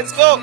Let's go.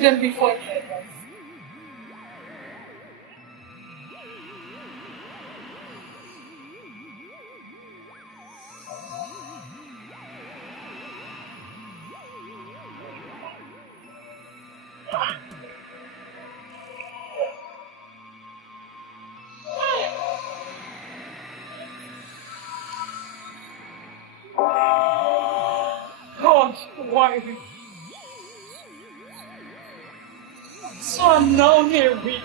Them before. God, why? So I'm now near widow.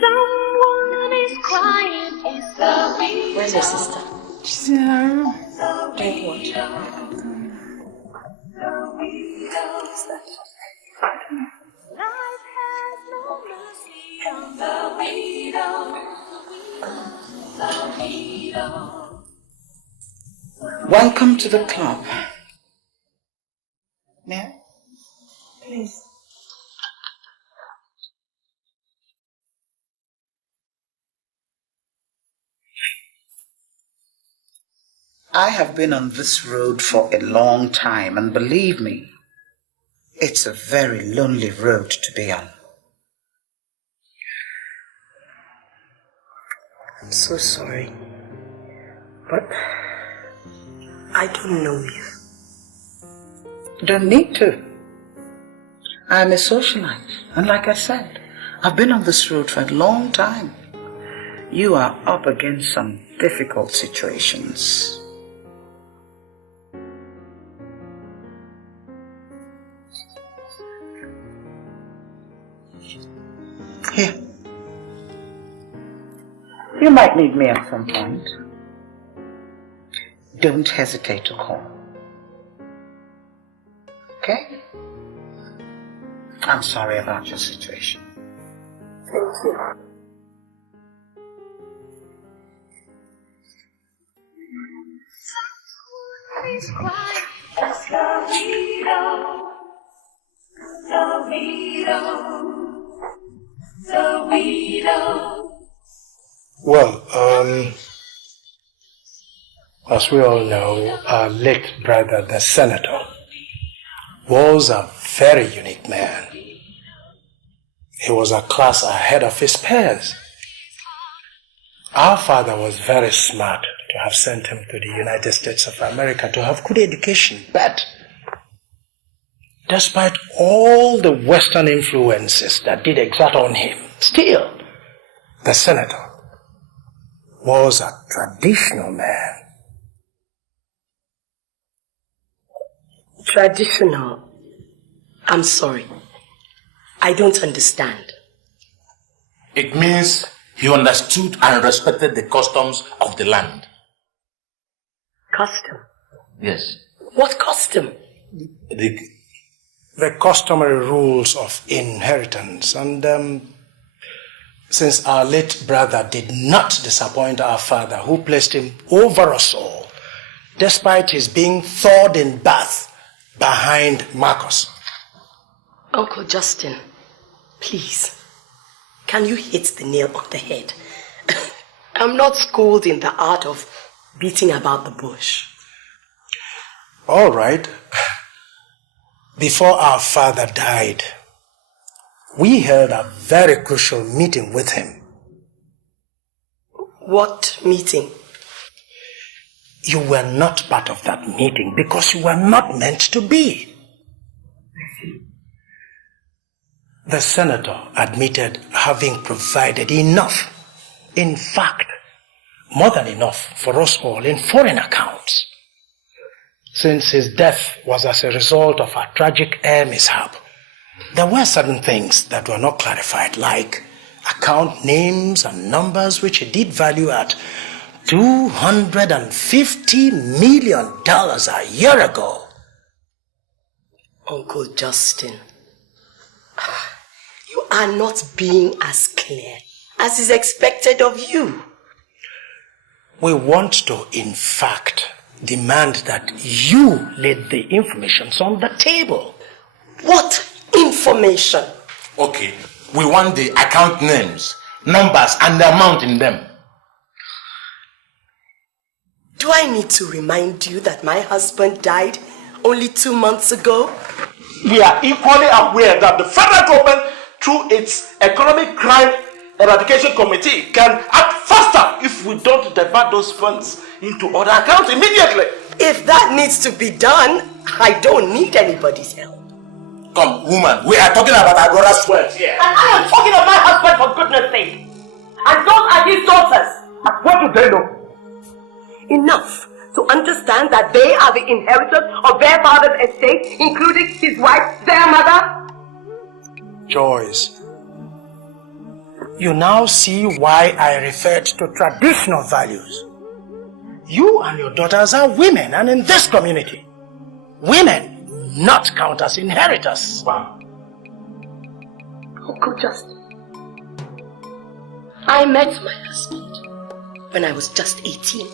Someone is crying. Where's your sister? She's in her room. Drink what? Welcome to the club. May I? Please. I have been on this road for a long time, and believe me, it's a very lonely road to be on. I'm so sorry, but I don't know you. Don't need to. I'm a socialite, and like I said, I've been on this road for a long time. You are up against some difficult situations. Here. You might need me at some point. Don't hesitate to call. Okay? I'm sorry about your situation. Thank you. Well, as we all know, our late brother, the senator, was a very unique man. He was a class ahead of his peers. Our father was very smart to have sent him to the United States of America to have good education, but despite all the Western influences that did exert on him, still, the senator was a traditional man. Traditional? I'm sorry. I don't understand. It means he understood and respected the customs of the land. Custom? Yes. What custom? The customary rules of inheritance. And since our late brother did not disappoint our father, who placed him over us all, despite his being third in birth behind Marcus. Uncle Justin, please, can you hit the nail on the head? I'm not schooled in the art of beating about the bush. All right. Before our father died, we held a very crucial meeting with him. What meeting? You were not part of that meeting because you were not meant to be. The senator admitted having provided enough, in fact, more than enough for us all in foreign accounts. Since his death was as a result of a tragic air mishap, there were certain things that were not clarified, like account names and numbers which he did value at $250 million a year ago. Uncle Justin, you are not being as clear as is expected of you. We want to, in fact, demand that you laid the information on the table. What information? Okay, we want the account names, numbers, and the amount in them. Do I need to remind you that my husband died only 2 months ago? We are equally aware that the federal government, through its Economic Crime Eradication Committee, can act faster if we don't divert those funds into other accounts immediately. If that needs to be done, I don't need anybody's help. Come, woman, we are talking about our brother's wealth here. And I am talking of my husband, for goodness sake. And those are his daughters. What do they know? Enough to understand that they are the inheritors of their father's estate, including his wife, their mother. Joyce, you now see why I referred to traditional values. You and your daughters are women, and in this community, women not count as inheritors. Wow. Uncle Justin, I met my husband when I was just 18.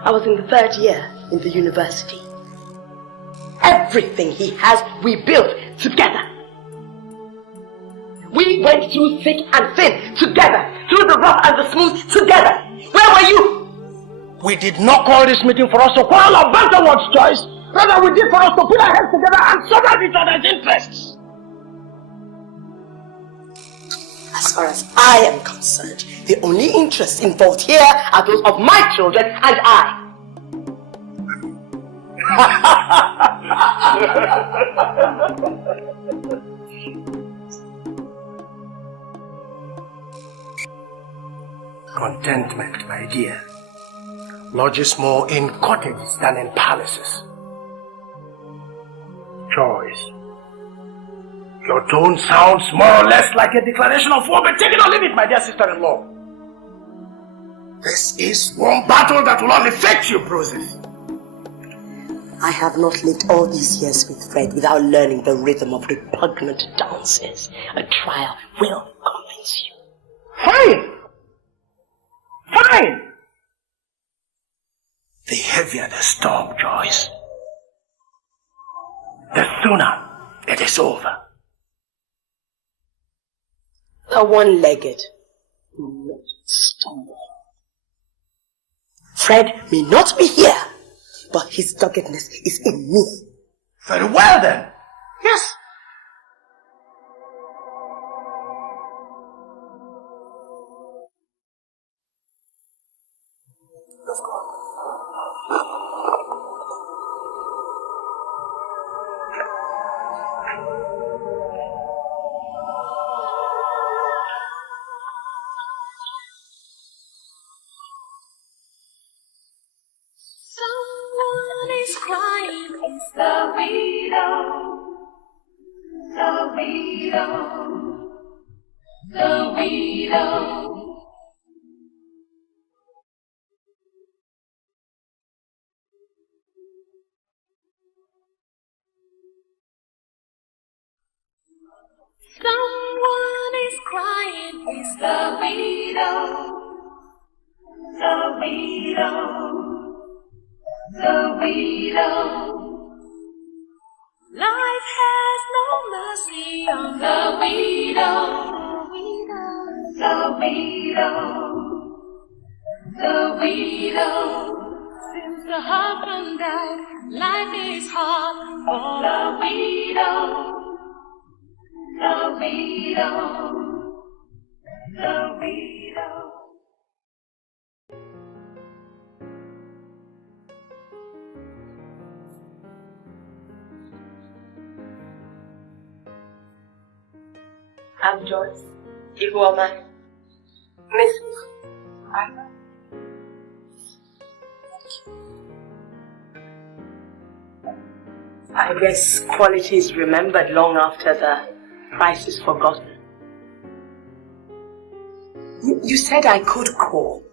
I was in the 3rd year in the university. Everything he has, we built together. We went through thick and thin together, through the rough and the smooth together. Where were you? We did not call this meeting for us to quarrel about the words, Joyce. Rather, we did for us to put our heads together and serve each other's interests. As far as I am concerned, the only interests involved here are those of my children and I. Contentment, my dear, lodges more in cottages than in palaces. Joyce, your tone sounds more or less like a declaration of war, but take it or leave it, my dear sister-in-law. This is one battle that will only fetch you bruises. I have not lived all these years with Fred without learning the rhythm of repugnant dances. A trial will convince you. Fine! Fine! The heavier the storm, Joyce, the sooner it is over. The one-legged will not stumble. Fred may not be here, but his doggedness is in me. Very well then. Yes. Someone is crying, it's the widow, the widow, the widow. crying is the widow, the widow, the widow. Life has no mercy on the widow, the widow, the widow. Since the husband died, life is hard for the widow, the widow, the widow. I'm Joyce. Who am I? Mrs. I guess quality is remembered long after the price is forgotten. You said I could call,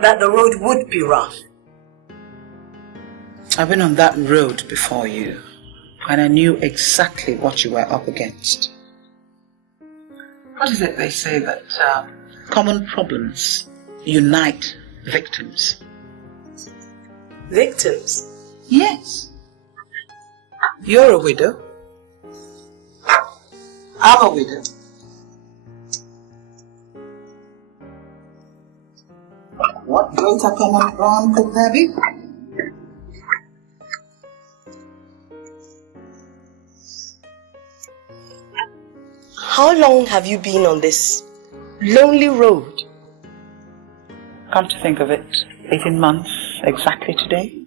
that the road would be rough. I've been on that road before you, and I knew exactly what you were up against. What is it they say that common problems unite victims? Victims? Yes. You're a widow. I'm a widow. What greater common ground could there be? How long have you been on this lonely road? Come to think of it, 18 months exactly today.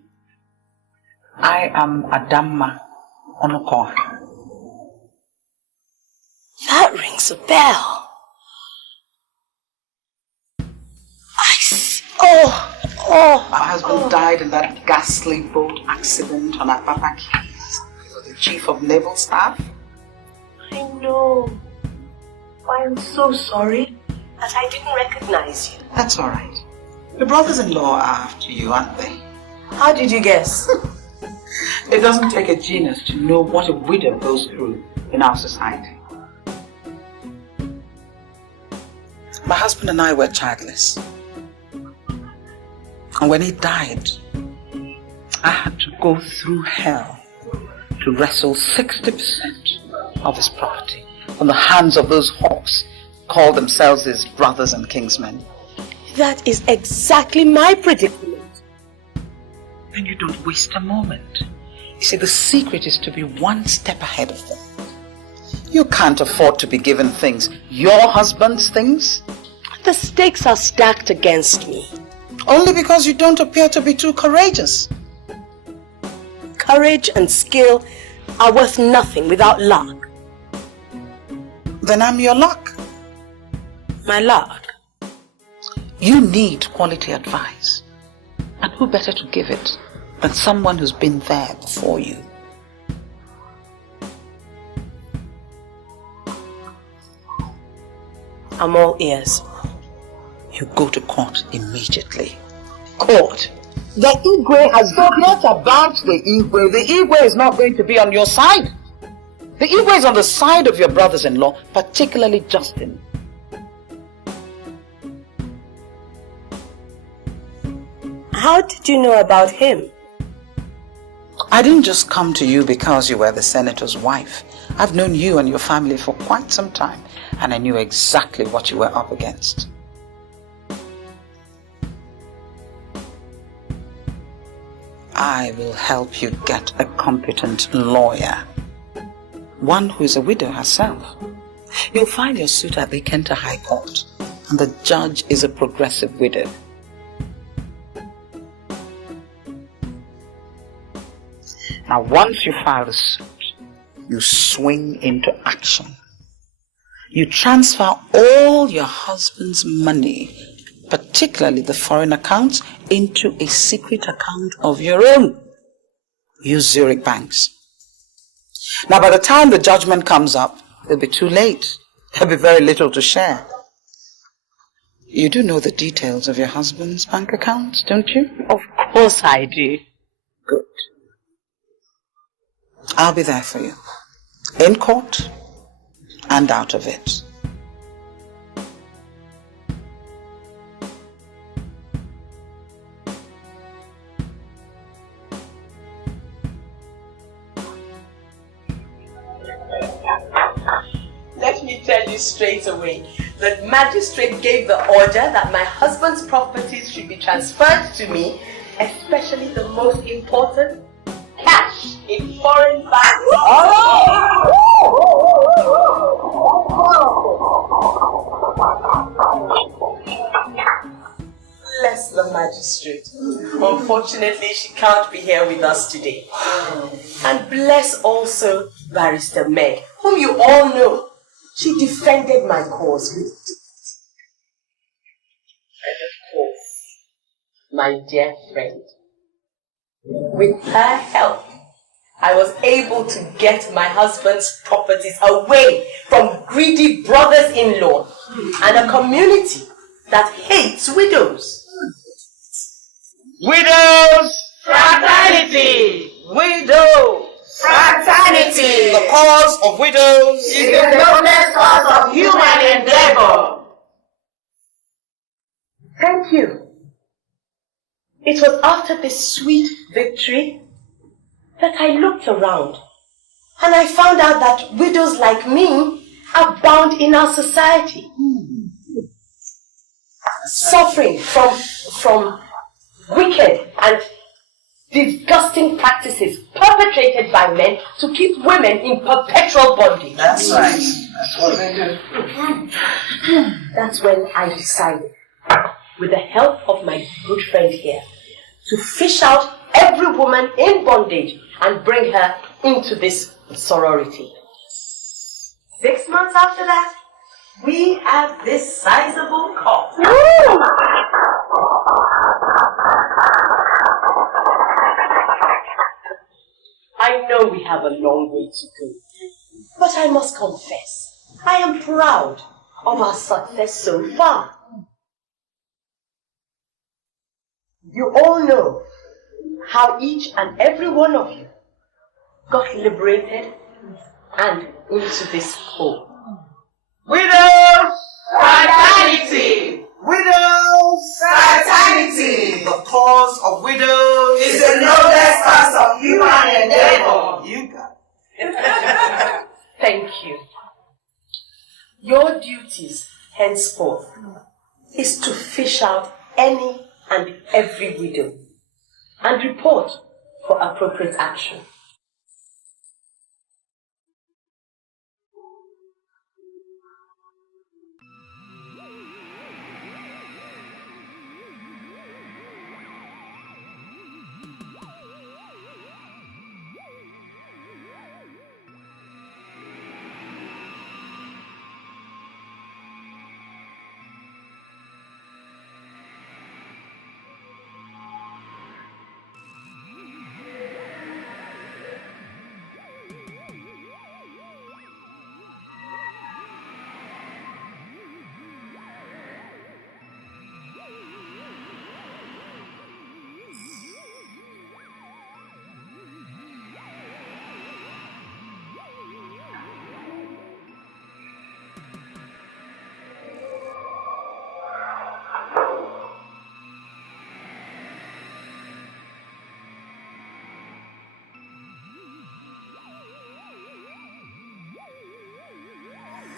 I am Adamma Onokoa. That rings a bell. My husband died in that ghastly boat accident on Apapa Keys. He was the chief of naval staff. I know. I am so sorry that I didn't recognize you. That's all right. The brothers-in-law are after you, aren't they? How did you guess? It doesn't take a genius to know what a widow goes through in our society. My husband and I were childless. And when he died, I had to go through hell to wrestle 60% of his property from the hands of those hawks who call themselves his brothers and kinsmen. That is exactly my predicament. Then you don't waste a moment. You see, the secret is to be one step ahead of them. You can't afford to be given things, your husband's things. The stakes are stacked against me. Only because you don't appear to be too courageous. Courage and skill are worth nothing without luck. Then I'm your luck. My luck? You need quality advice. And who better to give it than someone who's been there before you? I'm all ears. You go to court immediately. Court? The Igwe has forgot about the Igwe. The Igwe is not going to be on your side. The Igwe is on the side of your brothers-in-law, particularly Justin. How did you know about him? I didn't just come to you because you were the senator's wife. I've known you and your family for quite some time, and I knew exactly what you were up against. I will help you get a competent lawyer. One who is a widow herself. You'll file your suit at the Kenta High Court, and the judge is a progressive widow. Now, once you file the suit, you swing into action. You transfer all your husband's money, particularly the foreign accounts, into a secret account of your own. Use Zurich banks. Now, by the time the judgment comes up, it'll be too late. There'll be very little to share. You do know the details of your husband's bank accounts, don't you? Of course I do. Good. I'll be there for you. In court and out of it. you straight away. The magistrate gave the order that my husband's properties should be transferred to me, especially the most important, cash in foreign banks. Bless the magistrate. Unfortunately, she can't be here with us today. And bless also Barrister Meg, whom you all know. She defended my cause with dignity. And of course, my dear friend, with her help, I was able to get my husband's properties away from greedy brothers-in-law and a community that hates widows. Widows! Fraternity! Widows! Fraternity! The cause of widows is the noblest cause of human endeavor. Thank you. It was after this sweet victory that I looked around and I found out that widows like me are bound in our society, suffering from wicked and disgusting practices perpetrated by men to keep women in perpetual bondage. That's right. That's what they do. That's when I decided, with the help of my good friend here, to fish out every woman in bondage and bring her into this sorority. 6 months after that, we have this sizable COT. I know we have a long way to go, but I must confess, I am proud of our success so far. You all know how each and every one of you got liberated and into this home. Widows! Fraternity! Widows! Fraternity! The cause of widows is the noblest cause of human endeavor. You got it. Thank you. Your duties henceforth is to fish out any and every widow and report for appropriate action.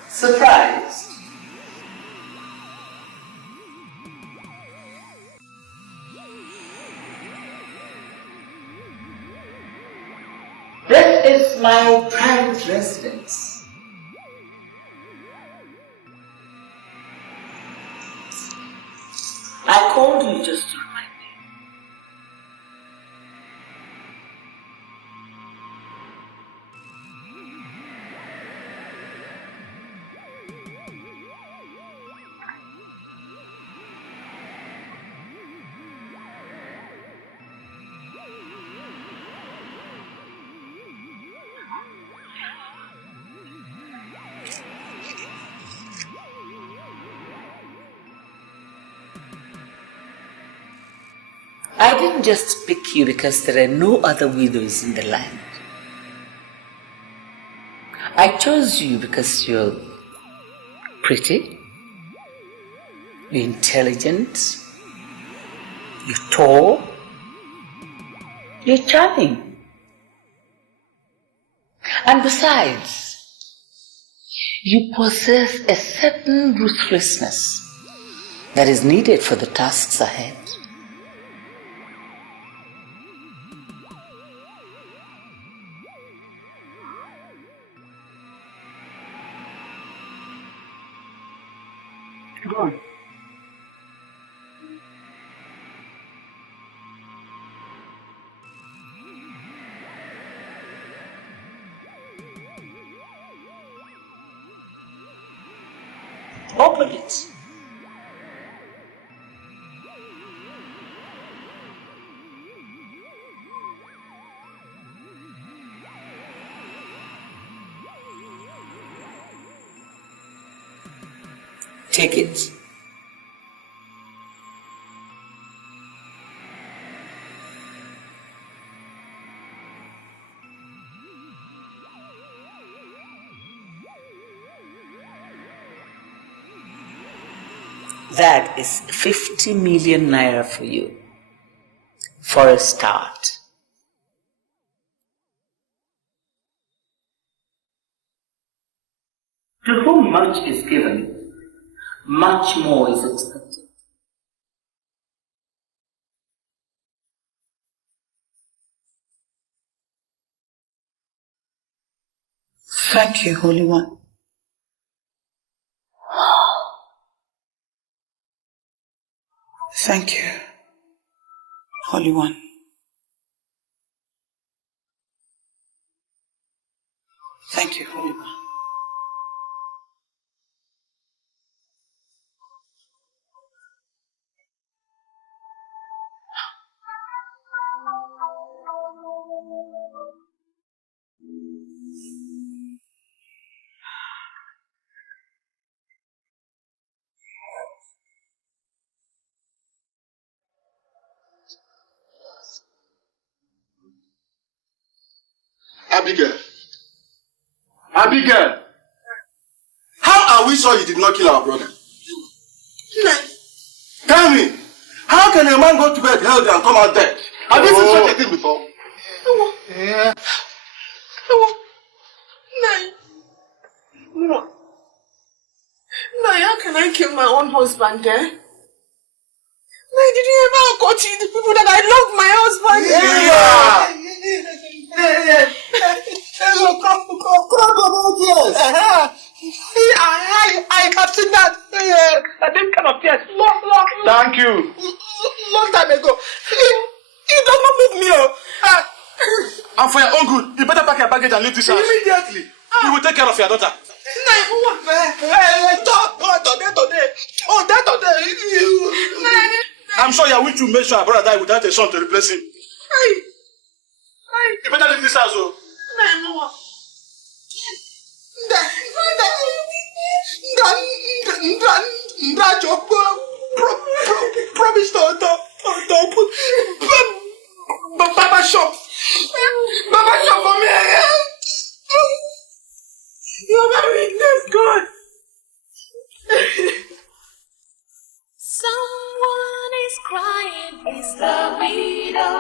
Surprised. This is my private residence. I called you just to remind you. I didn't just pick you because there are no other widows in the land. I chose you because you're pretty, you're intelligent, you're tall, you're charming. And besides, You possess a certain ruthlessness that is needed for the tasks ahead. Go on. Open it. Take it. That is 50 million naira for you, for a start. To whom much is given, much more is expected. Thank you, Holy One. Thank you, Holy One. Thank you, Holy One. Abigail. Abigail. How are we sure you did not kill our brother? No. Tell me, how can a man go to bed healthy and come out dead? Have you seen such a thing before? Yeah. No. No, how can I kill my own husband, eh? No, did you ever go to the people that I love my husband? I have seen that. I didn't kind of tears. Thank you. Long time ago. It does not move me. And for your own good, you better pack your baggage and leave this house. Immediately. We will take care of your daughter. I'm sure you are willing to make sure our brother die without a son to replace him. You better leave this house, oh. Promise to Baba shop. Baba shop for me. You're my weakness, God. Someone is crying. It's the widow.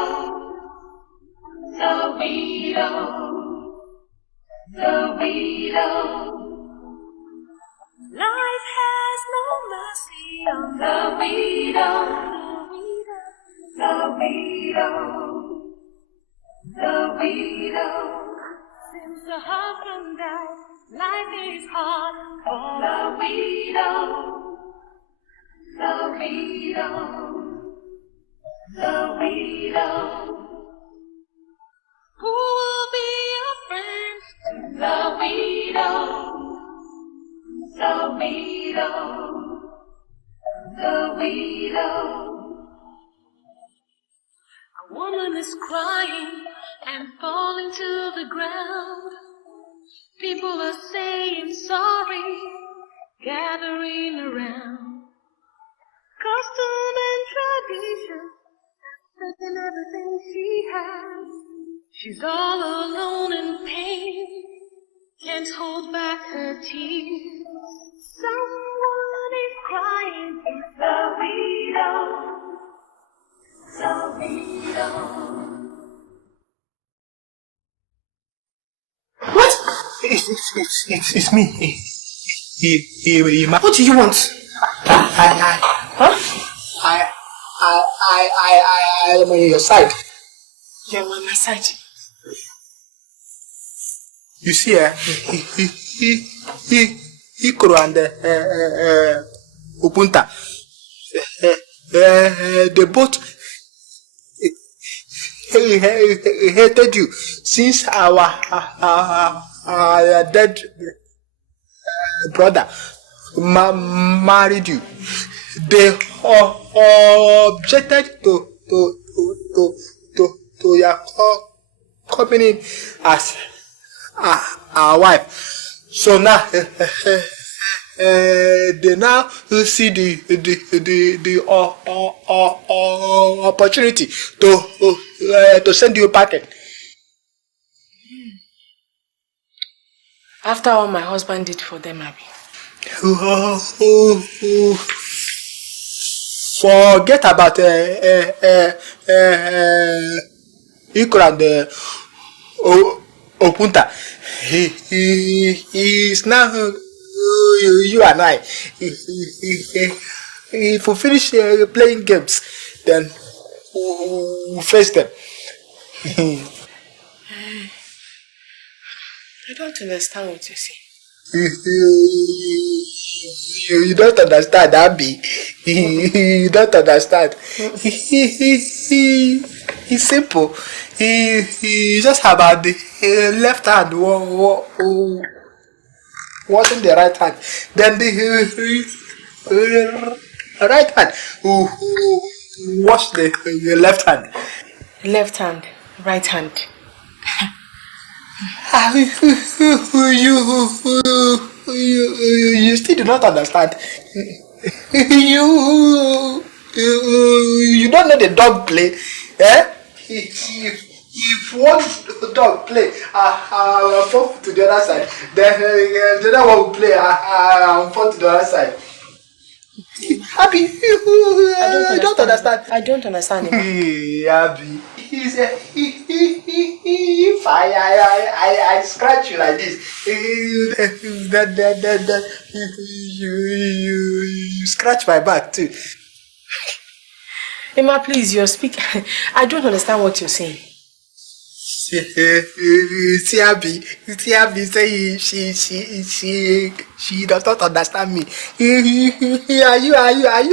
The widow. The widow. Life has no mercy on the widow. The widow. The widow. Since the husband died, life is hard for the widow. The widow. The widow. Who will be a friend to the widow? The widow. The widow. A woman is crying and falling to the ground. People are saying sorry, gathering around. Custom and tradition, taking everything she has. She's all alone in pain, can't hold back her tears. Someone is crying, it's the widow. The widow. What? It's me. What do you want? Huh? I am on your side. You're on my side. You see, he could and Upunta. They both hated you since our dead brother married you. They objected to your coming in as our wife. So now they now see the opportunity to send you a packet. After all my husband did for them, Abby. Forget about Ikra and Opunta. He is now you and I. If we finish playing games, then we'll face them. I don't understand what you say. You don't understand, Abby. You don't understand. He's simple. He just about the left hand watching the right hand. Then the right hand watch the left hand. Left hand, right hand. You still do not understand. You don't know the dog play, eh? If one dog play, I'll fall to the other side. Then the other one will play, I'll fall to the other side. Abby, I don't understand. I don't understand him. Abby, if I scratch you like this, you scratch my back too. Emma, please, you're speaking. I don't understand what you're saying. See Abby say she does not understand me. Are you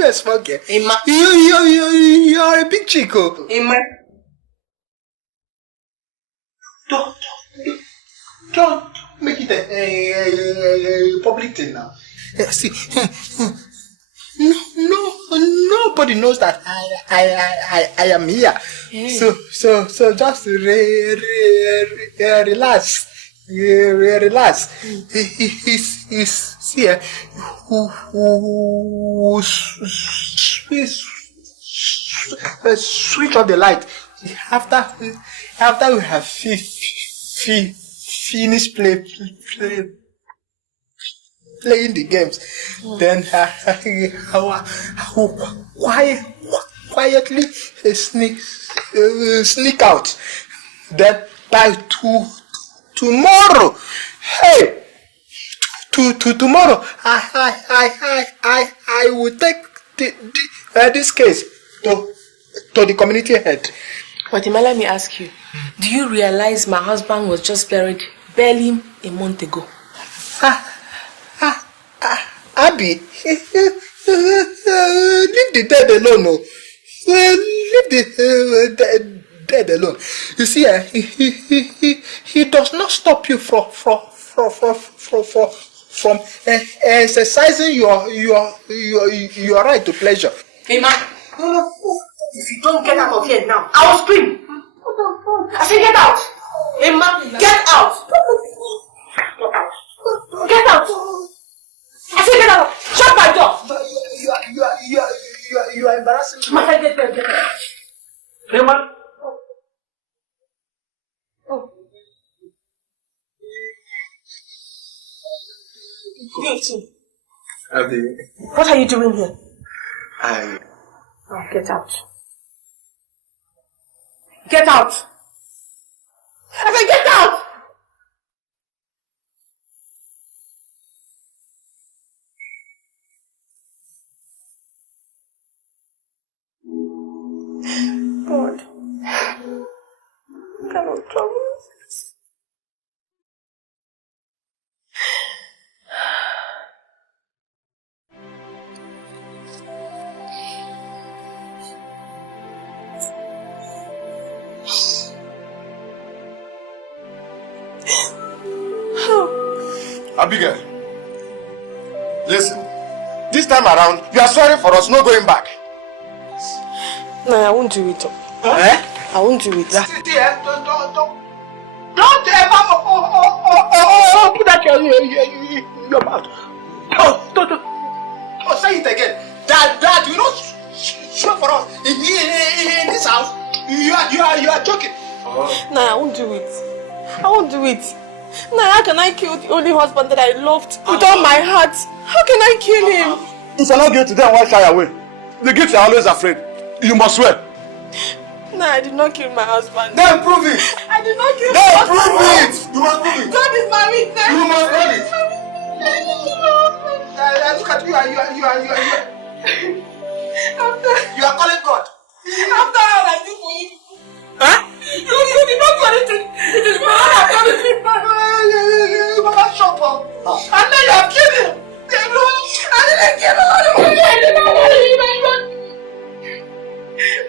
a smoker? Emma. You're a big chico. Emma. Don't make it a public thing now. See, nobody knows that I am here. Yeah. So just relax. Relax. He's here. Switch on the light. After we have finished playing the games, then quietly sneak out. Then by tomorrow, hey, tomorrow, I will take this case to the community head. But Emma, let me ask you, do you realize my husband was just buried barely a month ago? Abby, leave the dead alone. No. Leave the dead alone. You see, he does not stop you from exercising your right to pleasure. Hey, man. If you don't get out of here now, I will scream. I say get out. Hey, man, get out. Get out. I say get out. Shut my door. You are embarrassing me. My head, get out. Hey, man. What are you doing here? Oh, get out. Get out. I said get out. troubles. Abigail, listen. This time around, you are sorry for us not going back. No, I won't do it. Eh? I won't do it. Don't ever put that your mouth. Don't say it again. Dad, you not sure for us in this house. You are joking. No, I won't do it. I won't do it. No, how can I kill the only husband that I loved with all my heart? How can I kill him? If you're not guilty, then why shy away? The guilty are always afraid. You must swear. No, I did not kill my husband. Then prove it. I did not kill my husband. Prove it. You must prove it. God is my witness. You must prove it. Look at you. You are calling God. After all I did for you. Huh? You did not do anything. It is my heart that did it. You must shop up. And then you have killed him. I didn't kill him.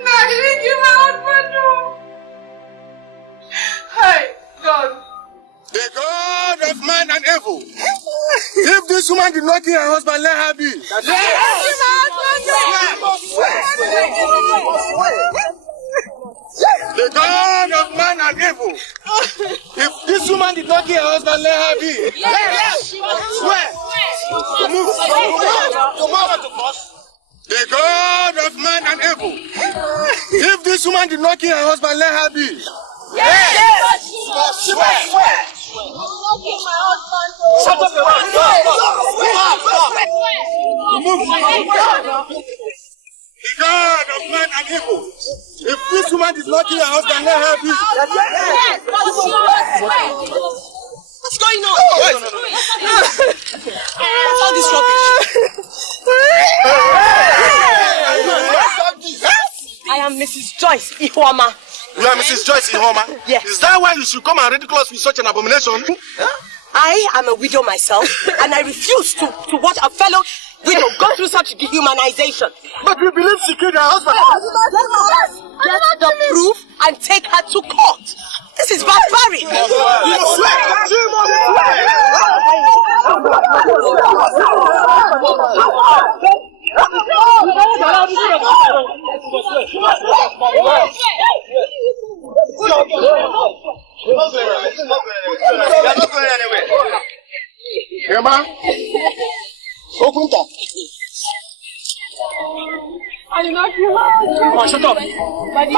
No, I didn't kill my husband. No. Hi, God. The God of man and evil. If this woman did not kill her husband, let her be. That's the God of man and evil. If this woman did not kill her husband, let her be. Yes. Swear. The God of man and evil. If this woman did not kill her husband, let her be. Yes. Swear. Shut up your mouth. The God of man and evil. If this woman did not kill her husband, let her be. What's going on? What's all this rubbish? I am Mrs. Joyce Ihoma. You are Mrs. Joyce Ihoma? Yes. Is that why you should come and ridicule us with such an abomination? I am a widow myself, and I refuse to watch a fellow widow go through such dehumanization. But we believe she killed her husband. Get the proof and take her to court. This is barbaric. Emma, open top. I did not kill her. Oh, shut up. Find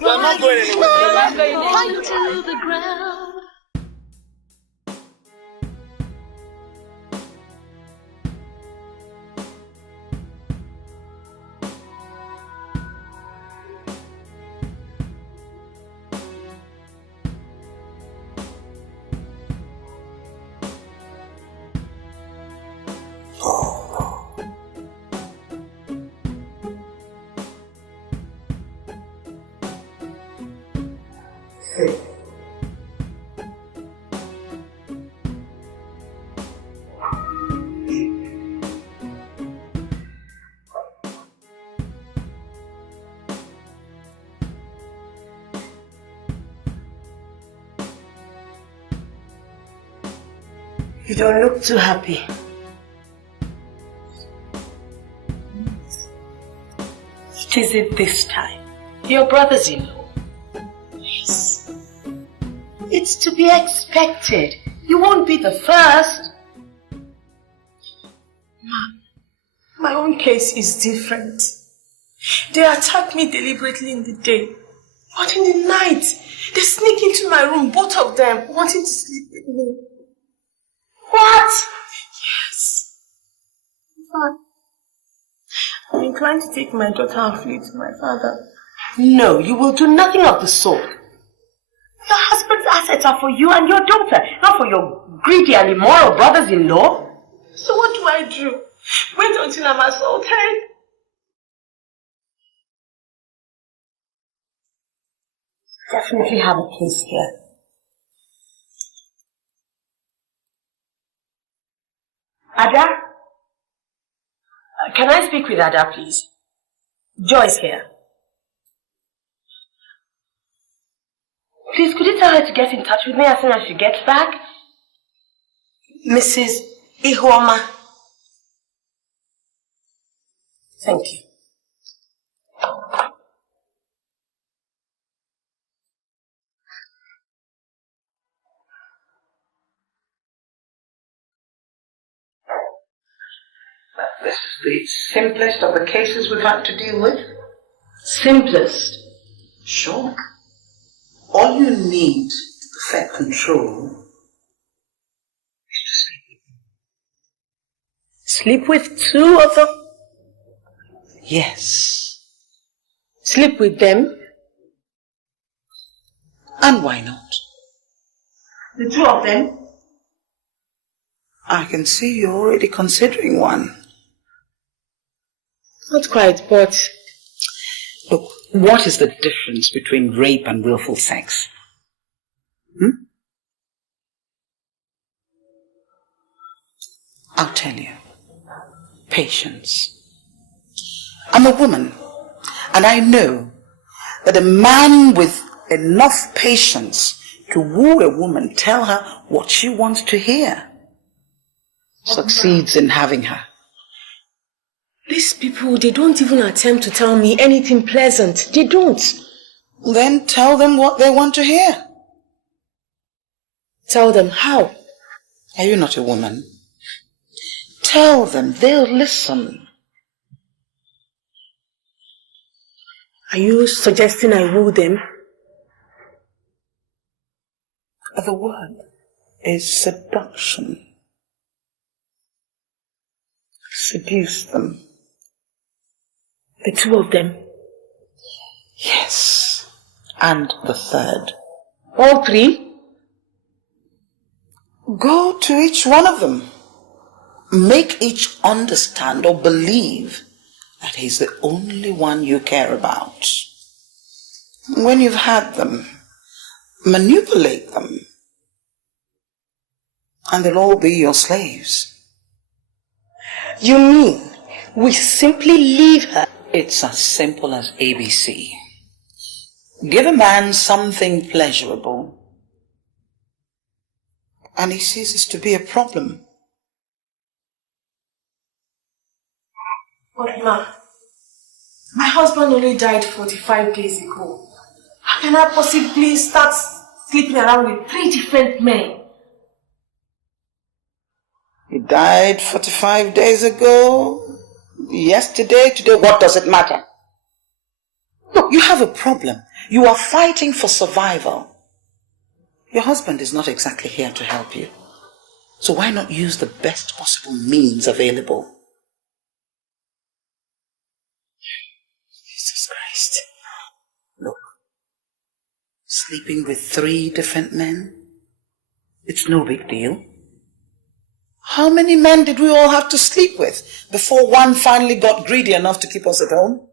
You are not going anywhere. Find to the ground. You don't look too happy. What is it this time? Your brothers-in-law. Yes. It's to be expected. You won't be the first. Mom, my own case is different. They attacked me deliberately in the day. But in the night, they sneak into my room, both of them, wanting to sleep with me. What? Yes. I'm inclined to take my daughter and flee to my father. No, you will do nothing of the sort. Your husband's assets are for you and your daughter, not for your greedy and immoral brothers-in-law. So what do I do? Wait until I'm assaulted? definitely have a case here. Ada? Can I speak with Ada, please? Joy's here. Please, could you tell her to get in touch with me as soon as she gets back? Mrs. Ihuoma. Thank you. This is the simplest of the cases we've had to deal with. Simplest? Sure. All you need to perfect control is to sleep. Sleep with two of them? Yes. Sleep with them? And why not? The two of them? I can see you're already considering one. Not quite, but... Look, what is the difference between rape and willful sex? I'll tell you. Patience. I'm a woman, and I know that a man with enough patience to woo a woman, tell her what she wants to hear, succeeds in having her. These people, they don't even attempt to tell me anything pleasant. They don't. Then tell them what they want to hear. Tell them how? Are you not a woman? Tell them, they'll listen. Are you suggesting I woo them? The word is seduction. Seduce them. The two of them? Yes. And the third. All three? Go to each one of them. Make each understand or believe that he's the only one you care about. When you've had them, manipulate them, and they'll all be your slaves. You mean we simply leave her? It's as simple as ABC. Give a man something pleasurable, and he ceases to be a problem. But ma, my husband only died 45 days ago. How can I possibly start sleeping around with 3 different men? He died 45 days ago, yesterday, today, what does it matter? Look, you have a problem. You are fighting for survival. Your husband is not exactly here to help you. So why not use the best possible means available? Jesus Christ. Look, sleeping with 3 different men, it's no big deal. How many men did we all have to sleep with before one finally got greedy enough to keep us at home?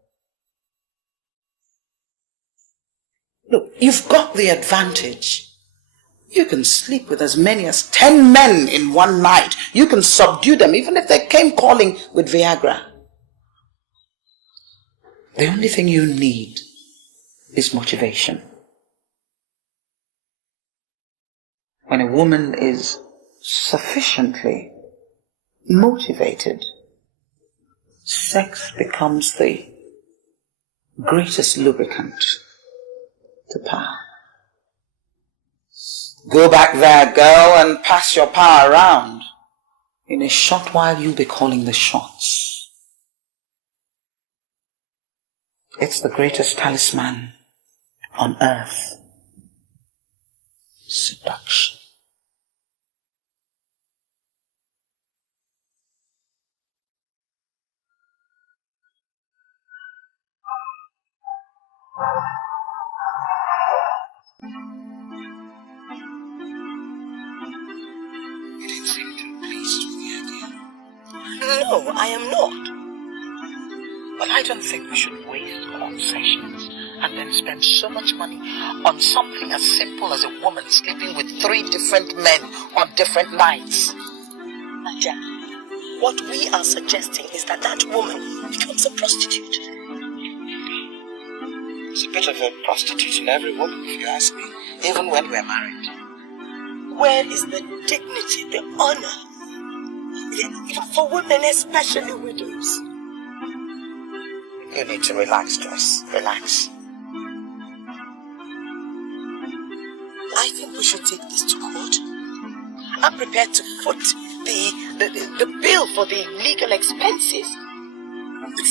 Look, you've got the advantage. You can sleep with as many as 10 men in one night. You can subdue them even if they came calling with Viagra. The only thing you need is motivation. When a woman is sufficiently motivated, sex becomes the greatest lubricant to power. Go back there, girl, and pass your power around. In a short while, you'll be calling the shots. It's the greatest talisman on earth. Seduction. You didn't seem too pleased with the idea. No, I am not. But I don't think we should waste court sessions and then spend so much money on something as simple as a woman sleeping with 3 different men on different nights. Nadia, what we are suggesting is that that woman becomes a prostitute. There's a bit of a prostitute in every woman, if you ask me, even when we're married. Where is the dignity, the honor? For women, especially widows. You need to relax, Joyce. Relax. I think we should take this to court. I'm prepared to foot the bill for the legal expenses.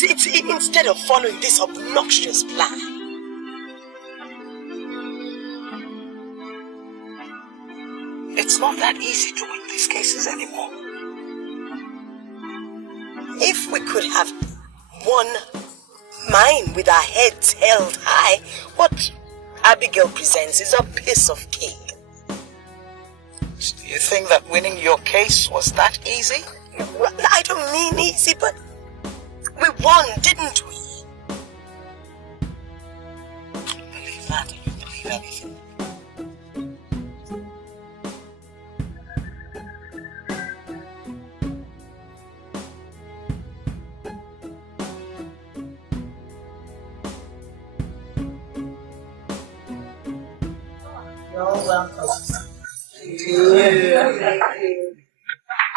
It's instead of following this obnoxious plan. It's not that easy to win these cases anymore. If we could have won mine with our heads held high, what Abigail presents is a piece of cake. So do you think that winning your case was that easy? Well, I don't mean easy, but we won, didn't we? You believe that and you believe anything. You're welcome.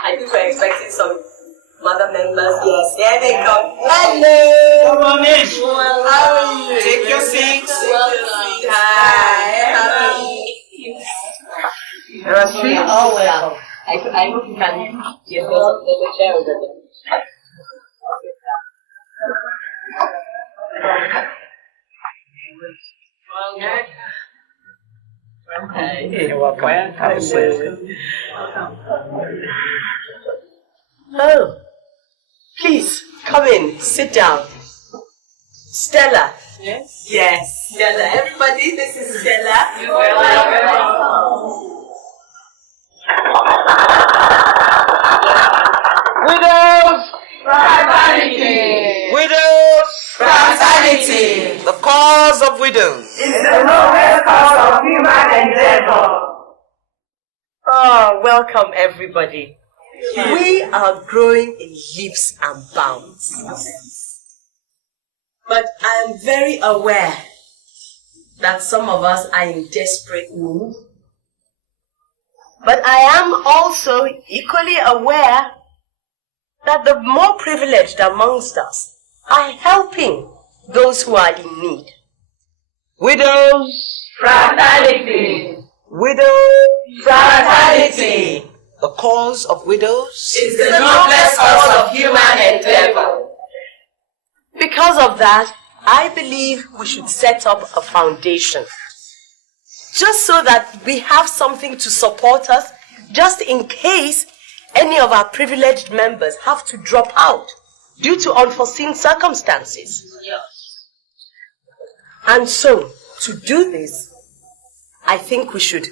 I think we're expecting some mother members. Yes, here they come. Hello! Come on in. Take your seats. Hi. There are seats. Oh, well. I hope you can get the chair over there. Okay. You're welcome. Have a seat. Oh, please come in. Sit down. Stella. Yes. Yes, Stella. Everybody, this is Stella. You're welcome. Widows! Fraternity. Widows! Fraternity. The cause of widows. It's the noblest cause of human endeavor. Oh, welcome everybody. We are growing in leaps and bounds. But I am very aware that some of us are in desperate need. But I am also equally aware that the more privileged amongst us are helping those who are in need. Widows! Fraternity! Widows! Fraternity! The cause of widows Is the noblest cause of human endeavor. Because of that, I believe we should set up a foundation. Just so that we have something to support us, just in case any of our privileged members have to drop out due to unforeseen circumstances. And so, to do this, I think we should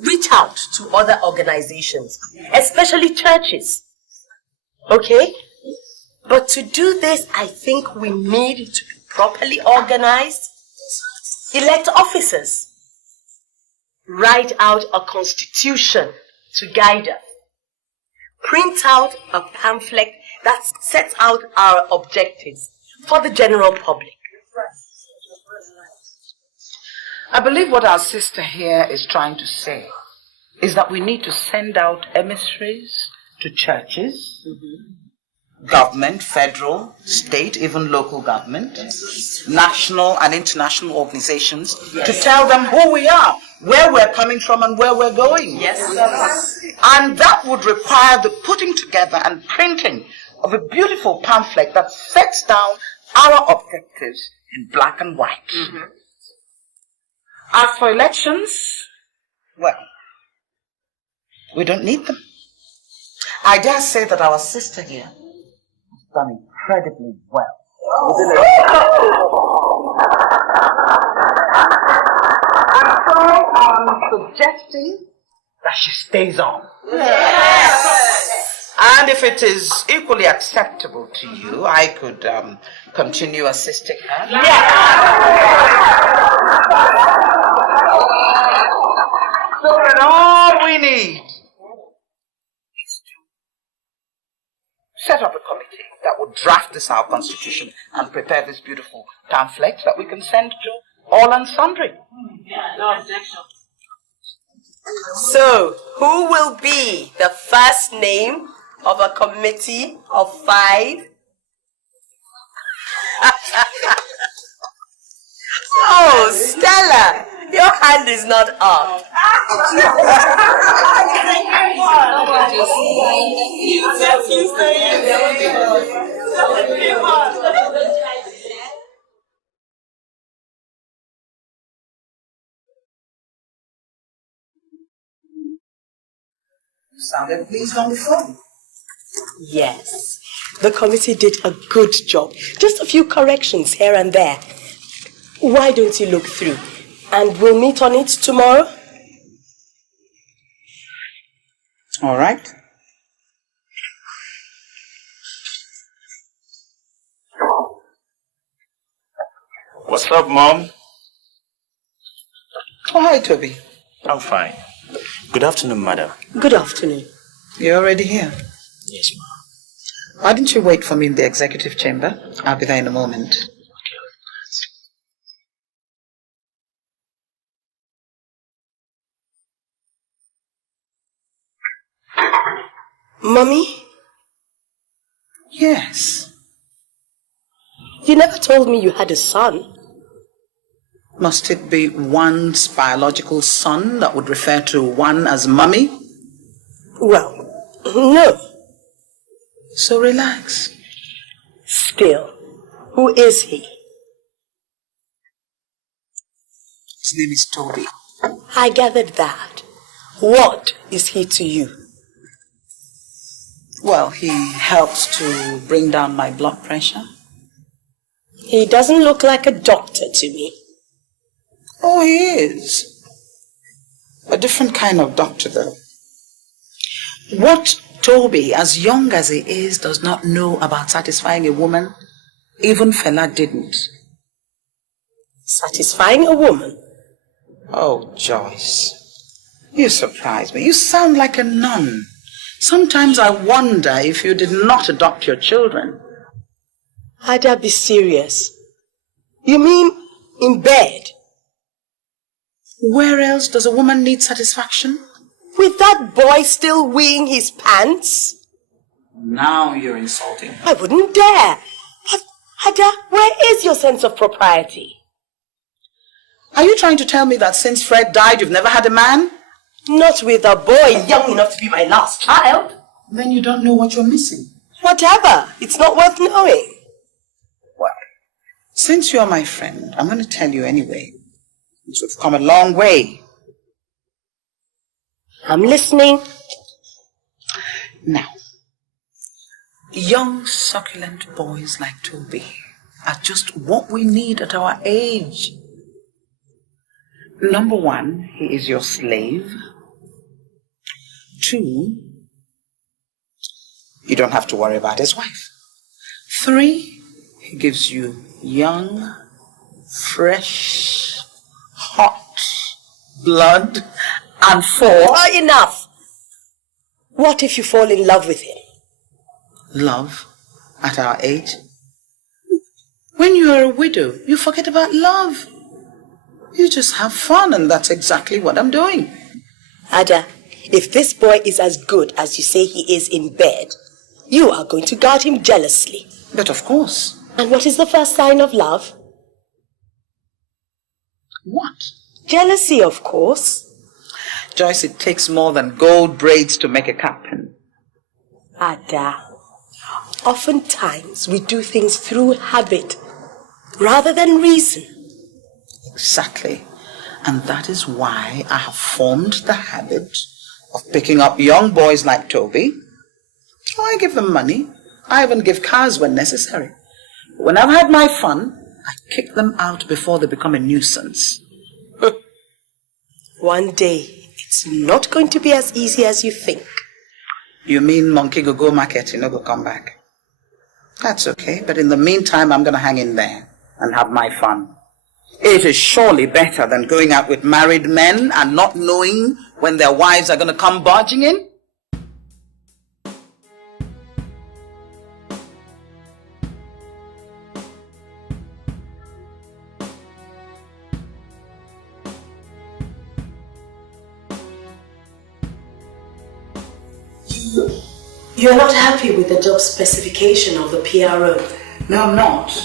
reach out to other organizations, especially churches. Okay? But to do this, I think we need to be properly organized, elect officers, write out a constitution to guide us, print out a pamphlet that sets out our objectives for the general public. I believe what our sister here is trying to say is that we need to send out emissaries to churches, government, federal, state, even local government, national and international organizations to tell them who we are, where we're coming from and where we're going. Yes. And that would require the putting together and printing of a beautiful pamphlet that sets down our objectives in black and white. As for elections, well, we don't need them. I dare say that our sister here has done incredibly well. And so I'm suggesting that she stays on. Yes. And if it is equally acceptable to you, I could continue assisting her. Yes. So then all we need is to set up a committee that would draft this our constitution and prepare this beautiful pamphlet that we can send to all and sundry. No objection. So, who will be the first name of a committee of 5? Oh, Stella, your hand is not up. You sounded pleased on the phone. Yes, the committee did a good job. Just a few corrections here and there. Why don't you look through? And we'll meet on it tomorrow? All right. What's up, Mom? Oh, hi, Toby. I'm fine. Good afternoon, madam. Good afternoon. You're already here? Yes, ma'am. Why didn't you wait for me in the executive chamber? I'll be there in a moment. Mommy? Yes. You never told me you had a son. Must it be one's biological son that would refer to one as mummy? Well, no. So relax. Still, who is he? His name is Toby. I gathered that. What is he to you? Well, he helps to bring down my blood pressure. He doesn't look like a doctor to me. Oh, he is. A different kind of doctor, though. What Toby, as young as he is, does not know about satisfying a woman, even Fela didn't. Satisfying a woman? Oh, Joyce, you surprise me. You sound like a nun. Sometimes I wonder if you did not adopt your children. Ada, be serious. You mean in bed? Where else does a woman need satisfaction? With that boy still weeing his pants? Now you're insulting. I wouldn't dare. But, Ada, where is your sense of propriety? Are you trying to tell me that since Fred died, you've never had a man? Not with a boy young enough to be my last child. Then you don't know what you're missing. Whatever. It's not worth knowing. Well, since you're my friend, I'm going to tell you anyway. We've come a long way. I'm listening. Now, young, succulent boys like Toby are just what we need at our age. Number 1, he is your slave. 2, you don't have to worry about his wife. 3, he gives you young, fresh, hot blood. And 4... Oh, enough! What if you fall in love with him? Love? At our age? When you are a widow, you forget about love. You just have fun, and that's exactly what I'm doing. Ada, if this boy is as good as you say he is in bed, you are going to guard him jealously. But of course. And what is the first sign of love? What? Jealousy, of course. Joyce, it takes more than gold braids to make a captain. Ada, oftentimes we do things through habit rather than reason. Exactly. And that is why I have formed the habit of picking up young boys like Toby. Oh, I give them money. I even give cars when necessary. When I've had my fun, I kick them out before they become a nuisance. One day, it's not going to be as easy as you think. You mean monkey go market, you know, go come back? That's okay, but in the meantime, I'm going to hang in there and have my fun. It is surely better than going out with married men and not knowing when their wives are going to come barging in. You're not happy with the job specification of the PRO? No, I'm not.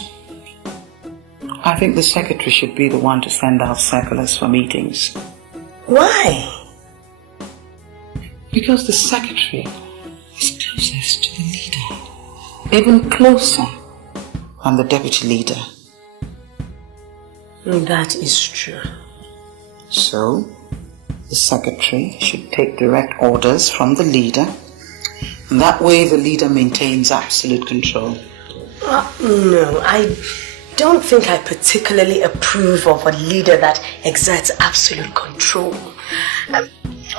I think the secretary should be the one to send out circulars for meetings. Why? Because the secretary is closest to the leader. Even closer than the deputy leader. That is true. So, the secretary should take direct orders from the leader. And that way the leader maintains absolute control. No, I don't think I particularly approve of a leader that exerts absolute control.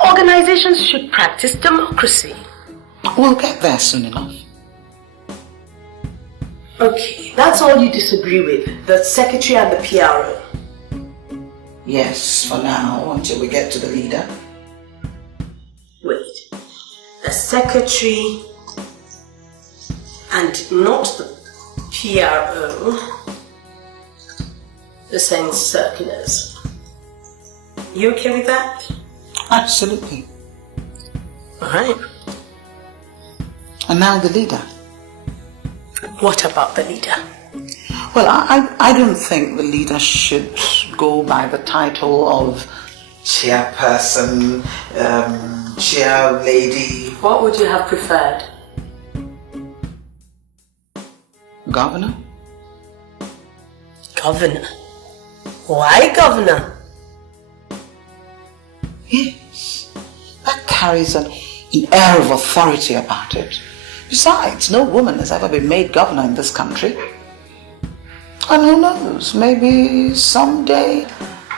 Organizations should practice democracy. We'll get there soon enough. Okay, that's all you disagree with, the secretary and the PRO? Yes, for now, until we get to the leader. Wait, the secretary and not the PRO to send circulars. You okay with that? Absolutely. Alright. And now the leader. What about the leader? Well, I don't think the leader should go by the title of chairperson, chair lady. What would you have preferred? Governor? Governor? Why governor? Yes, that carries an air of authority about it. Besides, no woman has ever been made governor in this country. And who knows, maybe someday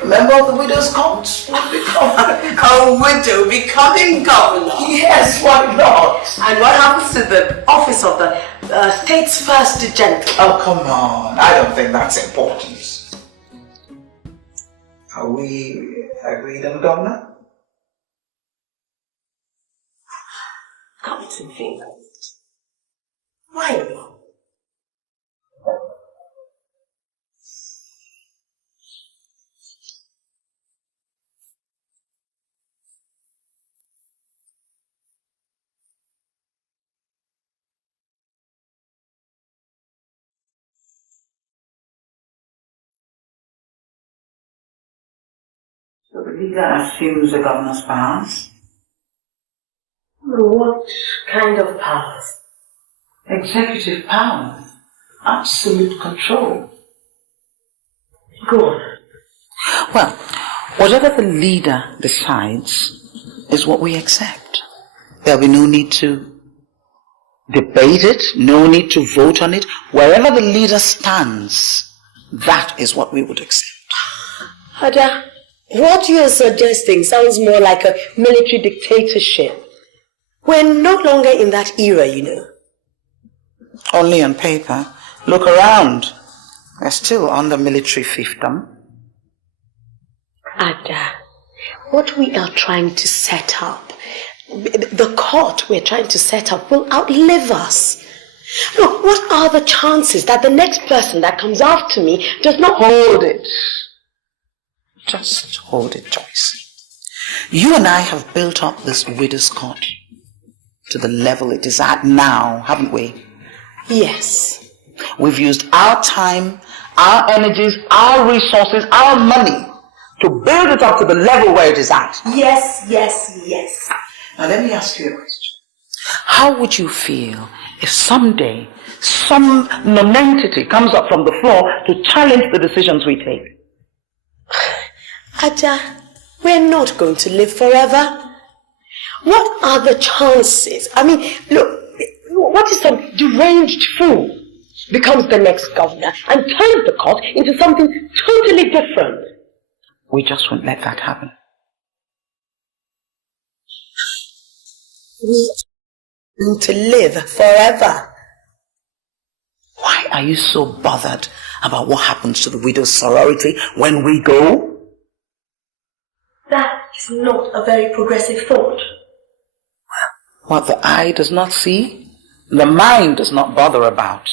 a member of the widow's COT will become a widow becoming governor? Yes, why not? And what happens to the office of the state's first gentleman? Oh, come on. I don't think that's important. Are we agreed on governor? Come to think. Why not? So the leader assumes the governor's powers. What kind of powers? Executive power. Absolute control. Good. Well, whatever the leader decides is what we accept. There'll be no need to debate it, no need to vote on it. Wherever the leader stands, that is what we would accept. Ada, what you are suggesting sounds more like a military dictatorship. We're no longer in that era, you know. Only on paper. Look around. We're still under military fiefdom. Ada, what we are trying to set up, the court we're trying to set up will outlive us. Look, what are the chances that the next person that comes after me does not hold it? Just hold it, Joyce. You and I have built up this widow's court to the level it is at now, haven't we? Yes. We've used our time, our energies, our resources, our money to build it up to the level where it is at. Yes, yes, yes. Now let me ask you a question. How would you feel if someday some nonentity comes up from the floor to challenge the decisions we take? Ada, we're not going to live forever. What are the chances? I mean, look, what if some deranged fool becomes the next governor and turns the court into something totally different? We just won't let that happen. To live forever. Why are you so bothered about what happens to the widow's sorority when we go? That is not a very progressive thought. What the eye does not see, the mind does not bother about.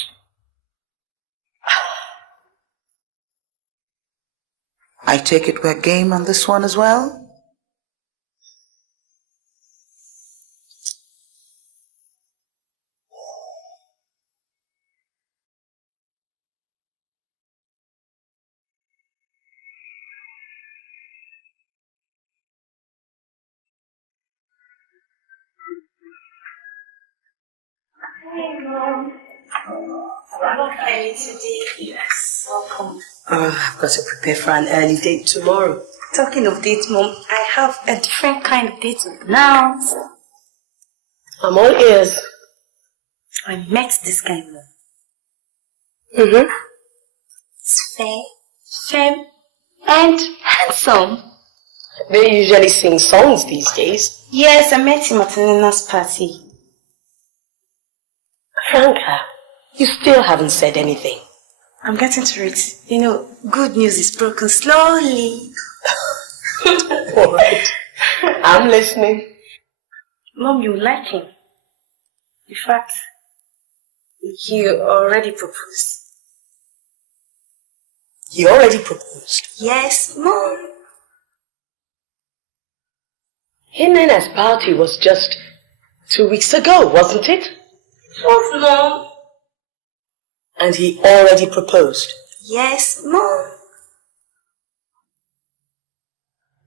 I take it we're game on this one as well? Hey, Mom. I'm okay today. Yes. Welcome. I've got to prepare for an early date tomorrow. Talking of dates, Mom, I have a different kind of date now. I'm all ears. I met this guy, Mom. Mm-hmm. He's fair, femme, and handsome. They usually sing songs these days. Yes, I met him at Nina's party. Franca, you still haven't said anything. I'm getting to it. You know, good news is broken slowly. All right. I'm listening. Mom, you like him. In fact, he already proposed. You already proposed? Yes, Mom. Nina's party was just 2 weeks ago, wasn't it? Yes, Mom. And he already proposed? Yes, Mom.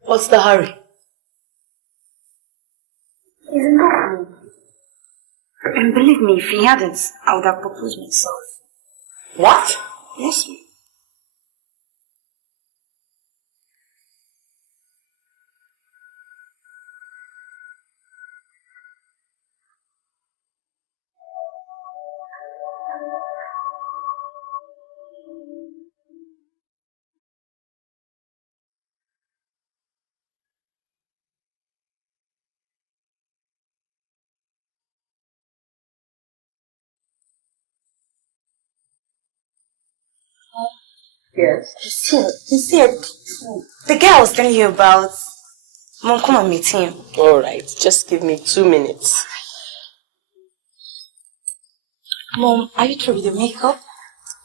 What's the hurry? He's in love. And believe me, if he hadn't, I would have proposed myself. What? Yes, Mom. Yes. He said, the guy I was telling you about. Mom, come and meet him. All right, just give me 2 minutes. Mom, are you through with the makeup?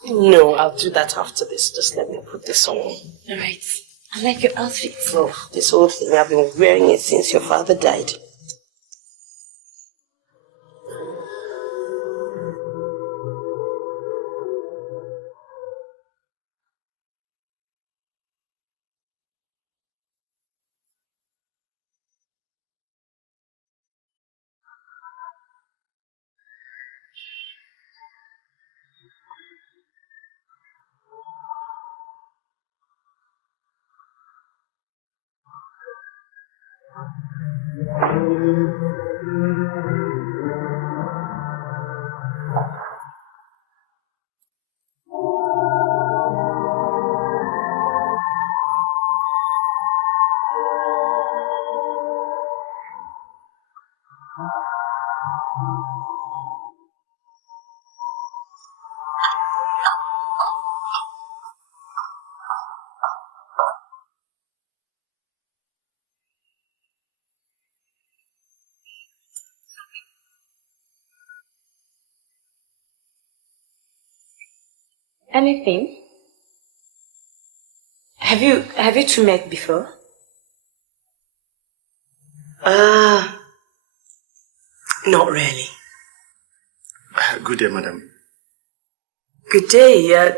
No, I'll do that after this. Just let me put this on. Alright. I like your outfit. Oh, this whole thing, I've been wearing it since your father died. Anything? Have you two met before? Not really. Good day, madam. Good day,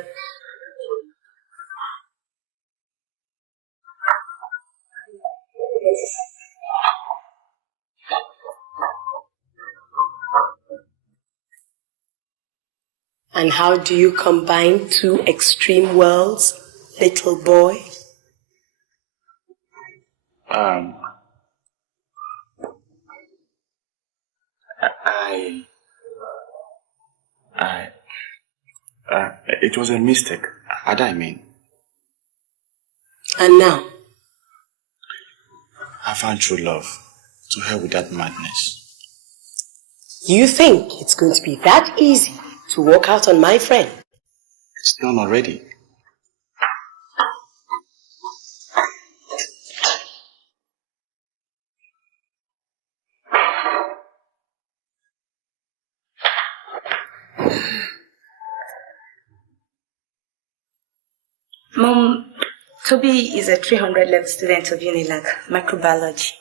And how do you combine two extreme worlds, little boy? It was a mistake. I mean. And now? I found true love. To hell with that madness. You think it's going to be that easy to walk out on my friend? It's done already. Mom, Toby is a 300 level student of UNILAG, microbiology.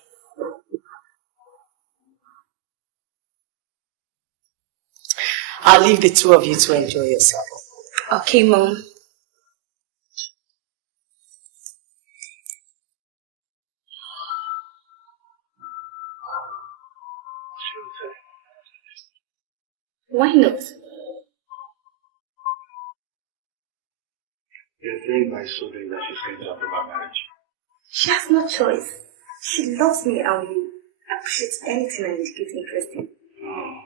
I'll leave the two of you to enjoy yourself. Okay, Mom. Why not? You think by so doing that she's going to approve our marriage? She has no choice. She loves me and will appreciate anything I indicate interest in. Oh.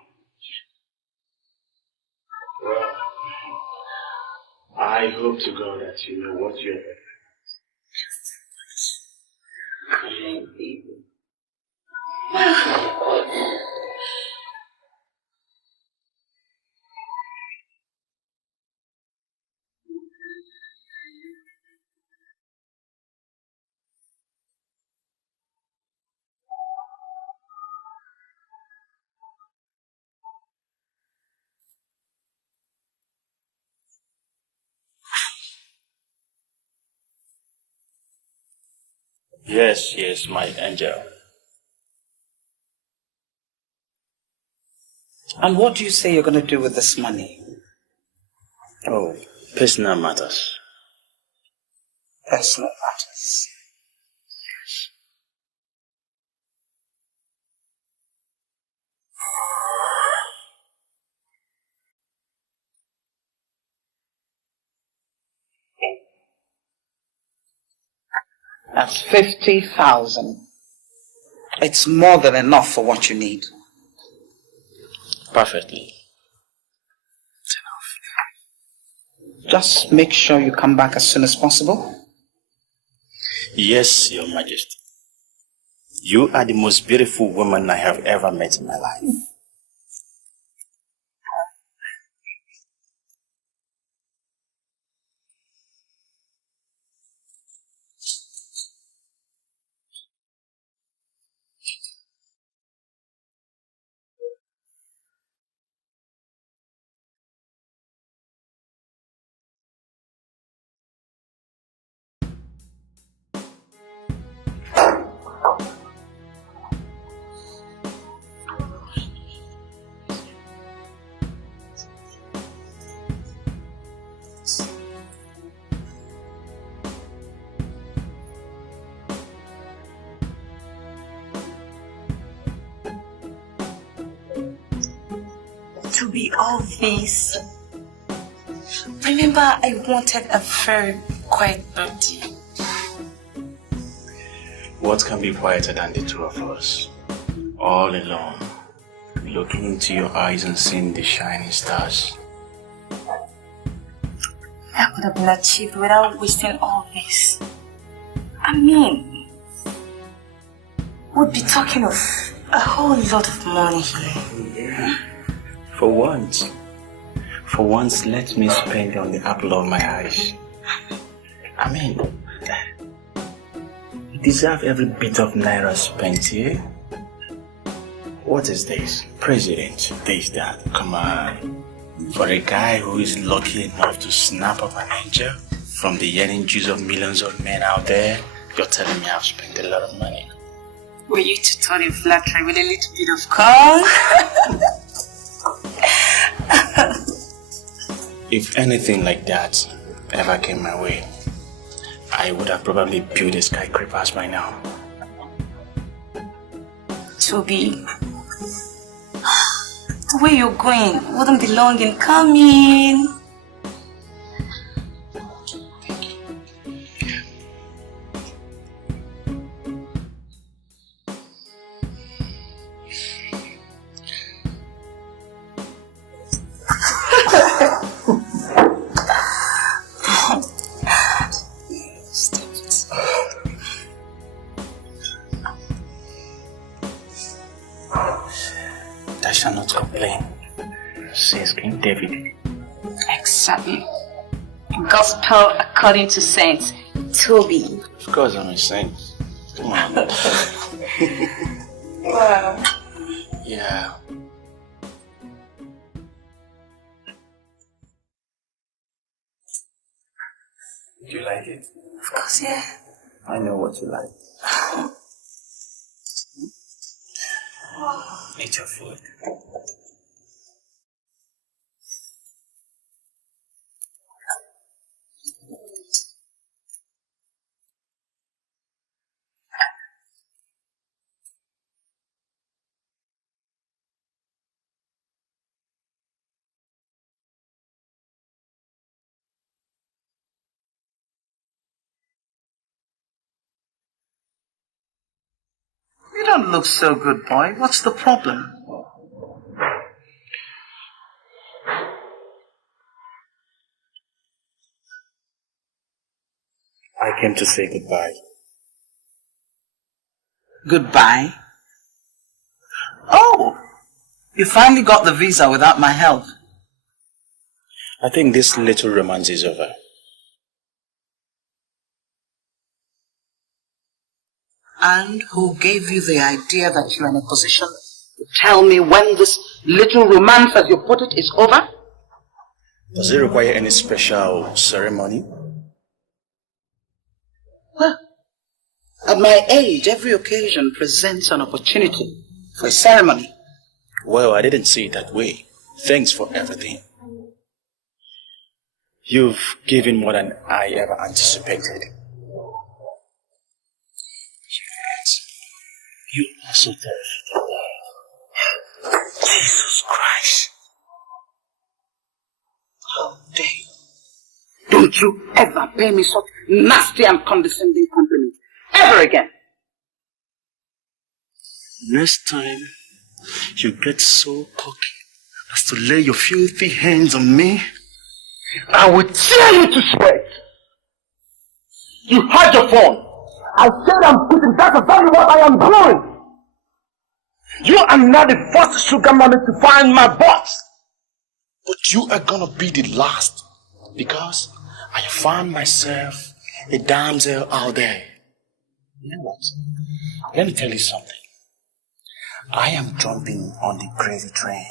Well, I hope to God that you know what you're doing. Yes, my angel. And what do you say you're going to do with this money? Oh, personal matters. Personal matters. That's 50,000. It's more than enough for what you need. Perfectly. It's enough. Just make sure you come back as soon as possible. Yes, Your Majesty. You are the most beautiful woman I have ever met in my life. To be all this. Remember, I wanted a very quiet birthday. What can be quieter than the two of us? All alone, looking into your eyes and seeing the shining stars. That could have been achieved without wasting all this. I mean, we'd be talking of a whole lot of money here. For once, let me spend on the apple of my eyes. I mean, you deserve every bit of naira spent here. What is this? President, this, that, come on. For a guy who is lucky enough to snap up an angel from the yearning juice of millions of men out there, you're telling me I've spent a lot of money. Were you to turn in flattery with a little bit of corn? If anything like that ever came my way, I would have probably built a skyscraper by now. Toby, the way you're going wouldn't be long in coming. shall not complain, says King David. Exactly. Gospel according to Saint Toby. Of course I'm a saint. Come on. Wow. Yeah. Do you like it? Of course, yeah. I know what you like. Eat your food. You don't look so good, boy. What's the problem? I came to say goodbye. Goodbye? Oh! You finally got the visa without my help. I think this little romance is over. And who gave you the idea that you're in a position to tell me when this little romance, as you put it, is over? Does it require any special ceremony? Well, at my age, every occasion presents an opportunity for a ceremony. Well, I didn't see it that way. Thanks for everything. You've given more than I ever anticipated. Yes. You also there. Jesus Christ. How dare you? Don't you ever pay me such nasty and condescending compliment. Ever again. Next time, you get so cocky as to lay your filthy hands on me, I will tear you to shreds. You had your phone. I said I'm putting. That's exactly what I am doing. You are not the first sugar mommy to find my box. but you are gonna be the last, because I found myself a damsel out there. You know what? Let me tell you something. I am jumping on the gravy train.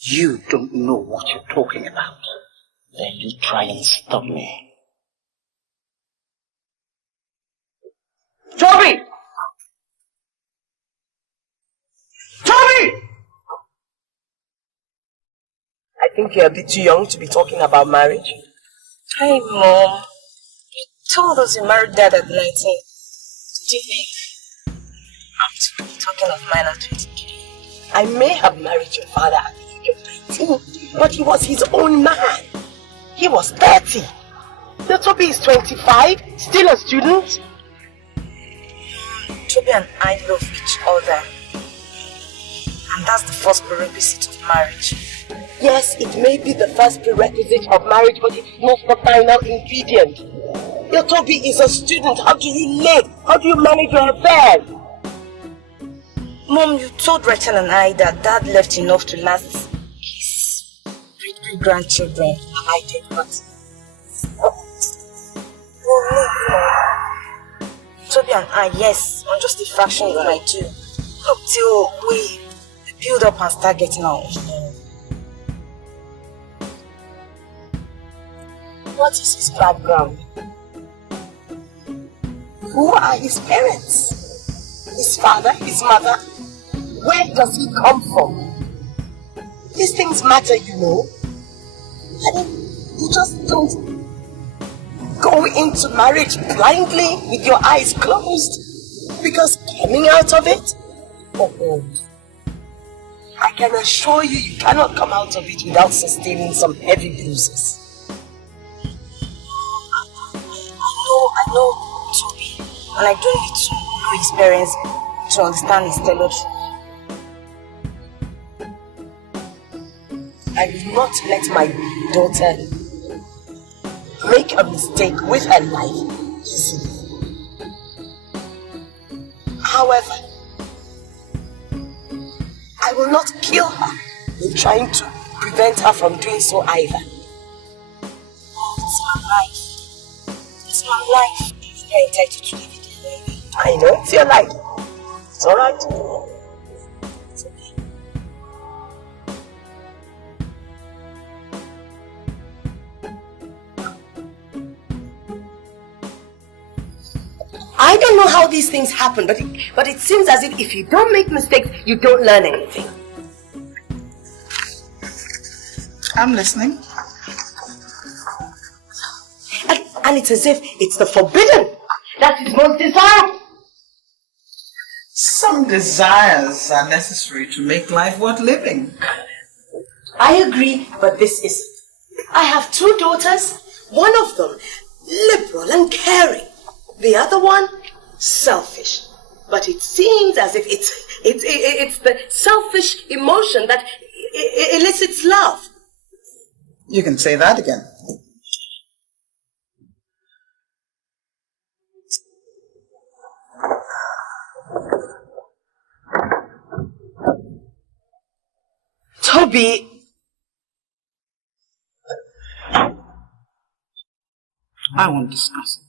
You don't know what you're talking about. Then you try and stop me. Toby! Toby! I think you're a bit too young to be talking about marriage. Hey, Mom. You told us you married Dad at 19. Do you think I'm talking of mine at 23? I may have married your father at the age of 19, but he was his own man. He was 30. The Toby is 25, still a student. Toby and I love each other. And that's the first prerequisite of marriage. Yes, it may be the first prerequisite of marriage, but it's not the final ingredient. Your Toby is a student. How do you live? How do you manage your affairs? Mom, you told Rachel and I that Dad left enough to last his great-grandchildren. I did, but... Toby and I, yes, I'm just a fraction of my due. Up till we build up and start getting our own. What is his background? Who are his parents? His father, his mother? Where does he come from? These things matter, you know. I mean, you just don't go into marriage blindly with your eyes closed, because coming out of it, oh, I can assure you, you cannot come out of it without sustaining some heavy bruises. I know Toby, and I don't need to know his parents to understand his theology. I will not let my daughter make a mistake with her life easily. However, I I will not kill her in trying to prevent her from doing so either. Oh, it's my life. It's my life. You're entitled to live it anyway. I know, it's your life. It's alright. It's okay. I don't know how these things happen, but it seems as if you don't make mistakes, you don't learn anything. I'm listening. And it's as if it's the forbidden that is most desired. Some desires are necessary to make life worth living. I agree, but this isn't. I have 2 daughters, one of them liberal and caring, the other one selfish. But it seems as if it's the selfish emotion that elicits love. You can say that again. Toby. I won't discuss it.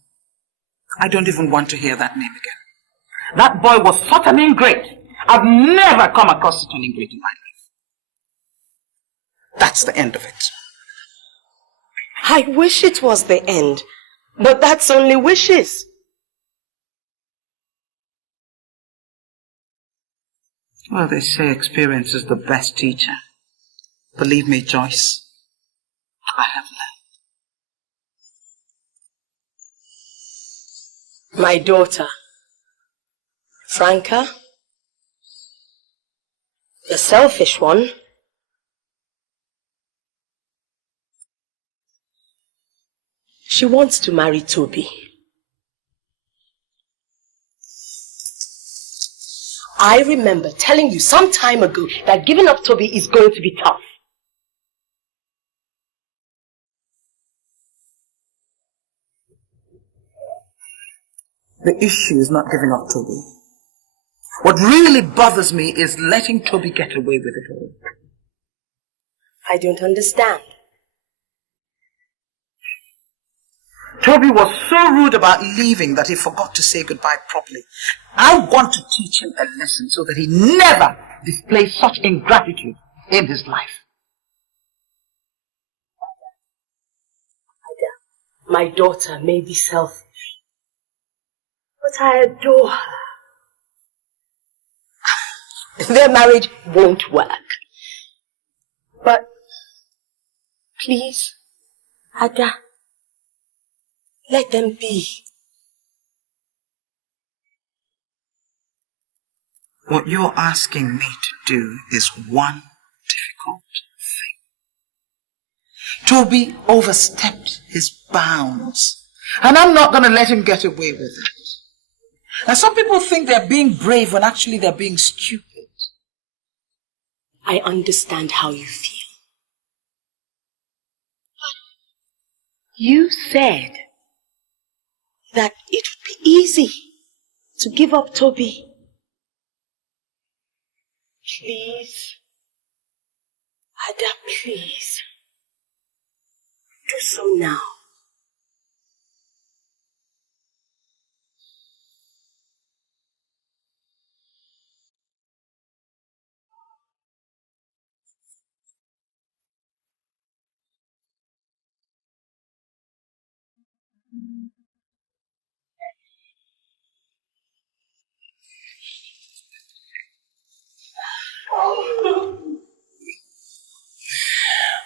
I don't even want to hear that name again. That boy was such an ingrate. I've never come across such an ingrate in my life. That's the end of it. I wish it was the end, but that's only wishes. Well, they say experience is the best teacher. Believe me, Joyce, I have learned. My daughter, Franca, the selfish one, she wants to marry Toby. I remember telling you some time ago that giving up Toby is going to be tough. The issue is not giving up Toby. What really bothers me is letting Toby get away with it all. I don't understand. Toby was so rude about leaving that he forgot to say goodbye properly. I want to teach him a lesson so that he never displays such ingratitude in his life. My daughter may be selfish, but I adore her. Their marriage won't work. But please, Ada, let them be. What you're asking me to do is one difficult thing. Toby overstepped his bounds, and I'm not going to let him get away with it. Now, some people think they're being brave when actually they're being stupid. I understand how you feel. You said that it would be easy to give up Toby. Please, Ada, please, do so now.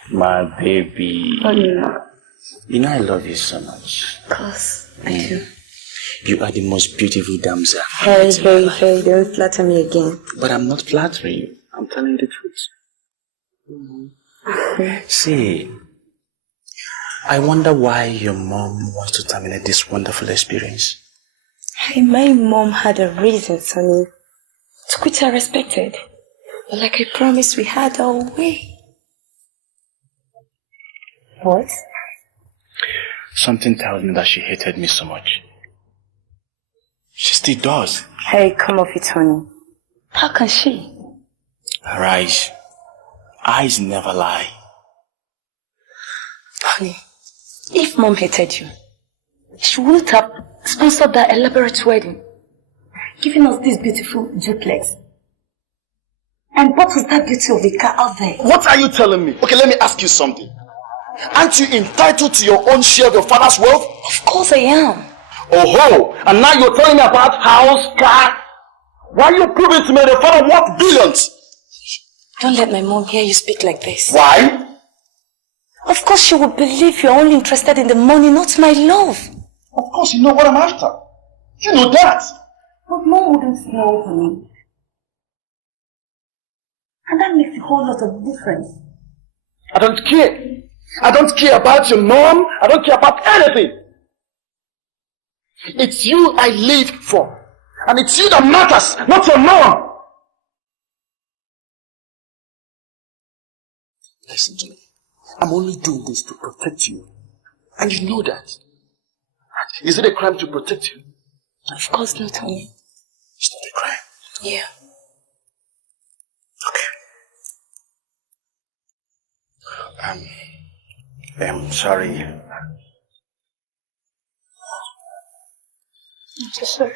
My baby. Oh, yeah. You know I love you so much. Of course, I do. You are the most beautiful damsel. Very, very, very. Don't flatter me again. But I'm not flattering you. I'm telling you the truth. See, I wonder why your mom wants to terminate this wonderful experience. Hey, my mom had a reason, Sonny. To quit I respected. But like I promised, we had our way. What? Something tells me that she hated me so much. She still does. Hey, come off it, honey. How can she? Her eyes never lie. Honey, if Mom hated you, she wouldn't have sponsored that elaborate wedding, giving us this beautiful duplex. And what was that beauty of a car out there? What are you telling me? Okay, let me ask you something. Aren't you entitled to your own share of your father's wealth? Of course I am. Oh, and now you're telling me about house, car. Why are you proving to me the father worth billions? Don't let my mom hear you speak like this. Why? Of course she would believe you're only interested in the money, not my love. Of course you know what I'm after. You know that. But Mom wouldn't know for me. And that makes a whole lot of difference. I don't care. I don't care about your mom. I don't care about anything. It's you I live for. And it's you that matters, not your mom. Listen to me. I'm only doing this to protect you. And you know that. Is it a crime to protect you? Of course not, honey. It's not a crime. Yeah. Okay. I'm sorry. I'm so sorry.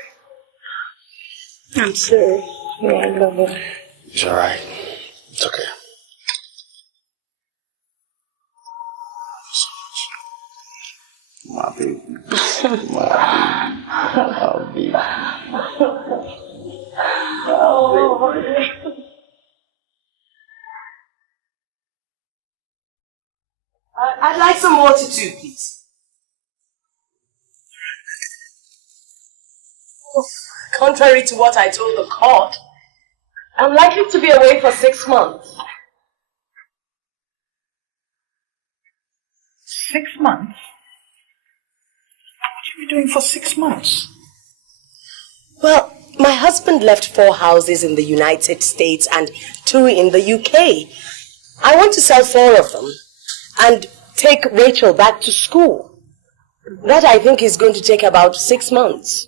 I'm sorry. Yeah, I love you. It's alright. It's okay. My baby. My baby. I'd like some water too, please. Contrary to what I told the court, I'm likely to be away for 6 months. 6 months? What are you doing for 6 months? Well, my husband left 4 houses in the United States and 2 in the UK. I want to sell 4 of them and take Rachel back to school. That I think is going to take about 6 months.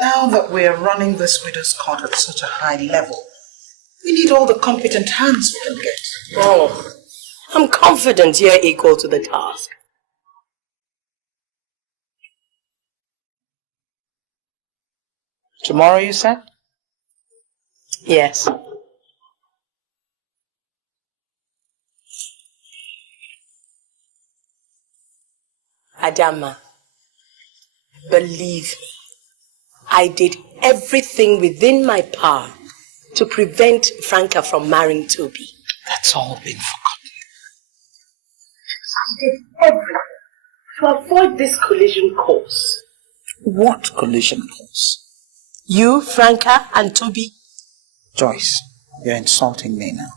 Now that we're running this widow's court at such a high level, we need all the competent hands we can get. Oh, I'm confident you're equal to the task. Tomorrow, you said? Yes. Adama, believe me, I did everything within my power to prevent Franca from marrying Toby. That's all been forgotten. I did everything to avoid this collision course. What collision course? You, Franca, and Toby. Joyce, you're insulting me now.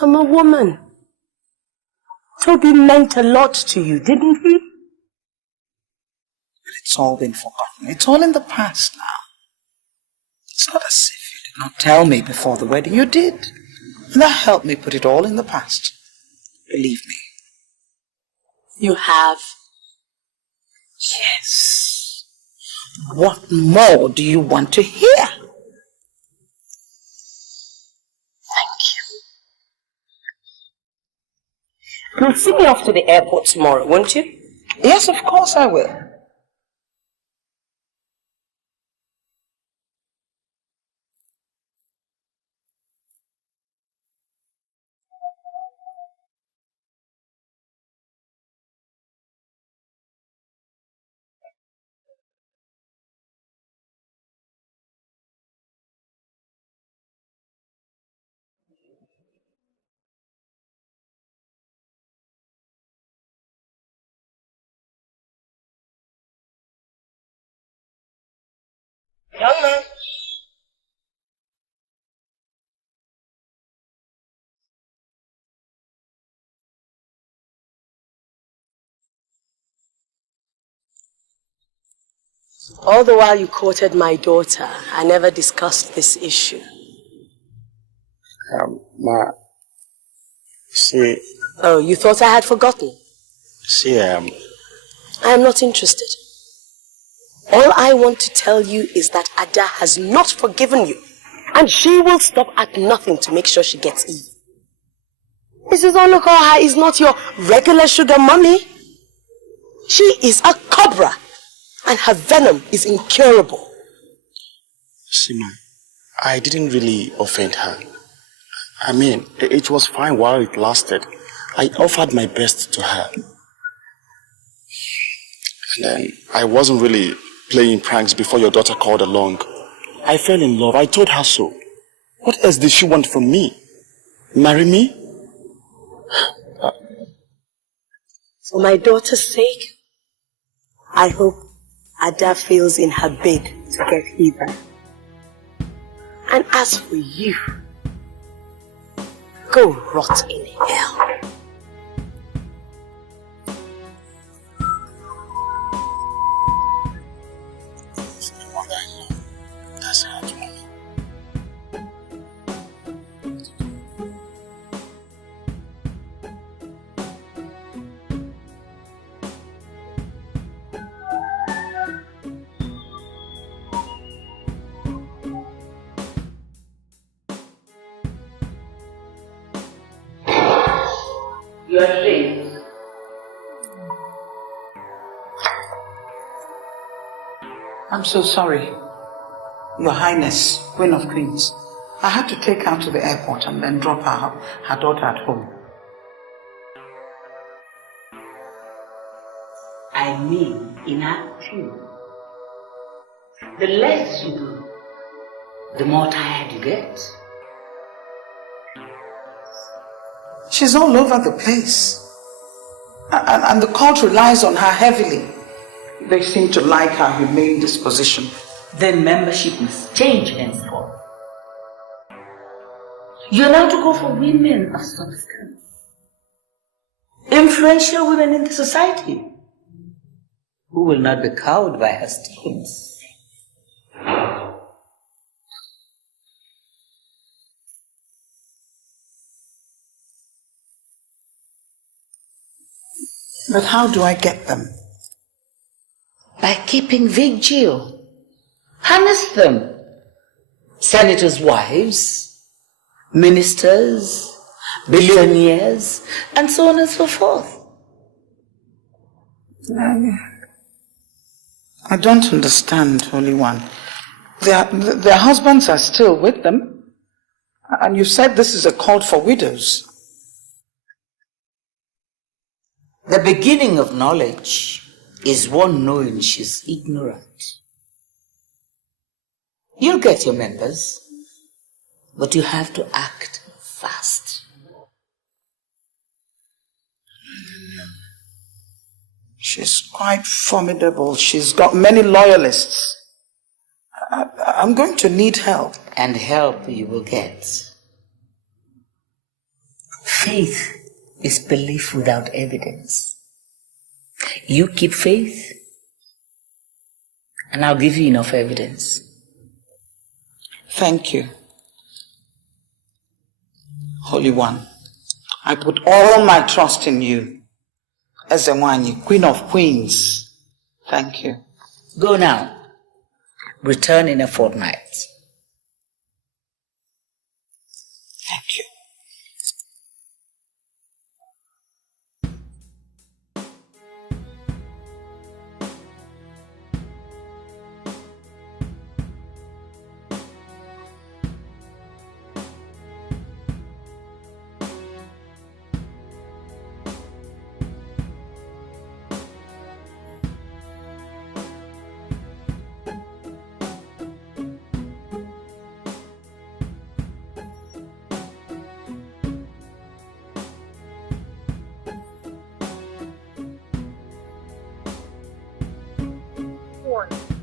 I'm a woman. Toby meant a lot to you, didn't he? But it's all been forgotten. It's all in the past now. It's not as if you did not tell me before the wedding. You did. And that helped me put it all in the past. Believe me. You have? Yes. What more do you want to hear? You'll see me off to the airport tomorrow, won't you? Yes, of course I will. Young man. All the while you courted my daughter, I never discussed this issue. Ma, see... Oh, you thought I had forgotten? See, I am not interested. All I want to tell you is that Ada has not forgiven you. And she will stop at nothing to make sure she gets even. Mrs. Onukoha is not your regular sugar mommy. She is a cobra. And her venom is incurable. Sima, I didn't really offend her. I mean, it was fine while it lasted. I offered my best to her. And then I wasn't really playing pranks before your daughter called along. I fell in love. I told her so. What else did she want from me? Marry me? For my daughter's sake, I hope Ada fails in her bid to get even. And as for you, go rot in hell. That's hard to me. You are late. I'm so sorry, Your Highness, Queen of Queens. I had to take her to the airport and then drop her daughter at home. I mean, in Act 2, the less you do, the more tired you get. She's all over the place. And the court relies on her heavily. They seem to like her humane disposition. Then membership must change henceforth. You're now to go for women of substance. Influential women in the society who will not be cowed by her schemes. But how do I get them? By keeping vigil. Harness them. Senators' wives, ministers, billionaires, and so on and so forth. I don't understand, Holy One. Their husbands are still with them. And you said this is a call for widows. The beginning of knowledge is one knowing she's ignorant. You'll get your members, but you have to act fast. She's quite formidable. She's got many loyalists. I'm going to need help. And help you will get. Faith is belief without evidence. You keep faith, and I'll give you enough evidence. Thank you. Holy One, I put all my trust in you. Ezewanyi, Queen of Queens. Thank you. Go now. Return in a fortnight. Thank you.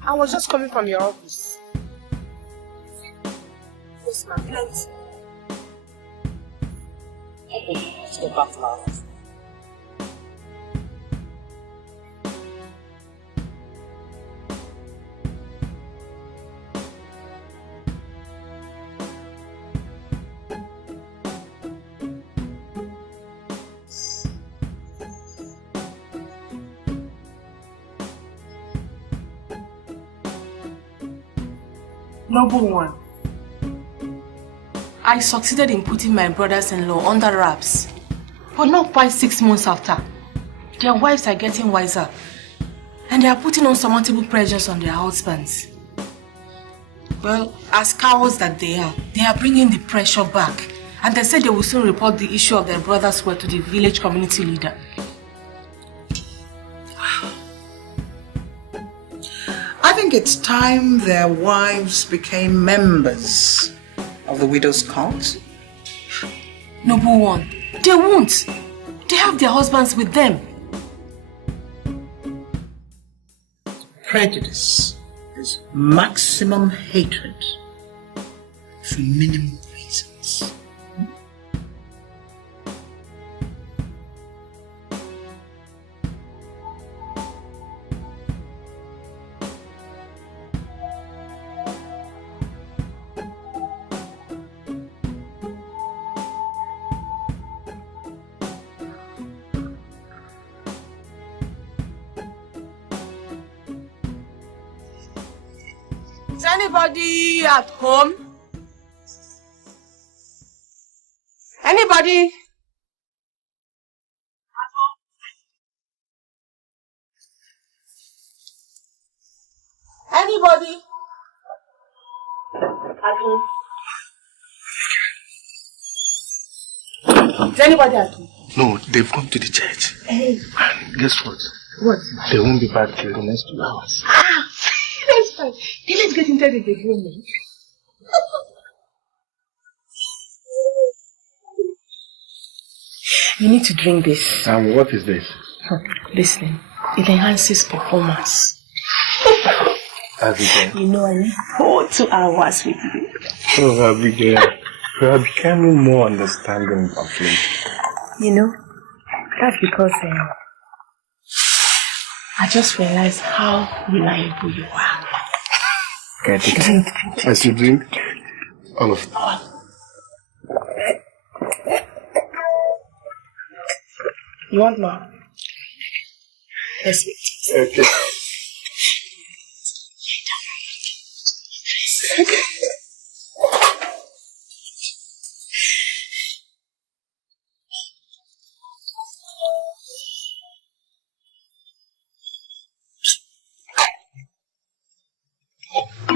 I was just coming from your office. Yes, ma'am. Plenty. Okay, let's get back to my office. Noble one, I succeeded in putting my brothers-in-law under wraps. But not quite 6 months after, their wives are getting wiser. And they are putting unsurmountable pressures on their husbands. Well, as cowards that they are bringing the pressure back. And they said they will soon report the issue of their brother's word to the village community leader. I think it's time their wives became members of the widow's COT. Noble one, they won't. They have their husbands with them. Prejudice is maximum hatred for minimum reasons. Is anybody at home? Anybody? Anybody? At home? Is anybody at home? No, they've gone to the church. Hey. And guess what? What? They won't be back till the next 2 hours. That's fine. Then let's get inside the room. You need to drink this. What is this? Listen, it enhances performance. Abigail. You know, I need 2 hours with you. Oh, Abigail. You are becoming more understanding of me. You know, that's because I just realized how reliable you are. Can I take it? I should drink all of it. You want more? Yes. Okay.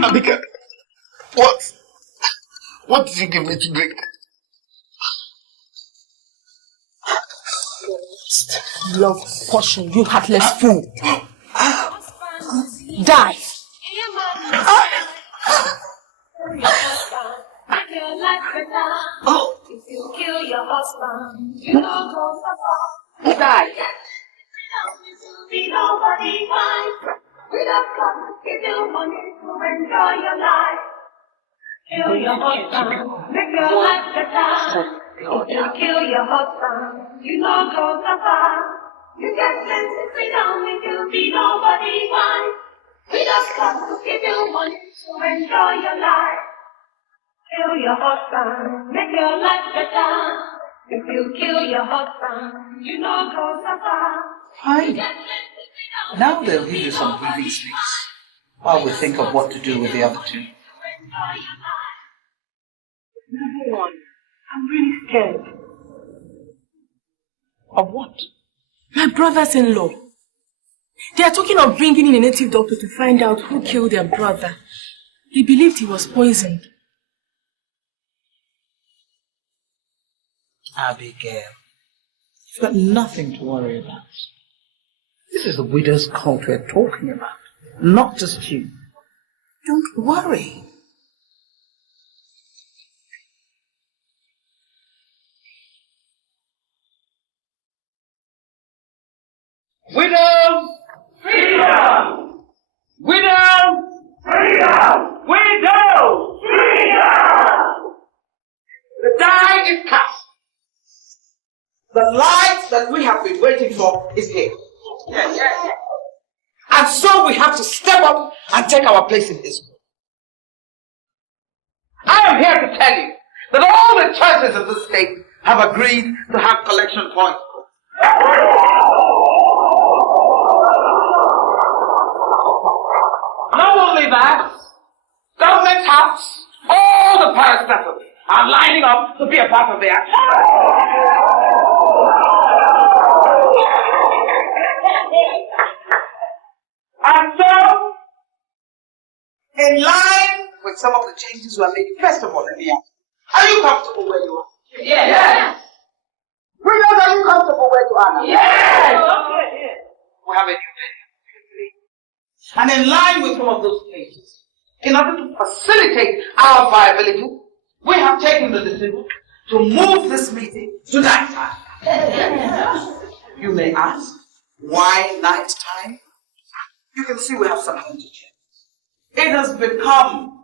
Abika, what did you give me to drink? Love potion, you heartless fool. Die. Oh. If you kill your husband, you don't go so far. Die. Be nobody fine. Without God, give you money to enjoy your life. Kill your husband, make your life better. If you kill your husband, you don't go so far. You get sense of freedom if you be nobody fine. Without God, give you money to enjoy your life. Kill your husband, make your life better. If you kill your husband, you don't go so far. Fine. Now they'll give you some breathing space while we think of what to do with the other two. Number one, I'm really scared. Of what? My brothers-in-law. They are talking of bringing in a native doctor to find out who killed their brother. They believed he was poisoned. Abigail, you've got nothing to worry about. This is the widow's COT we're talking about, not just you. Don't worry. Widows! Freedom! Widows! Freedom! Widows! Freedom! The die is cast. The light that we have been waiting for is here. Yes. And so we have to step up and take our place in this world. I am here to tell you that all the churches in this state have agreed to have collection points. Not only that, governments have to be a part of the action. And so, in line with some of the changes we are making, first of all, let me ask, are you comfortable where you are? Yes. Widows, are you comfortable where you are now? Yes. We have a new day. And in line with some of those changes, in order to facilitate our viability, we have taken the decision to move this meeting to night time. You may ask, why night time? You can see we have something to change. It has become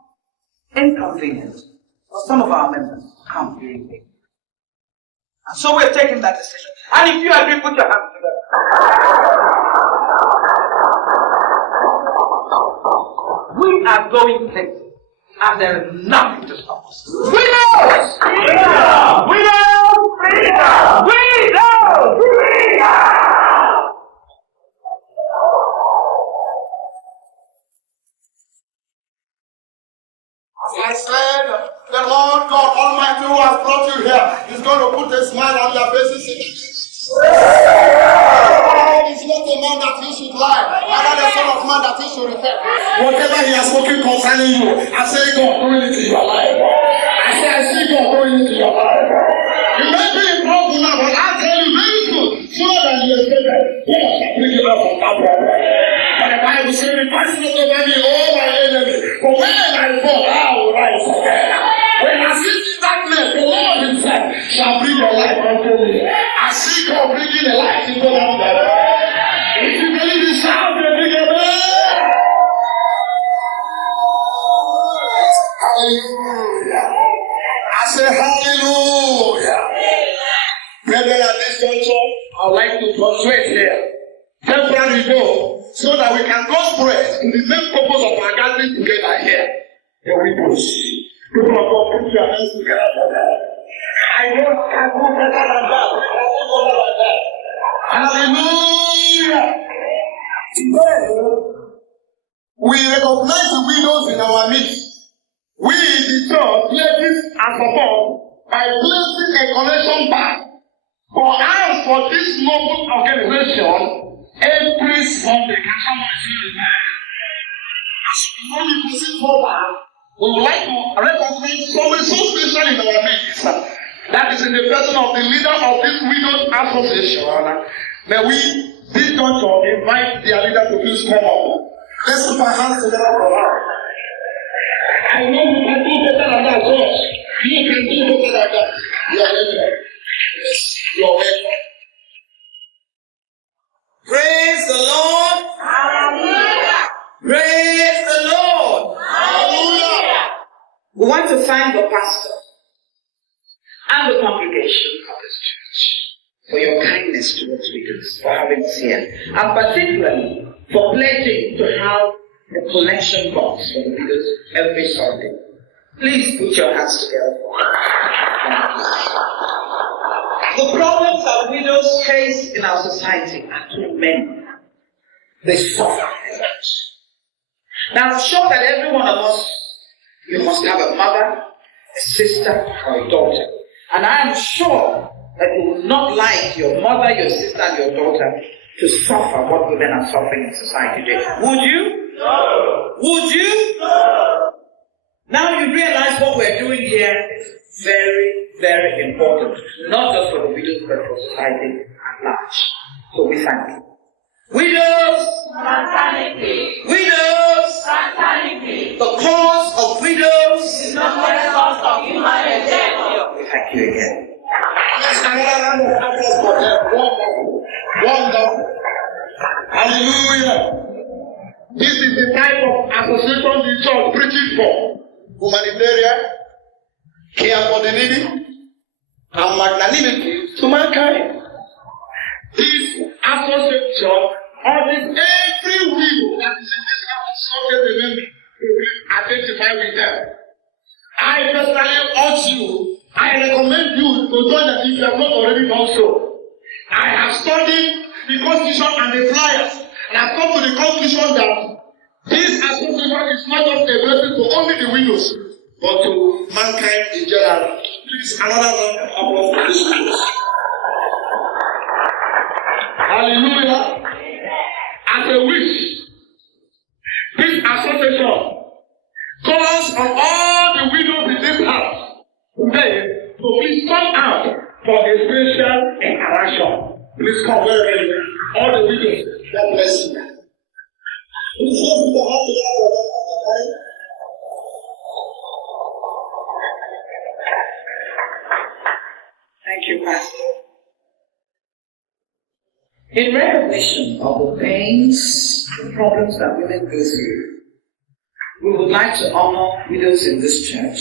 inconvenient for some of our members to come during the day. And so we're taking that decision. And if you agree, put your hands together. We are going places, and there is nothing to stop us. Widows! Freedom! Widows! Freedom! Widows! Freedom! I said, the Lord God Almighty who has brought you here is going to put a smile on your faces. God is not a man that he should lie, neither the son of man that he should repent. Whatever he has spoken concerning you, I say God doing it in your life. I see God doing it in your life. You may be in trouble now, but I tell you very soon, sooner than you expected, God shall bring you out from that problem. But the Bible says, the person of the enemy, all my enemy, but when I fall, I will rise again. When I sit in darkness, the Lord himself shall bring the light unto me. I see God bringing the light into that bed. If you believe it, shout the big amen. Hallelujah. I say hallelujah. Brethren, at this juncture, I would like to persuade here. Temporarily go, so that we can go spread to the main purpose of our gathering together here. The windows. People of God, put your hands together. I know I can do better than that. I can do better than that. Hallelujah. Today, we recognize the widows in our midst. We, the church, pledges and support by placing a collection bag for us for this noble organization. Every Sunday, can somebody see it? As we only proceed forward, we would like to recognize somebody so special in our midst. That is in the person of the leader of this Widows Association. May we, this juncture, invite their leader to please come up. Let's put our hands together for her. I know you can do better than that, God. You can do better than that. You are welcome. Yes, you are welcome. Praise the Lord. Hallelujah. Praise the Lord. Hallelujah. We want to thank the pastor and the congregation of this church for your kindness towards widows, for having us here, and particularly for pledging to have a collection box for the widows every Sunday. Please put your hands together. The problems that widows face in our society are too many. They suffer a lot. Now I'm sure that every one of us, you must have a mother, a sister, or a daughter. And I am sure that you would not like your mother, your sister, and your daughter to suffer what women are suffering in society today. Would you? No. Would you? No. Now you realize what we're doing here is very, very important, not just for the widows, but for society at large. So we thank you. Widows, fraternity. Widows, fraternity. The cause of widows is not the cause of humanity. We thank you again. Wonderful. Hallelujah. This is the type of association the church preaching for. Humanitarian, care for the needy, and magnanimity to mankind. This association orders every widow that is in this house to identify with them. I personally urge you, I recommend you to join them if you have not already done so. I have studied the constitution and the flyers, and I've come to the conclusion that this association is not just a blessing to only the widows, but to mankind in general. Please, another round of applause for this speech. Hallelujah. As a wish, this association calls on all the widows in this house today to please come out for a special interaction. Please come very well. All the widows. God bless you. Thank you, Pastor. In recognition of the pains and problems that women go through, we would like to honor widows in this church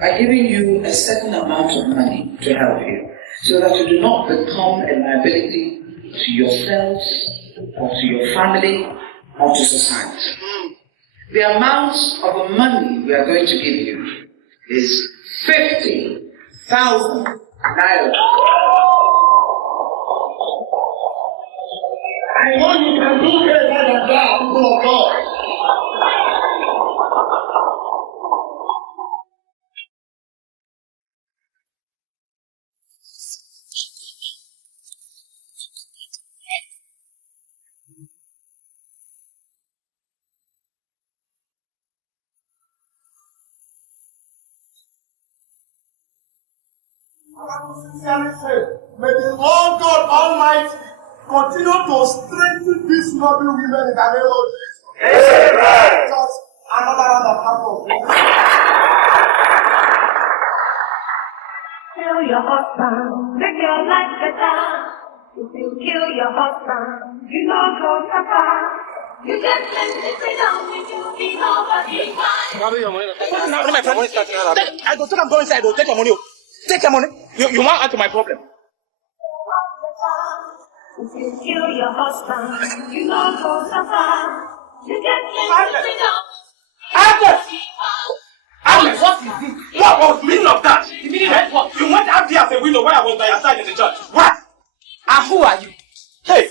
by giving you a certain amount of money to help you, so that you do not become a liability to yourselves, or to your family, or to society. The amount of the money we are going to give you is 50,000 naira. I know you can do better than that, people of God. Sincerely say, may the Lord God Almighty continue to strengthen these noble women in the name of Jesus. Amen. Just another round of applause. Kill your husband, make your life better. If you kill your husband, you don't go suffer. You get plenty freedom if you be nobody mind. I go take am go inside. Take your money. Take your money. You want to add to my problem. If you kill your husband, you don't go suffer. You get plenty freedom. Agnes, what is it? What was the meaning of that? The meaning of what? You went out there as a widow while I was by your side in the church. What? And who are you? Hey,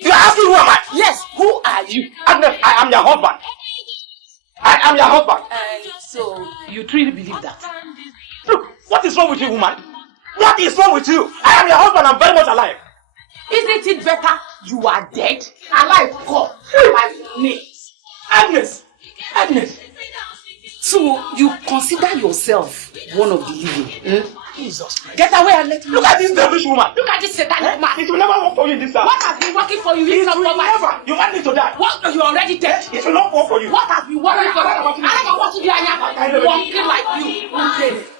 you are asking who am I? Yes, who are you? Agnes, I am your husband. I am your husband. So, you truly believe that? Look, what is wrong with you, woman? What is wrong with you? I am your husband. I'm very much alive. Isn't it better you are dead? Alive, God. My name. Agnes. Agnes. So you consider yourself one of the living? Jesus Christ. Get away and let me. Look at this devilish woman. Look at this satanic man. It will never work for you in this house. What has been working for you? It will never. You want me to die. What? You already dead. It will not work for you. What has been working for you? I don't want to be walking like you. Okay.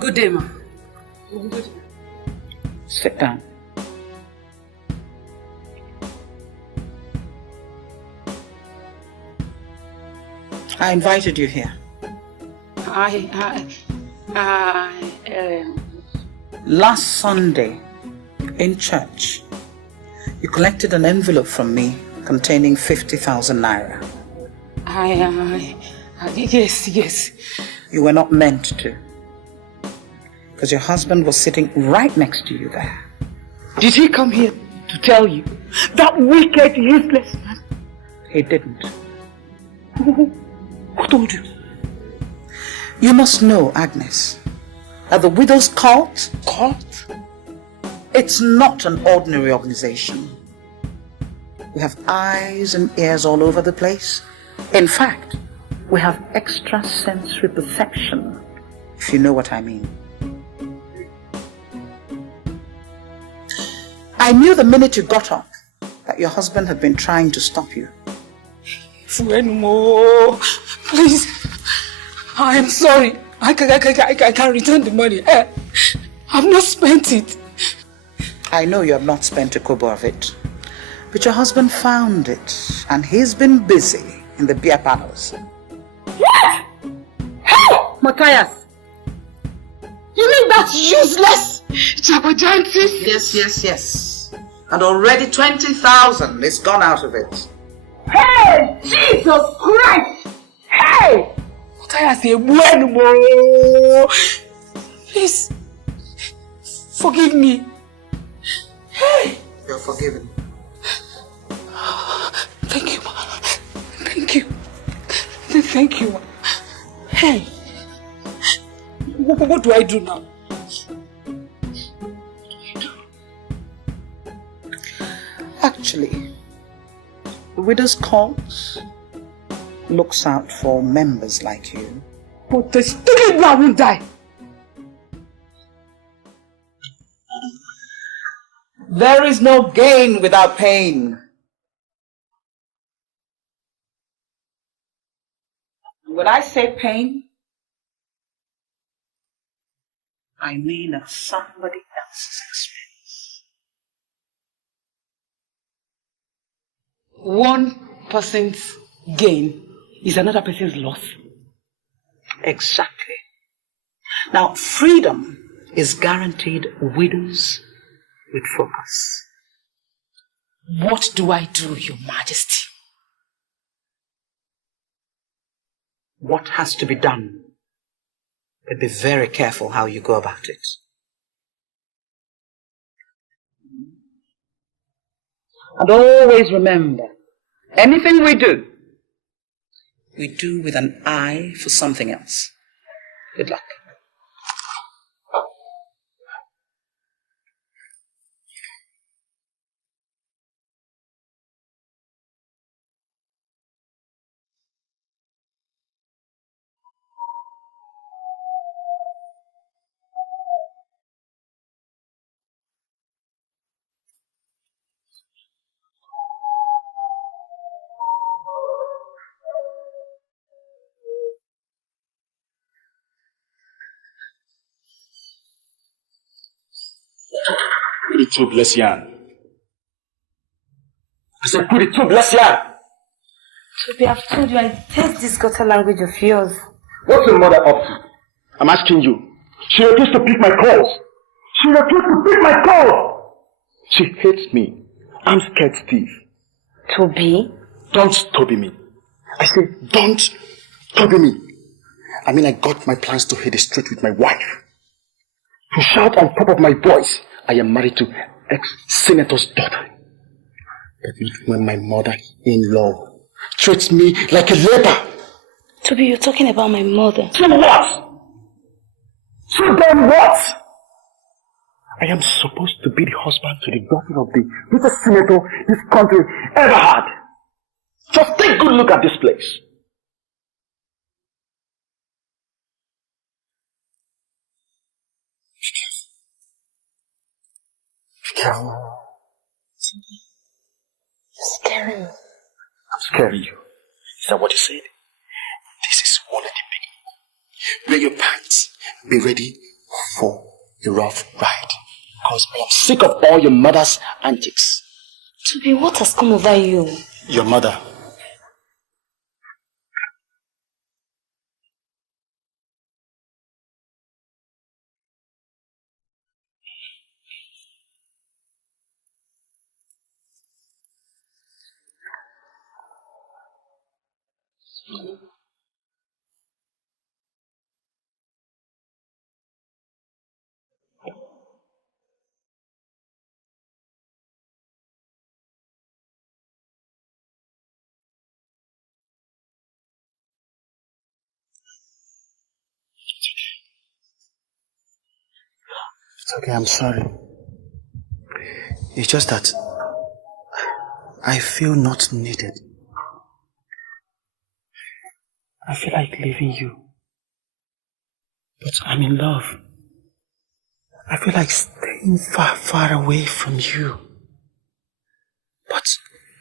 Good day, ma. Good. Sit down. I invited you here. Last Sunday, in church, you collected an envelope from me containing 50,000 naira. Yes. You were not meant to. Because your husband was sitting right next to you there. Did he come here to tell you? That wicked, useless man. He didn't. Who told you? You must know, Agnes, that the Widows' COT, it's not an ordinary organization. We have eyes and ears all over the place. In fact, we have extrasensory perception, if you know what I mean. I knew the minute you got up that your husband had been trying to stop you. Fuenmo, please, I am sorry. I can return the money. I've not spent it. I know you have not spent a kobo of it, but your husband found it, and he's been busy in the beer parlors. What? Hey, Matthias, you mean that useless Jabajantis? Yes. And already 20,000 is gone out of it. Hey, Jesus Christ! Hey! What I say, bueno. Please, forgive me. Hey! You're forgiven. Thank you, ma. Thank you. Thank you, ma. Hey! What do I do now? Actually, the Widows Court looks out for members like you. But the stupid man won't die. There is no gain without pain. When I say pain, I mean at somebody else's expense. One person's gain is another person's loss. Exactly. Now, freedom is guaranteed widows with focus. What do I do, Your Majesty? What has to be done? But be very careful how you go about it. And always remember, anything we do with an eye for something else. Good luck. Put it through, bless Yan. I said, put it through, bless Yan. Toby, I've told you, I taste this gutter language of yours. What's your mother up to? I'm asking you. She refused to pick my calls. She refused to pick my calls. She hates me. I'm scared stiff. Toby? Don't Toby me. I say, don't Toby me. I mean, I got my plans to hit the street with my wife. To shout on top of my voice, I am married to ex-senator's daughter. But when my mother-in-law treats me like a leper. Toby, you're talking about my mother. So what? So then what? I am supposed to be the husband to the daughter of the richest senator this country ever had. Just take a good look at this place. You're scaring me. I'm scaring you. Is that what you said? This is only the beginning. Wear your pants. Be ready for a rough ride. Because I am sick of all your mother's antics. Toby, what has come over you? Your mother. It's okay, I'm sorry. It's just that I feel not needed. I feel like leaving you. But I'm in love. I feel like staying far, far away from you. But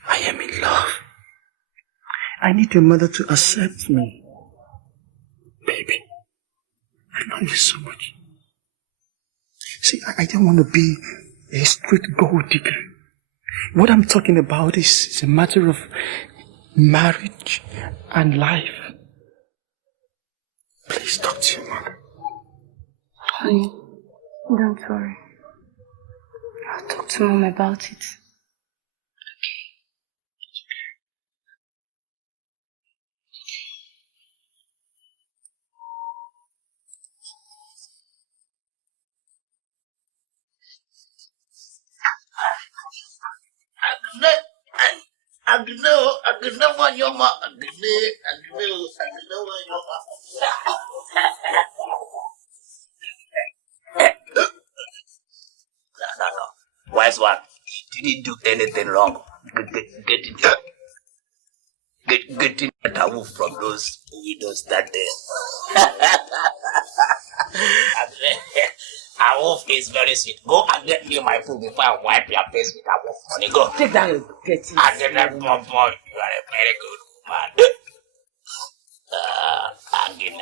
I am in love. I need your mother to accept me. Baby, I love you so much. See, I don't want to be a street gold digger. What I'm talking about is a matter of marriage and life. Please talk to your mother. Honey, don't worry. I'll talk talk to Mom about it. No. Wise one, you didn't do anything wrong. Getting a move from those widows that day. A wolf is very sweet. Go and get me my food before I wipe your face with a wolf money. Go. Take that and get it. And then that boy, you are a very good woman. Angine.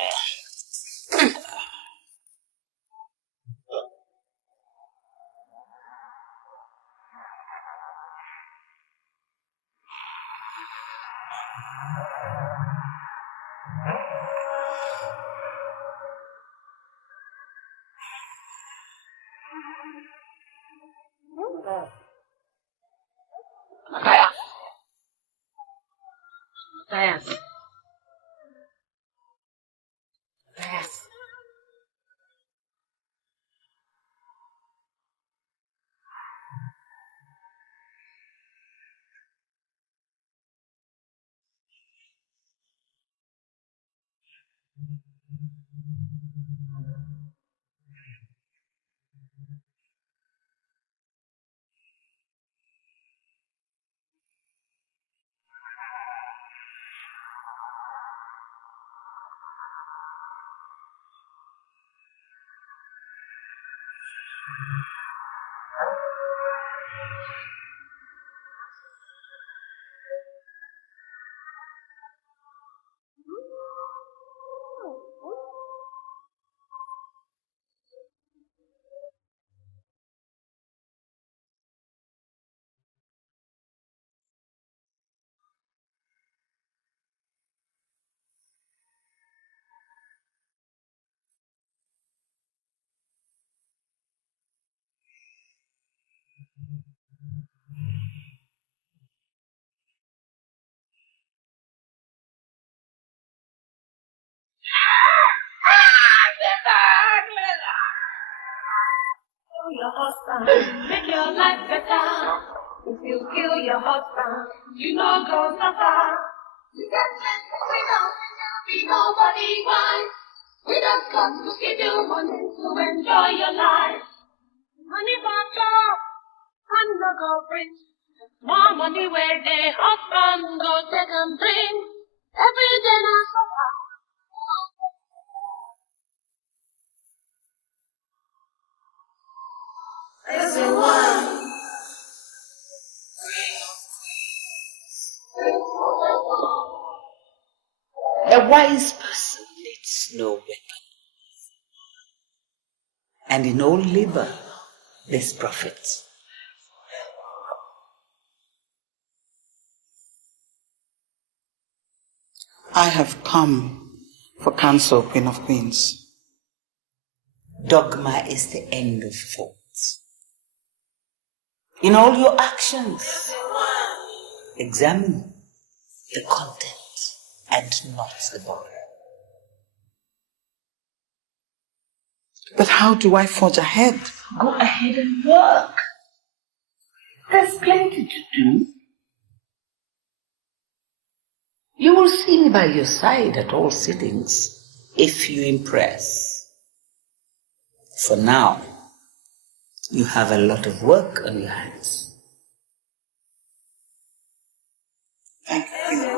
Matthias. Your husband, make your life better. If you kill your husband, you know go suffer. You get be nobody wise. We don't come to give you money to enjoy your life. Money for job, and no go bring. More money where the husband go take and bring. Every day now suffer. Everyone. A wise person needs no weapon, and in all labor there's profit. I have come for counsel, Queen of Queens. Dogma is the end of thought. In all your actions, examine the content and not the body. But how do I forge ahead? Go ahead and work. There's plenty to do. You will see me by your side at all sittings if you impress. For now, you have a lot of work on your hands. Thank you.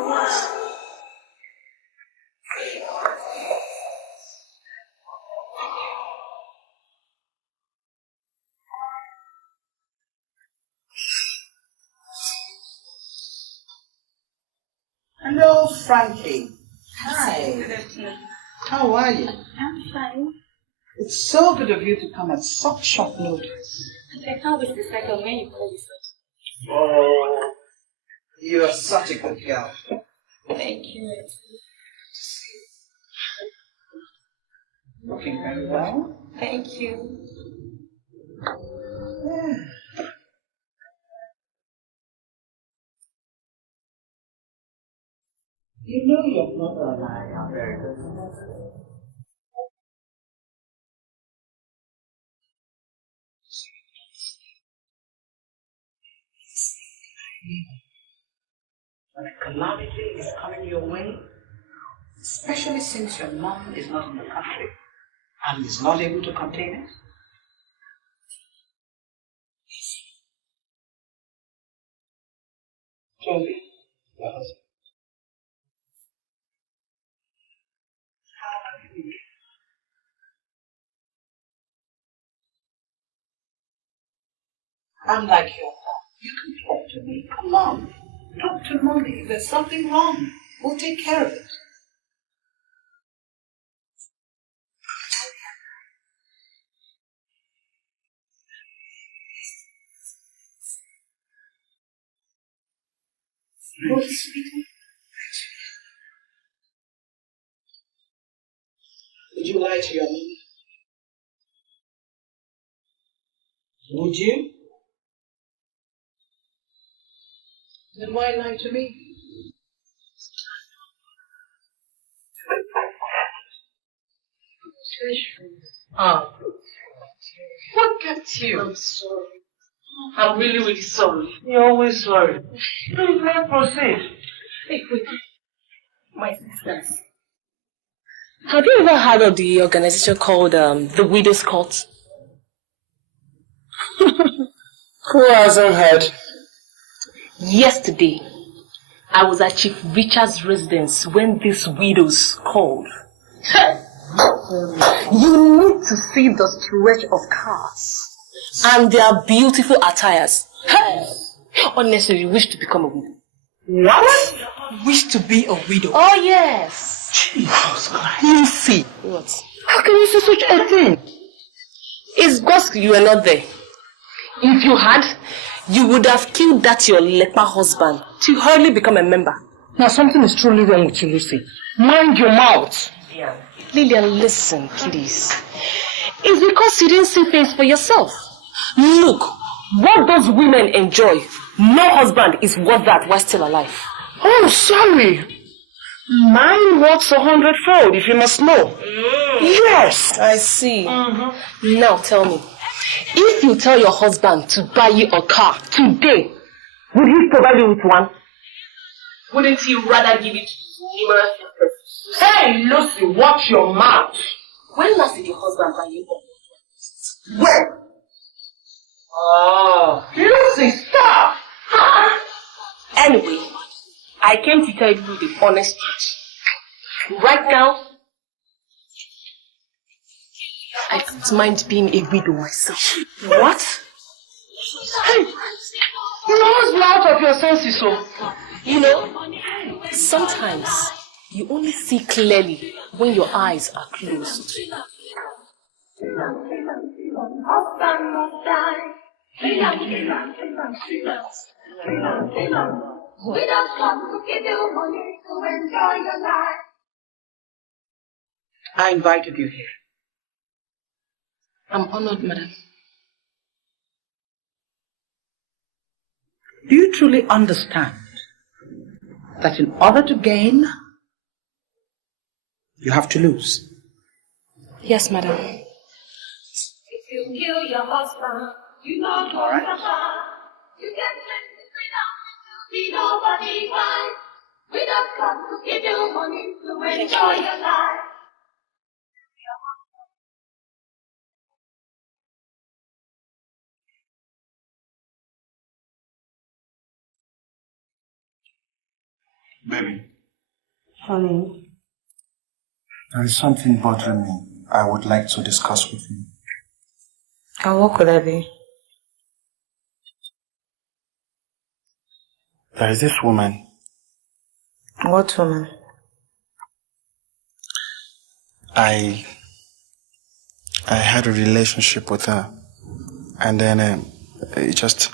Hello, Frankie. Hi. Good afternoon. How are you? I'm fine. It's so good of you to come at such short notice. I can't wait to cycle when you call me. Oh, you are such a good girl. Thank you. Looking very well. Thank you. Yeah. Not gonna lie, I'm very good. When a calamity is coming your way, especially since your mom is not in the country and is not able to contain it, Joby, your husband. I'm like your mom. You can talk to me. Come on. Talk to mommy. If there's something wrong, we'll take care of it. Oh, sweetie. Would you lie to your mom? Would you? Then why lie to me? Oh. What kept you? I'm sorry. I'm really, really sorry. You're always sorry. Please, let's proceed. Hey, wait. My sisters. Have you ever heard of the organization called the WIDOWS COT? Who hasn't heard? Yesterday, I was at Chief Richard's residence when these widows called. You need to see the stretch of cars and their beautiful attires. Honestly, you wish to become a widow. What? Wish to be a widow? Oh, yes. Jesus Christ. You see. What? How can you say such a thing? It's because you were not there. If you had, you would have killed that your leper husband to hardly become a member. Now something is truly wrong with you, Lucy. Mind your mouth. Yeah. Lillian, listen, please. It's because you didn't see things for yourself. Look, what those women enjoy, no husband is worth that while still alive. Oh, sorry. Mine works 100-fold, if you must know. Yes. I see. Now tell me, if you tell your husband to buy you a car today, would he provide you with one? Wouldn't he rather give it to numerous people? Hey, Lucy, watch your mouth. When last did your husband buy you one? Where? Oh, Lucy, stop! Anyway, I came to tell you the honest truth. Right now, I don't mind being a widow myself. What? Hey, you always be out of your senses, so. You know, sometimes you only see clearly when your eyes are closed. WIDOWS come to give you money to enjoy your life. I invited you here. I'm honored, madam. Do you truly understand that in order to gain, you have to lose? Yes, madam. If you kill your husband, you know you're right. You get plenty freedom to be nobody's wife. WIDOWS come to give you money to enjoy your life. Baby. Honey. There is something bothering me I would like to discuss with you. And what could that be? There is this woman. What woman? I had a relationship with her. And then it just...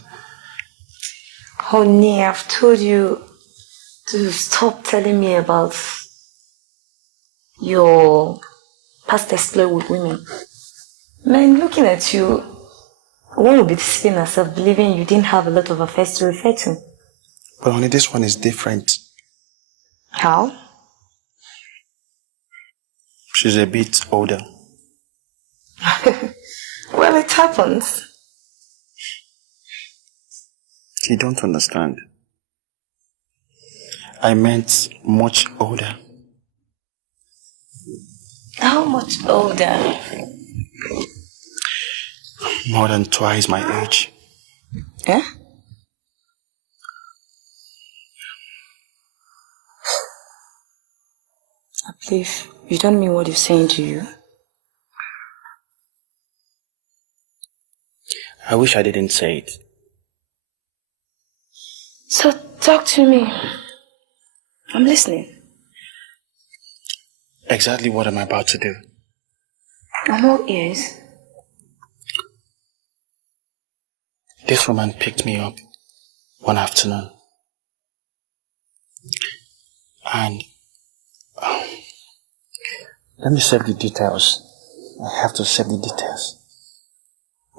Honey, I've told you to stop telling me about your past exploit with women. Man, looking at you, one would be deceiving herself, believing you didn't have a lot of affairs to refer to. But honey, this one is different. How? She's a bit older. Well, it happens. You don't understand. I meant much older. How much older? More than twice my age. Yeah? I believe you don't mean what you're saying, do you? I wish I didn't say it. So talk to me. I'm listening. Exactly what I'm about to do. I'm all ears. This woman picked me up one afternoon. And let me save the details. I have to save the details.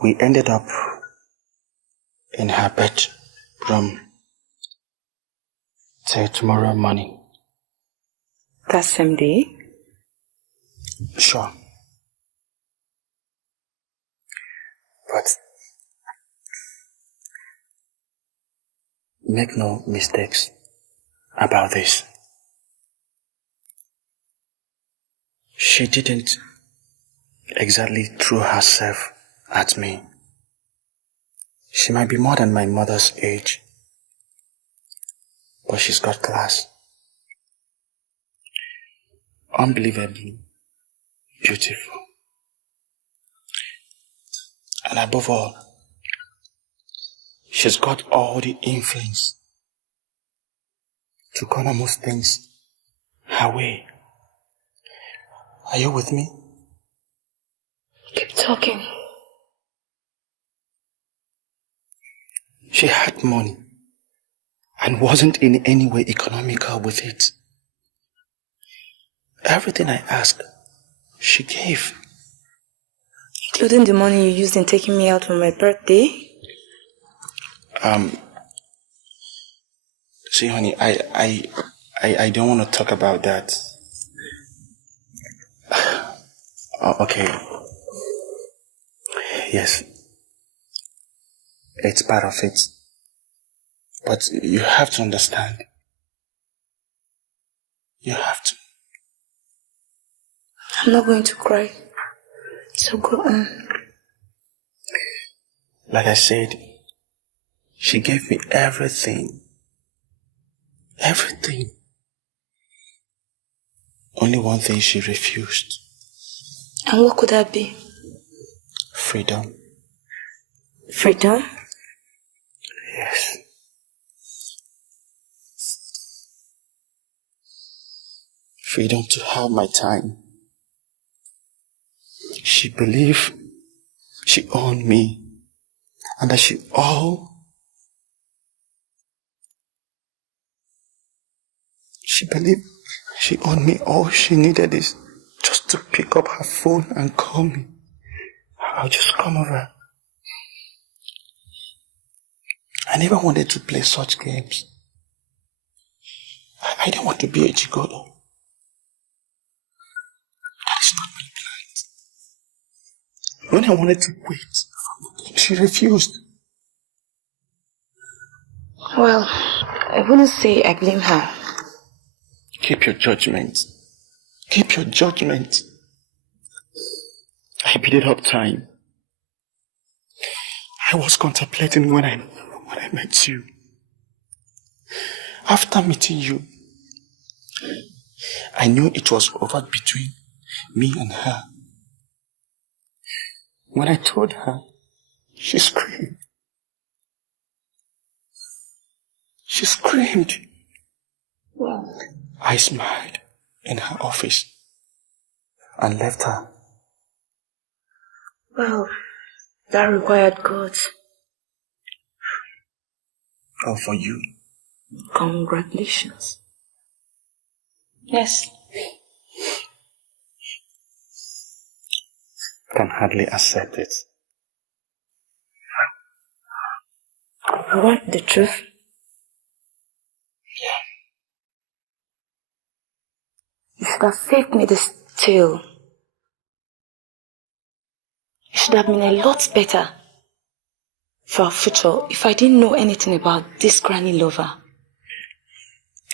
We ended up in her bedroom till tomorrow morning. That same day? Sure. But make no mistakes about this. She didn't exactly throw herself at me. She might be more than my mother's age, but she's got class. Unbelievably beautiful. And above all, she's got all the influence to corner most things her way. Are you with me? Keep talking. She had money and wasn't in any way economical with it. Everything I asked, she gave. Including the money you used in taking me out for my birthday? See, honey, I don't want to talk about that. Okay. Yes. It's part of it. But you have to understand. You have to. I'm not going to cry. So go on. Like I said, she gave me everything. Everything. Only one thing she refused. And what could that be? Freedom. Freedom? Yes. Freedom to have my time. She believed she owned me and that she believed she owned me. All she needed is just to pick up her phone and call me. I'll just come over. I never wanted to play such games. I didn't want to be a gigolo. That is not my plan. When I wanted to quit, she refused. Well, I wouldn't say I blame her. Keep your judgment. Keep your judgment. I beat up time. I was contemplating when I met you. After meeting you, I knew it was over between me and her. When I told her, she screamed. She screamed. Wow. I smiled in her office and left her. Well, that required guts. Oh, for you. Congratulations. Yes. Can hardly accept it. You want the truth? You should have saved me this Still, it should have been a lot better for our future if I didn't know anything about this granny lover.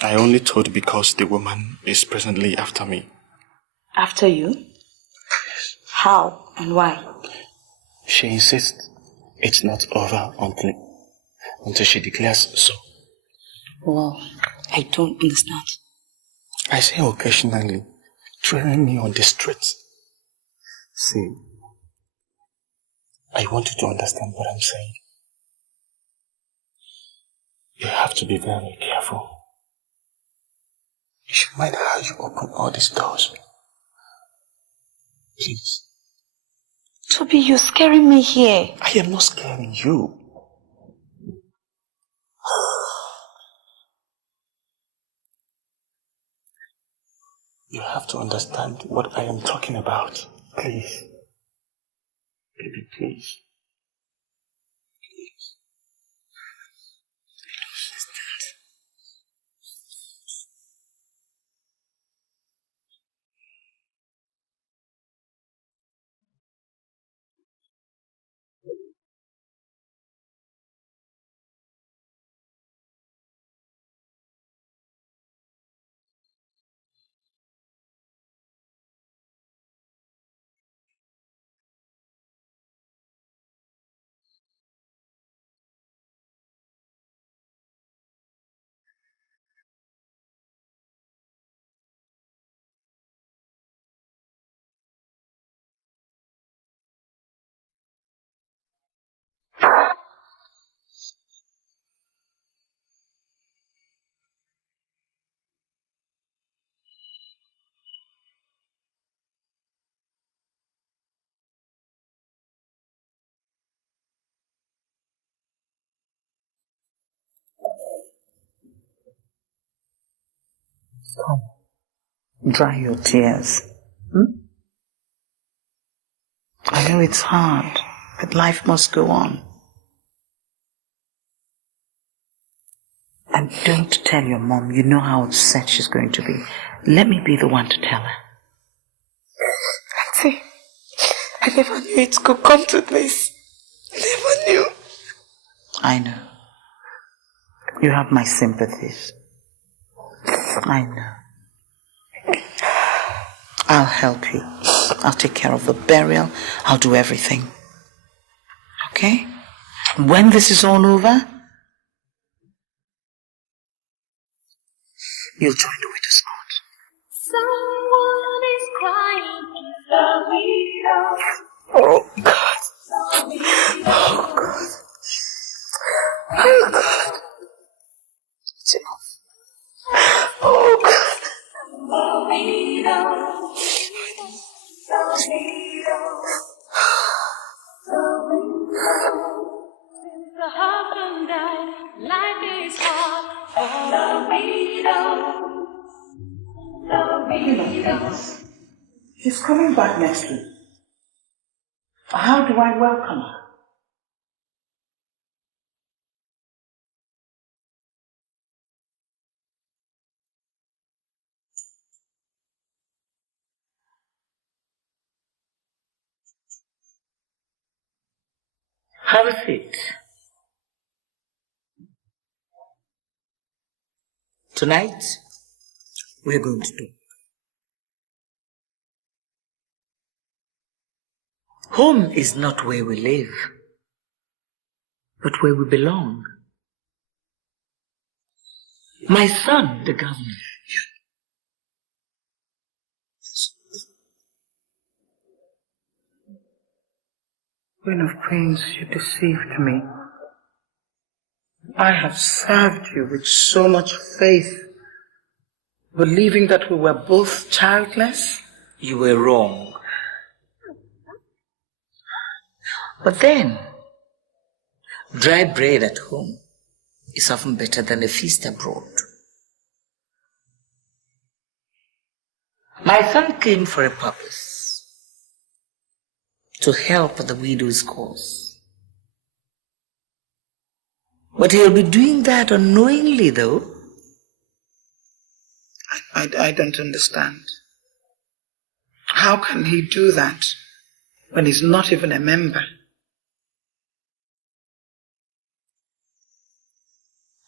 I only told because the woman is presently after me. After you? How and why? She insists it's not over until she declares so. Well, I don't understand. I say occasionally, trailing me on the streets. See, I want you to understand what I'm saying. You have to be very careful. You should mind how you open all these doors. Please. Toby, you're scaring me here. I am not scaring you. You have to understand what I am talking about. Please. Baby, please. Please. Come, dry your tears. I know it's hard, but life must go on. And don't tell your mom. You know how upset she's going to be. Let me be the one to tell her. Auntie, I never knew it could come to this. Never knew. I know. You have my sympathies. I know. I'll help you. I'll take care of the burial. I'll do everything. Okay? When this is all over, you'll join the widow's court. Someone is crying, the widow. Oh, God. Oh, God. Oh, God. It's enough. Oh, God. The widow. The widow. The widow. Since the husband died, life is hard for the widow. The widow. She's coming back next week. How do I welcome her? Have a seat. Tonight, we're going to do. Home is not where we live, but where we belong. My son, the governor. Queen of Queens, you deceived me. I have served you with so much faith, believing that we were both childless. You were wrong. But then, dry bread at home is often better than a feast abroad. My son came for a purpose. To help the widow's cause. But he'll be doing that unknowingly, though. I don't understand. How can he do that when he's not even a member?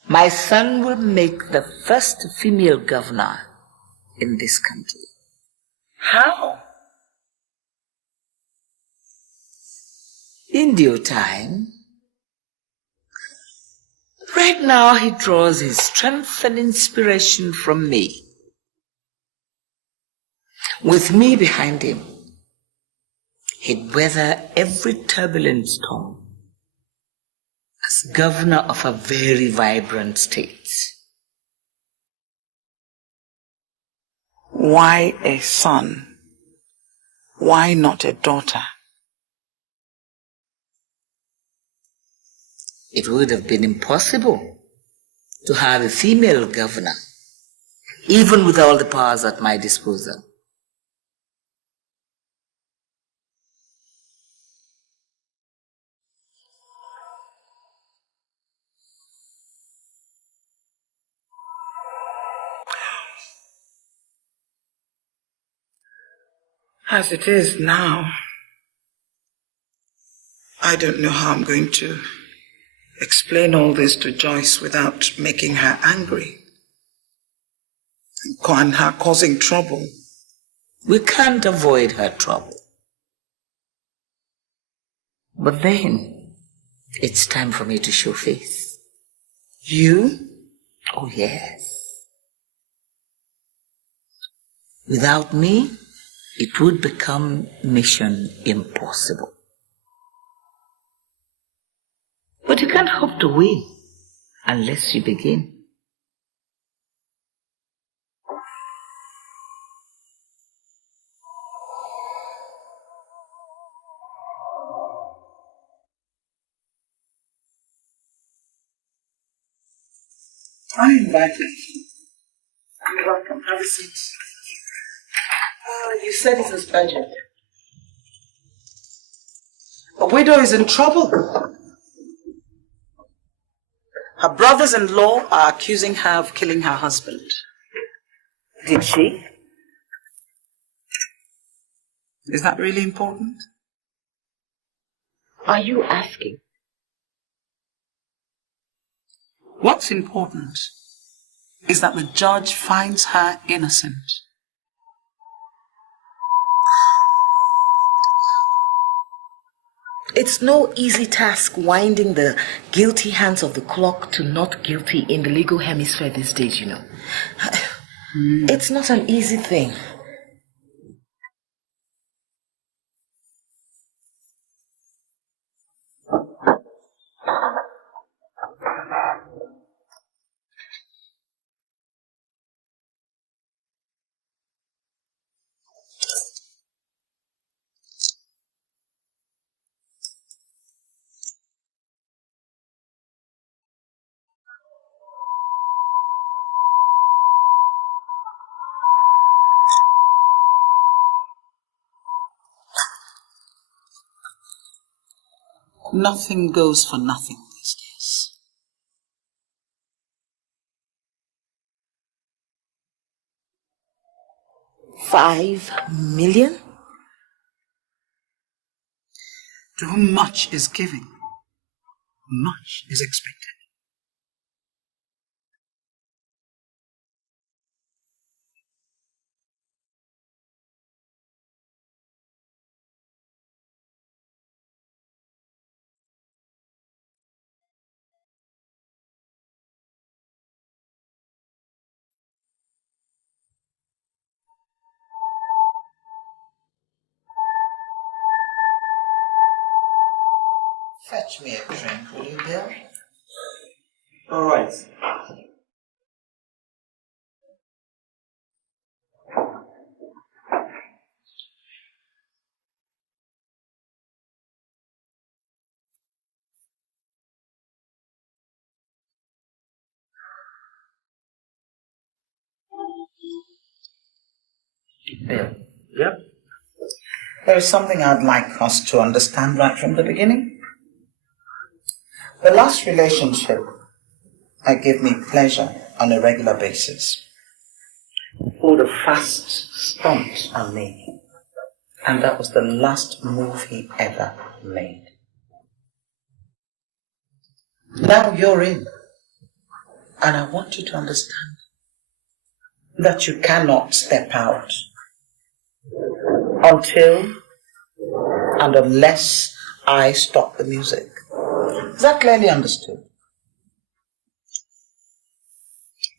My son will make the first female governor in this country. How? In due time. Right now he draws his strength and inspiration from me. With me behind him, he'd weather every turbulent storm as governor of a very vibrant state. Why a son? Why not a daughter? It would have been impossible to have a female governor, even with all the powers at my disposal. As it is now, I don't know how I'm going to explain all this to Joyce without making her angry and her causing trouble. We can't avoid her trouble. But then, it's time for me to show face. You? Oh, yes. Without me, it would become mission impossible. But you can't hope to win unless you begin. I'm back. You're welcome. Have a seat. You said it was urgent. A widow is in trouble. Her brothers-in-law are accusing her of killing her husband. Did she? Is that really important? Are you asking? What's important is that the judge finds her innocent. It's no easy task winding the guilty hands of the clock to not guilty in the legal hemisphere these days, you know. It's not an easy thing. Nothing goes for nothing these days. $5 million? To whom much is given, much is expected. Fetch me a drink, will you, Bill? All right. Bill. Yep. There is something I'd like us to understand right from the beginning. The last relationship gave me pleasure on a regular basis. Pulled a fast stunt on me. And that was the last move he ever made. Now you're in. And I want you to understand that you cannot step out until and unless I stop the music. Is that clearly understood?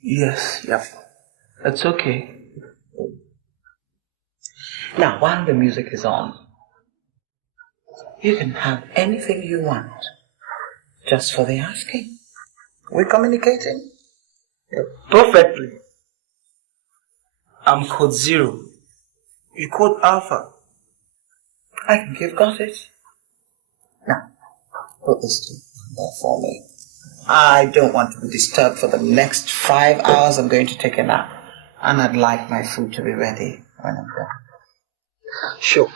Yes, yep. That's okay. Now, while the music is on, you can have anything you want, just for the asking. We're communicating? Perfectly. I'm code 0. You code Alpha. I think you've got it. Now, put this there for me. I don't want to be disturbed for the next 5 hours. I'm going to take a nap. And I'd like my food to be ready when I'm done. Sure.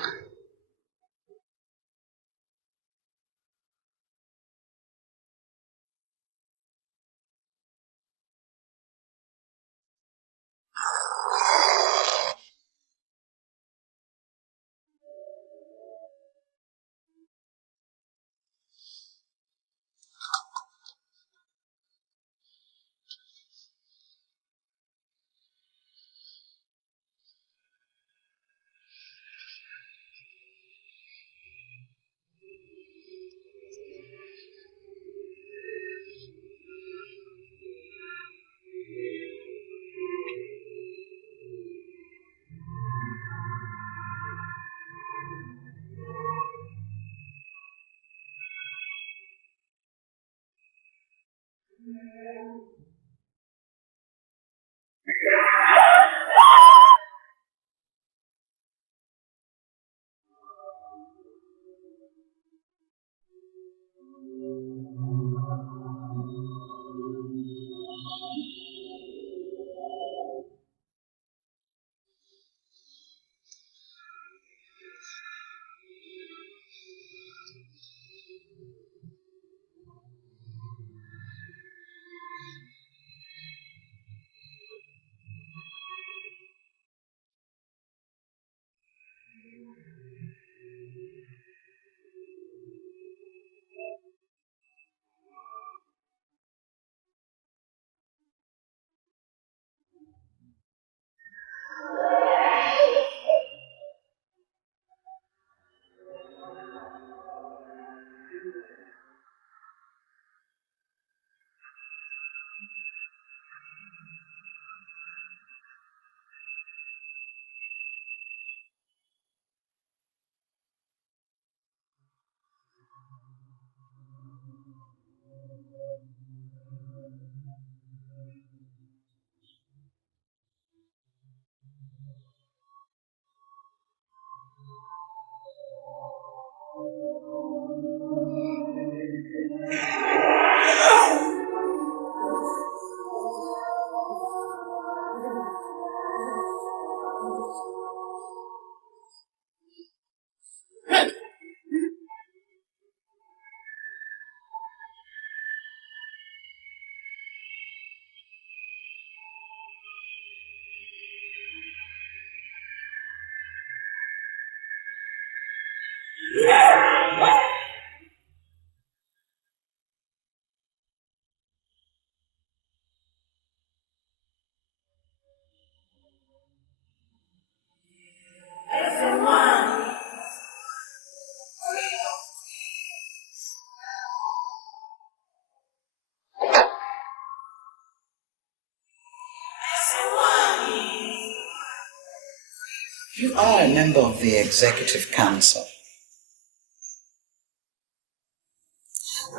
You are a member of the Executive Council.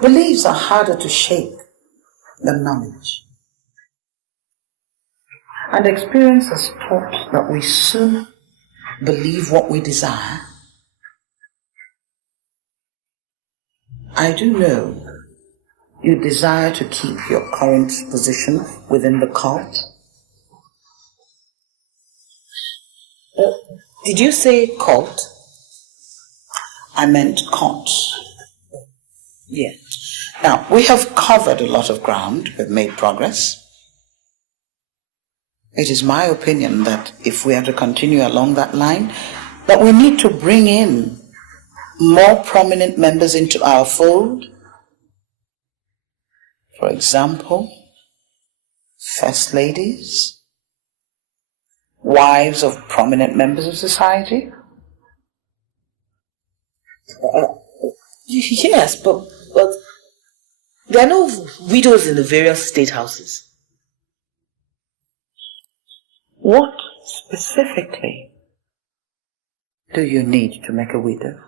Beliefs are harder to shake than knowledge. And experience has taught that we soon believe what we desire. I do know you desire to keep your current position within the COT. Did you say COT? I meant COT. Yeah. Now, we have covered a lot of ground. We've made progress. It is my opinion that if we are to continue along that line, that we need to bring in more prominent members into our fold. For example, first ladies, wives of prominent members of society. Yes, but there are no widows in the various state houses. What specifically do you need to make a widow?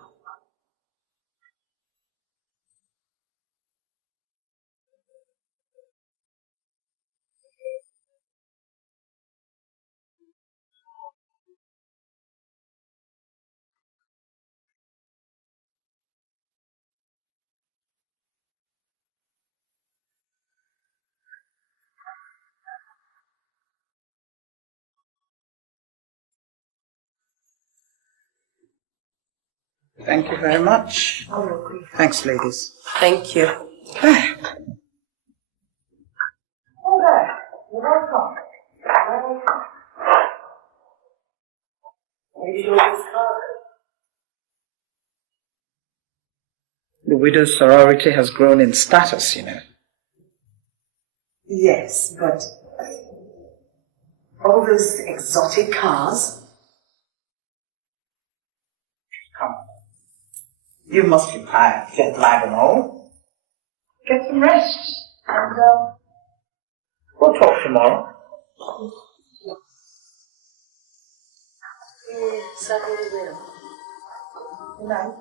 Thank you very much. Thanks, ladies. Thank you. You're welcome. The widow's sorority has grown in status, you know. Yes, but all those exotic cars. Come on. You must be tired, jet lag and all. Get some rest. And we'll talk tomorrow. Certainly will. Good night.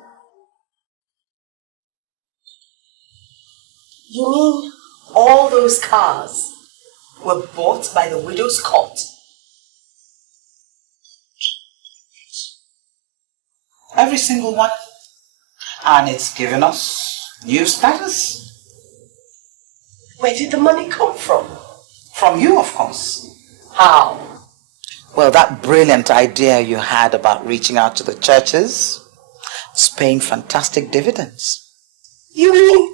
You mean all those cars were bought by the widow's COT? Every single one. And it's given us new status. Where did the money come from? From you, of course. How? Well, that brilliant idea you had about reaching out to the churches is paying fantastic dividends. You mean?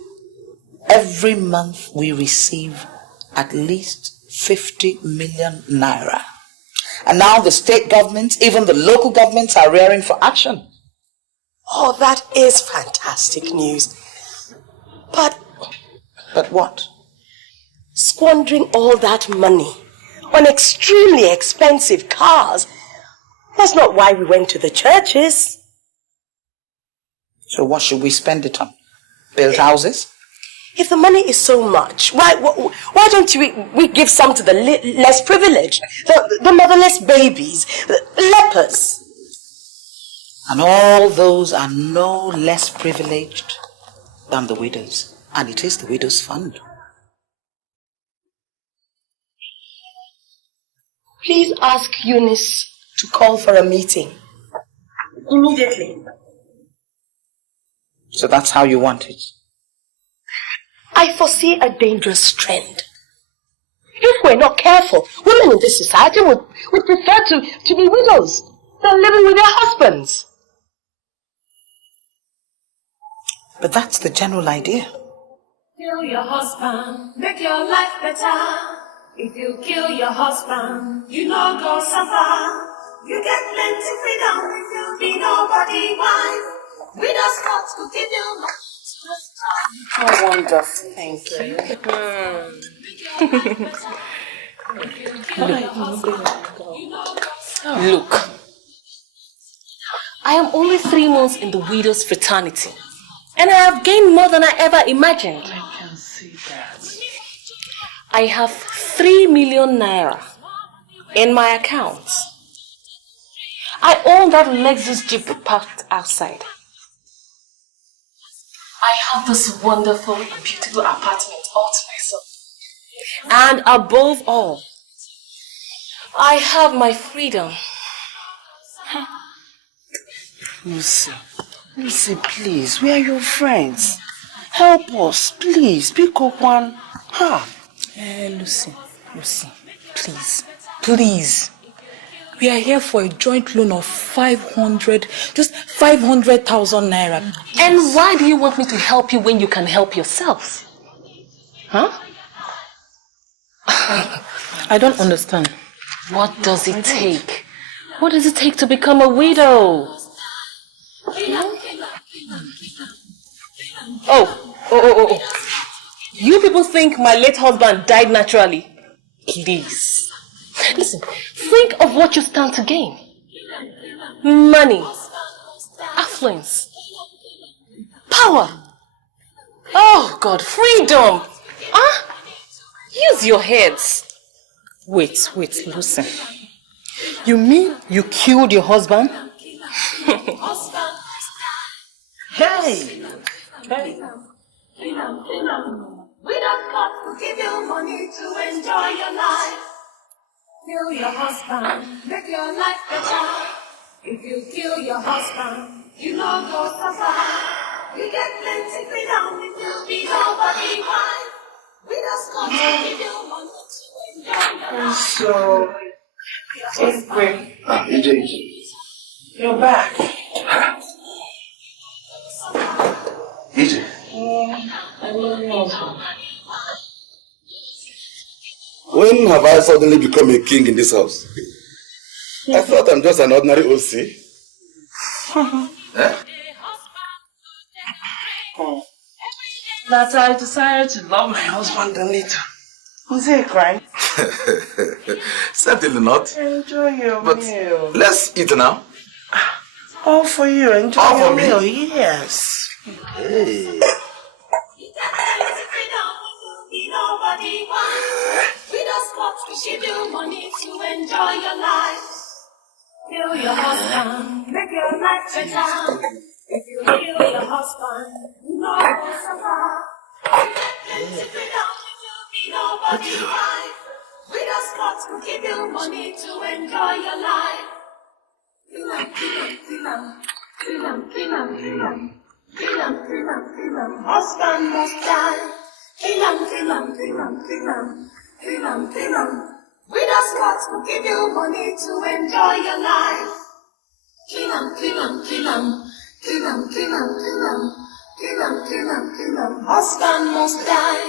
Every month we receive at least 50 million naira. And now the state governments, even the local governments are rearing for action. Oh, that is fantastic news. But what? Squandering all that money on extremely expensive cars, that's not why we went to the churches. So what should we spend it on? Build houses? If the money is so much, why don't we give some to the less privileged, the motherless babies, the lepers? And all those are no less privileged than the widows. And it is the Widows' Fund. Please ask Eunice to call for a meeting. Immediately. So that's how you want it? I foresee a dangerous trend. If we're not careful, women in this society would prefer to be widows than living with their husbands. But that's the general idea. Kill your husband, make your life better. If you kill your husband, you no go suffer. You get plenty freedom if you be nobody wife. Widows COT could give you much. How wonderful. Thank you. Look, I am only 3 months in the widow's fraternity, and I have gained more than I ever imagined. I can see that. I have 3 million naira in my account. I own that Lexus Jeep parked outside. I have this wonderful and beautiful apartment all to myself. And above all, I have my freedom. Lucy, please, we are your friends. Help us, please. Pick up one. Lucy, please. We are here for a joint loan of 500,000 naira. And why do you want me to help you when you can help yourself? Huh? I don't understand. What does it take? What does it take to become a widow? Oh. You people think my late husband died naturally? Please. Listen, think of what you stand to gain. Money, affluence, power. Oh God, freedom. Huh? Use your heads. Wait, listen. You mean you killed your husband? Hey! WIDOWS COT will give you money to enjoy your life. Kill your husband, make your life better. If you kill your husband, you know go suffer. You get plenty freedom if you be nobody wife. WIDOWS COT will give you money to enjoy your life. So, it's great. You're back. Easy. I don't know. When have I suddenly become a king in this house? I thought I'm just an ordinary OC. That I decided to love my husband a little. Was he crying? Certainly not. Enjoy your meal. Let's eat now. All for you. Enjoy All your for me? meal. Yes. Hey. Nobody wants. WIDOWS COT will give you money to enjoy your life. Kill your husband, make your life better. If you kill your husband, you know you'll suffer. Plenty freedom if you be nobody wife. WIDOWS COT will give you money to enjoy your life. Kill him. Husband must die. Kill him. WIDOWS COT will give you money to enjoy your life. Kill him. Husband must die.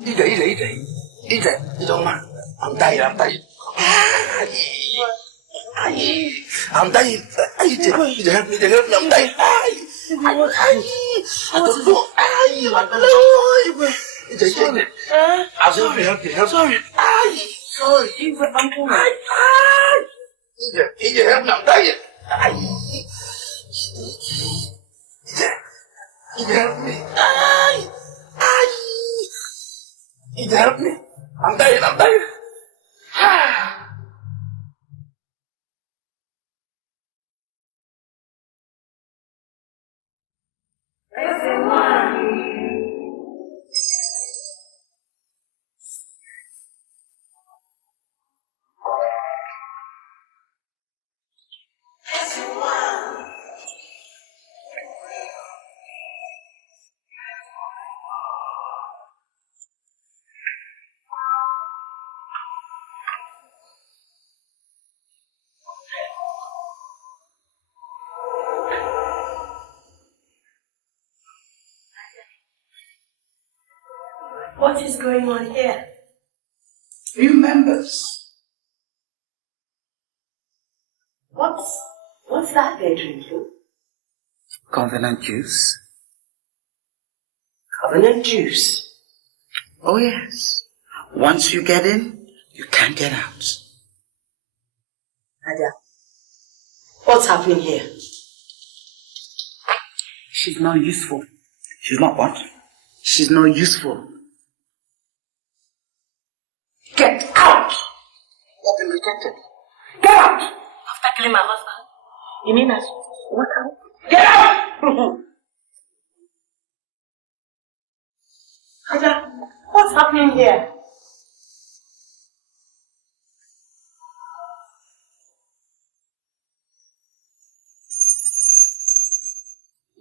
Easy, man. I'm dying. I'm dying. I'm dying. Help me. I'm dying. I don't know. Help. Sorry. I'm coming. Easy, help me. I'm dying. Easy, help me. Easy, help me. I'm dying. What is going on here? New members. What's that they're drinking? Covenant juice. Covenant juice. Oh yes. Once you get in, you can't get out. Ada, what's happening here? She's not useful. She's not what? She's not useful. Get out! You've been rejected. Get out! After killing my husband? You mean that? What? Get out! Ada, what's happening here?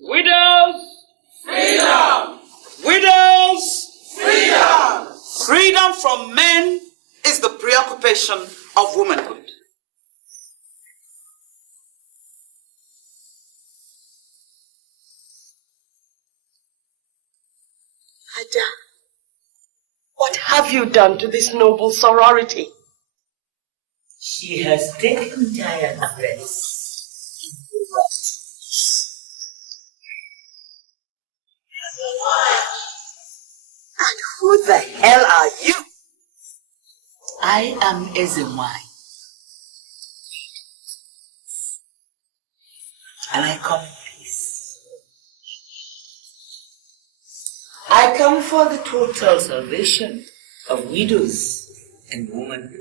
Widows! Freedom! Widows! Freedom! Freedom from men is the preoccupation of womanhood. Ada, what have you done to this noble sorority? She has taken giant steps. And who the hell are you? I am Ezemwai. And I come in peace. I come for the total salvation of widows and women.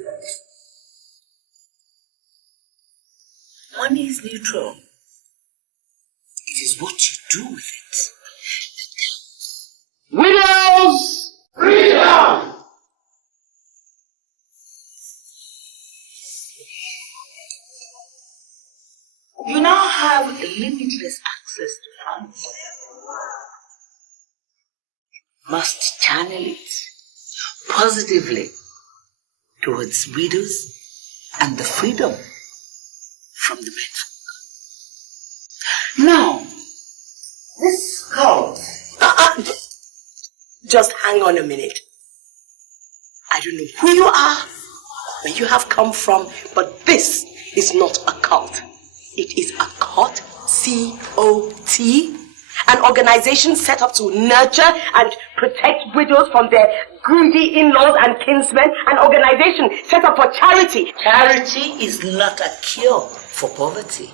Money is neutral. It is what you do with it. Widows! Freedom! You now have limitless access to funds. Must channel it positively towards widows and the freedom from the men. Now, this cult. Just hang on a minute. I don't know who you are, where you have come from, but this is not a cult. It is a COT, C-O-T, an organization set up to nurture and protect widows from their greedy in-laws and kinsmen, an organization set up for charity. Charity is not a cure for poverty.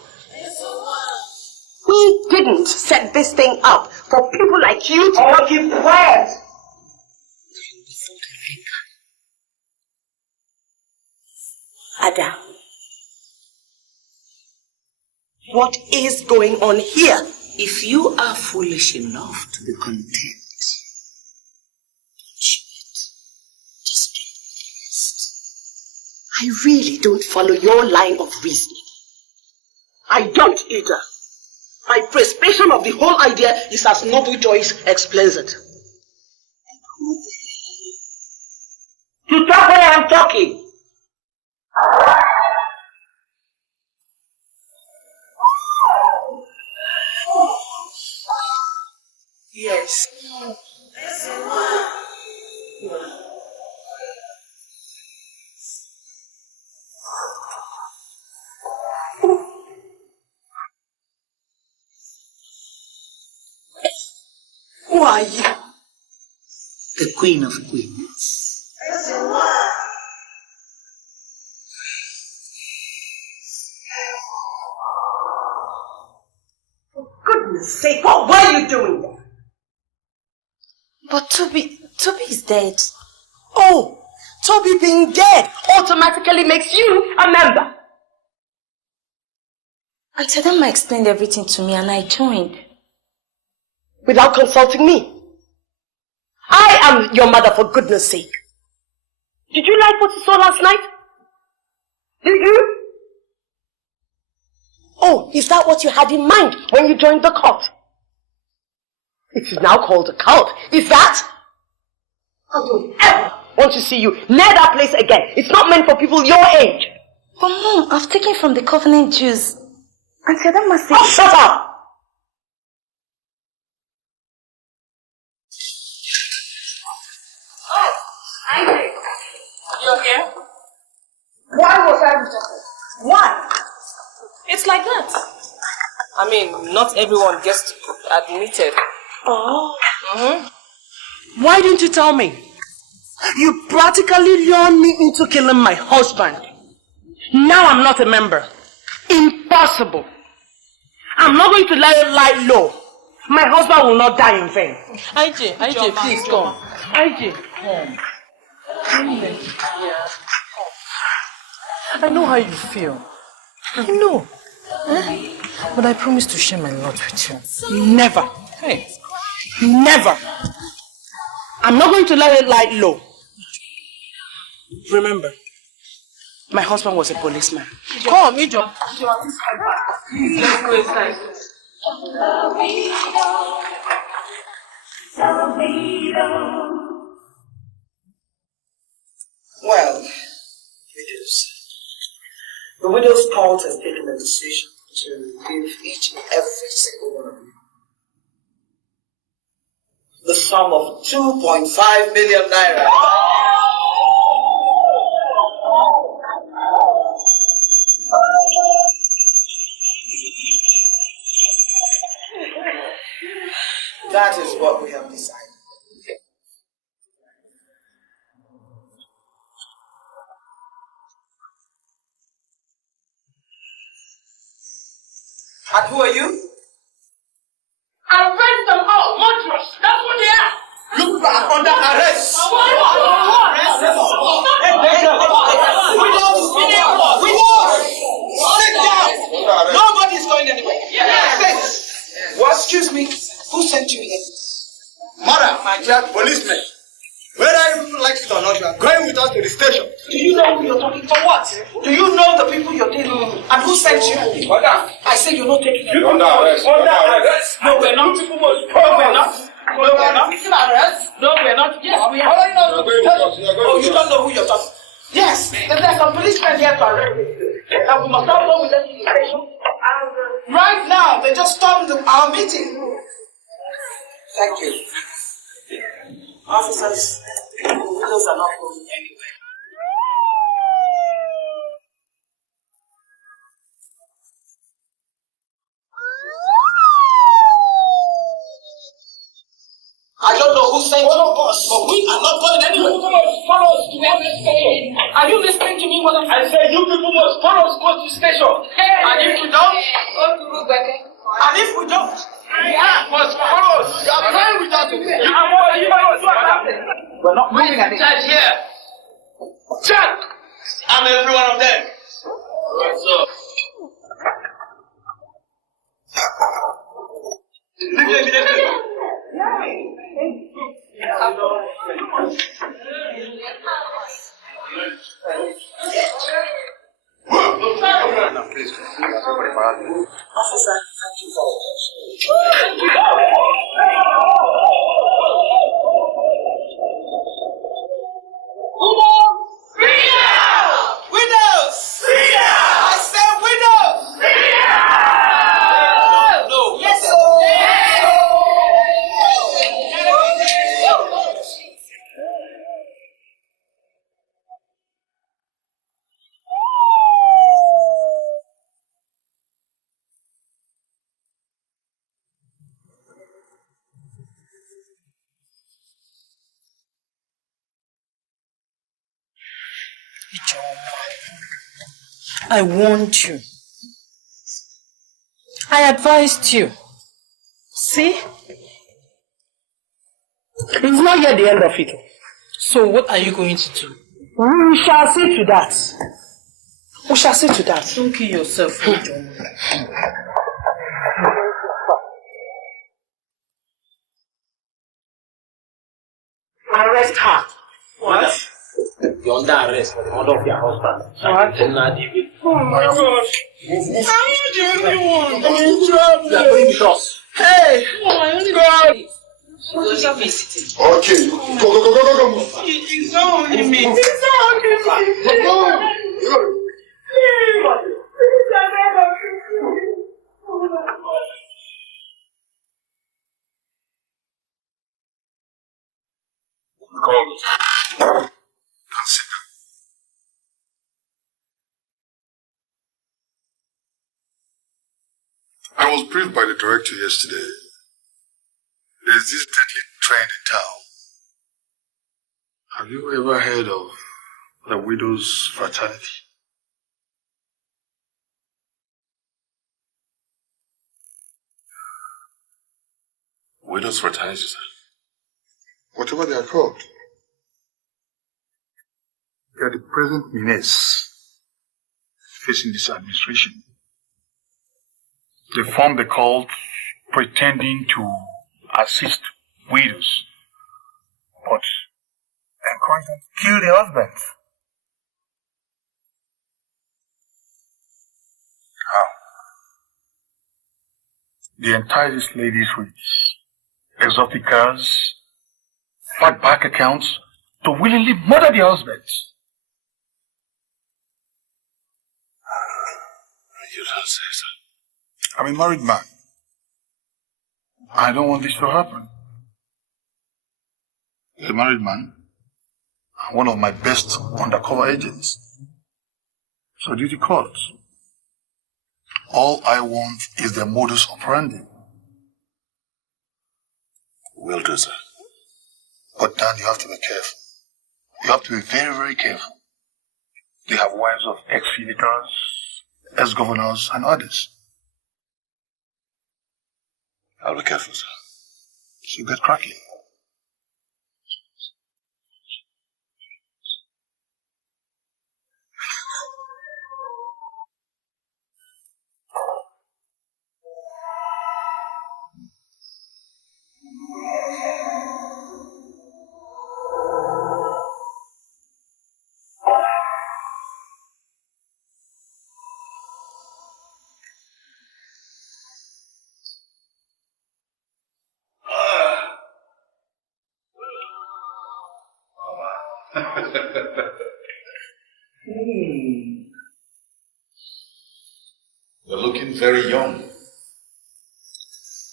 We didn't set this thing up for people like you to keep quiet. Ada, what is going on here? If you are foolish enough to be content, just I really don't follow your line of reasoning. I don't either. My perception of the whole idea is as Noble Joyce explains it. You talk when I'm talking. Yes. Who are you? The Queen of Queens. For goodness sake, what were you doing there? But Toby is dead. Oh, Toby being dead automatically makes you a member. Auntie Adama explained everything to me and I joined. Without consulting me? I am your mother, for goodness sake. Did you like what you saw last night? Did you? Oh, is that what you had in mind when you joined the cult? It is now called a cult. Is that? I don't ever want to see you near that place again. It's not meant for people your age. But Mom, I've taken from the covenant Jews. Auntie Adama said... Oh, shut up! You're here? Why was I rejected? Why? It's like that. I mean, not everyone gets admitted. Oh. Mm-hmm. Why didn't you tell me? You practically lured me into killing my husband. Now I'm not a member. Impossible. I'm not going to let it lie low. My husband will not die in vain. IJ, please come. IJ, come. I know how you feel. I know. But I promise to share my lot with you. Never. Hey. Never. I'm not going to let it lie low. Remember, my husband was a policeman. Come, Ijo. Let's go inside. Well, widows. The widows' cult has taken a decision to give each and every single one of you the sum of 2.5 million naira. That is what we have decided. And who are you? Arrest them all, monstrous. That's what they are. You are under arrest. Sit down. Nobody's going anywhere. Yes. Well, excuse me. Who sent you here? Mother, my dear policeman. Whether you like it or not, you are going with us to the station. Do you know who you're talking for what? Do you know the people you're dealing with? And who sent you? I say you're not taking them. Under arrest. Under arrest. No, we're not. No, we're not. No, we're not. No, we're not. Yes, we are. Oh, you don't know who you're talking. Yes, there's some policemen here to arrest me. And we must not go with them to the station. Right now, they just stormed our meeting. Thank you. Officers, those are not going anywhere. I don't know who sent you, but we are not going anywhere. You must follow us to the station. Are you listening to me? What I said, you people must follow us to the station. And if we don't, must follow us. You are going with us. We're not moving at it. Judge here. Jack. I'm every one of them. What's up? Officer, thank you very much. Widows! I said widows! No. Yes, sir. I warned you. I advised you. See? It's not yet the end of it. So what are you going to do? We shall see to that. We shall see to that. Don't kill yourself, John. Arrest her. What? You're under arrest for the murder of your husband. What? Oh my gosh. I'm not the only one. I'm in trouble. You are going with us. Hey! Oh my God. Okay, go. It's not only me. It's not only Consider. I was briefed by the director yesterday. There's this deadly trend in town. Have you ever heard of the WIDOWS fraternity? WIDOWS fraternity, sir? Whatever they are called. They are the present menace facing this administration. They formed the cult pretending to assist widows, but encourage them to kill their husbands. How? They entice these ladies with exotic cars, fat bank accounts, to willingly murder their husbands. You don't say so. I'm a married man. I don't want this to happen. As a married man, I'm one of my best undercover agents. So duty calls. All I want is the modus operandi. Will do, sir. But Dan, you have to be careful. You have to be very, very careful. They have wives of ex-senators, ex-governors, and others. I'll be careful, sir. So get cracking. You're looking very young.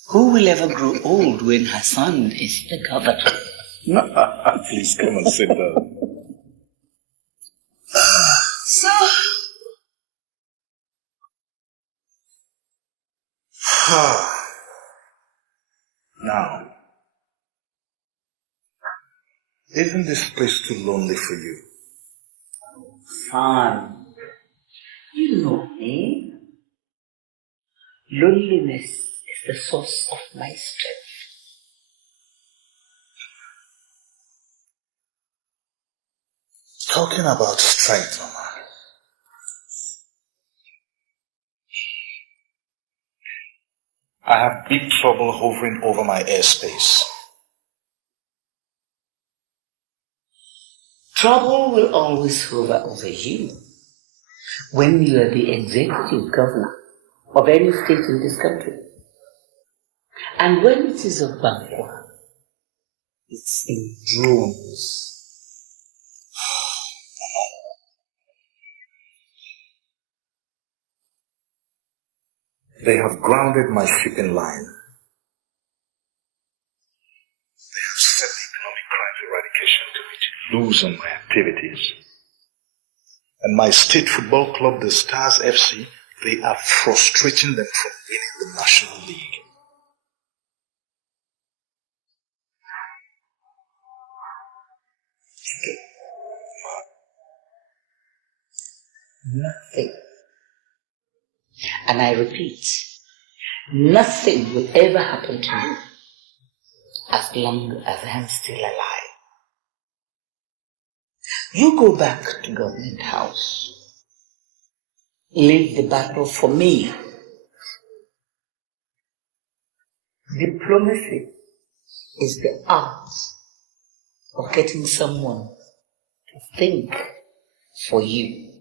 Who will ever grow old when her son is the governor? Please come and sit down. So, Now, isn't this place too lonely for you? son, you know me. Loneliness is the source of my strength. Talking about strength, Mama. I have big trouble hovering over my airspace. Trouble will always hover over you when you are the executive governor of any state in this country. And when it is a Bangwa, it's in drones. They have grounded my shipping line. They have set the Economic Crime Eradication Committee loose on my activities. And my state football club, the Stars FC, they are frustrating them from winning the National League. Nothing. And I repeat, nothing will ever happen to you as long as I am still alive. You go back to Government House. Leave the battle for me. Diplomacy is the art of getting someone to think for you.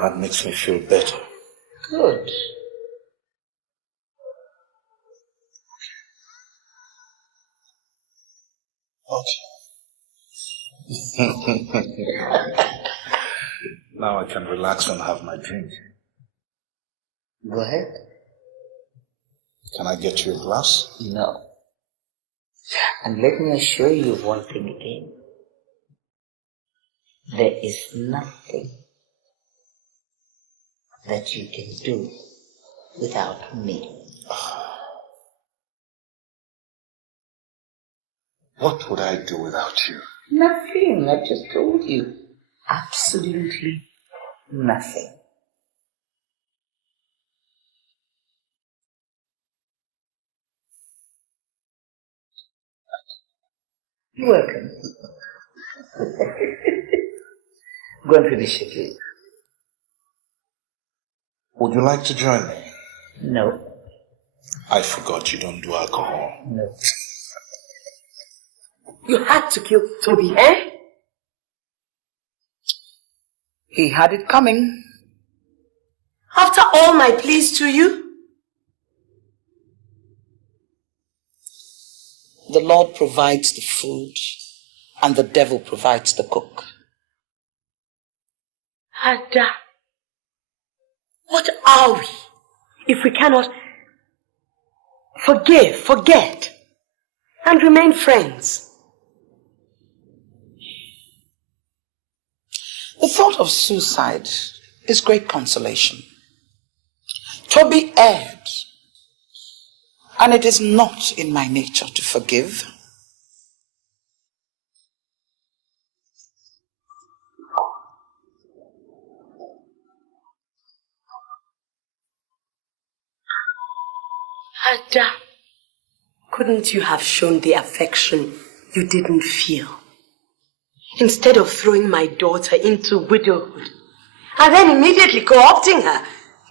That makes me feel better. Good. Okay. Now I can relax and have my drink. Go ahead. Can I get you a glass? No. And let me assure you of one thing again. There is nothing that you can do without me. What would I do without you? Nothing, I just told you. Absolutely nothing. You're welcome. Go and finish it, please. Would you like to join me? No. I forgot you don't do alcohol. No. You had to kill Toby, eh? He had it coming. After all my pleas to you? The Lord provides the food, and the devil provides the cook. Ada, what are we if we cannot forgive, forget, and remain friends? The thought of suicide is great consolation. to be aired. And it is not in my nature to forgive. Ada, couldn't you have shown the affection you didn't feel? Instead of throwing my daughter into widowhood and then immediately co-opting her,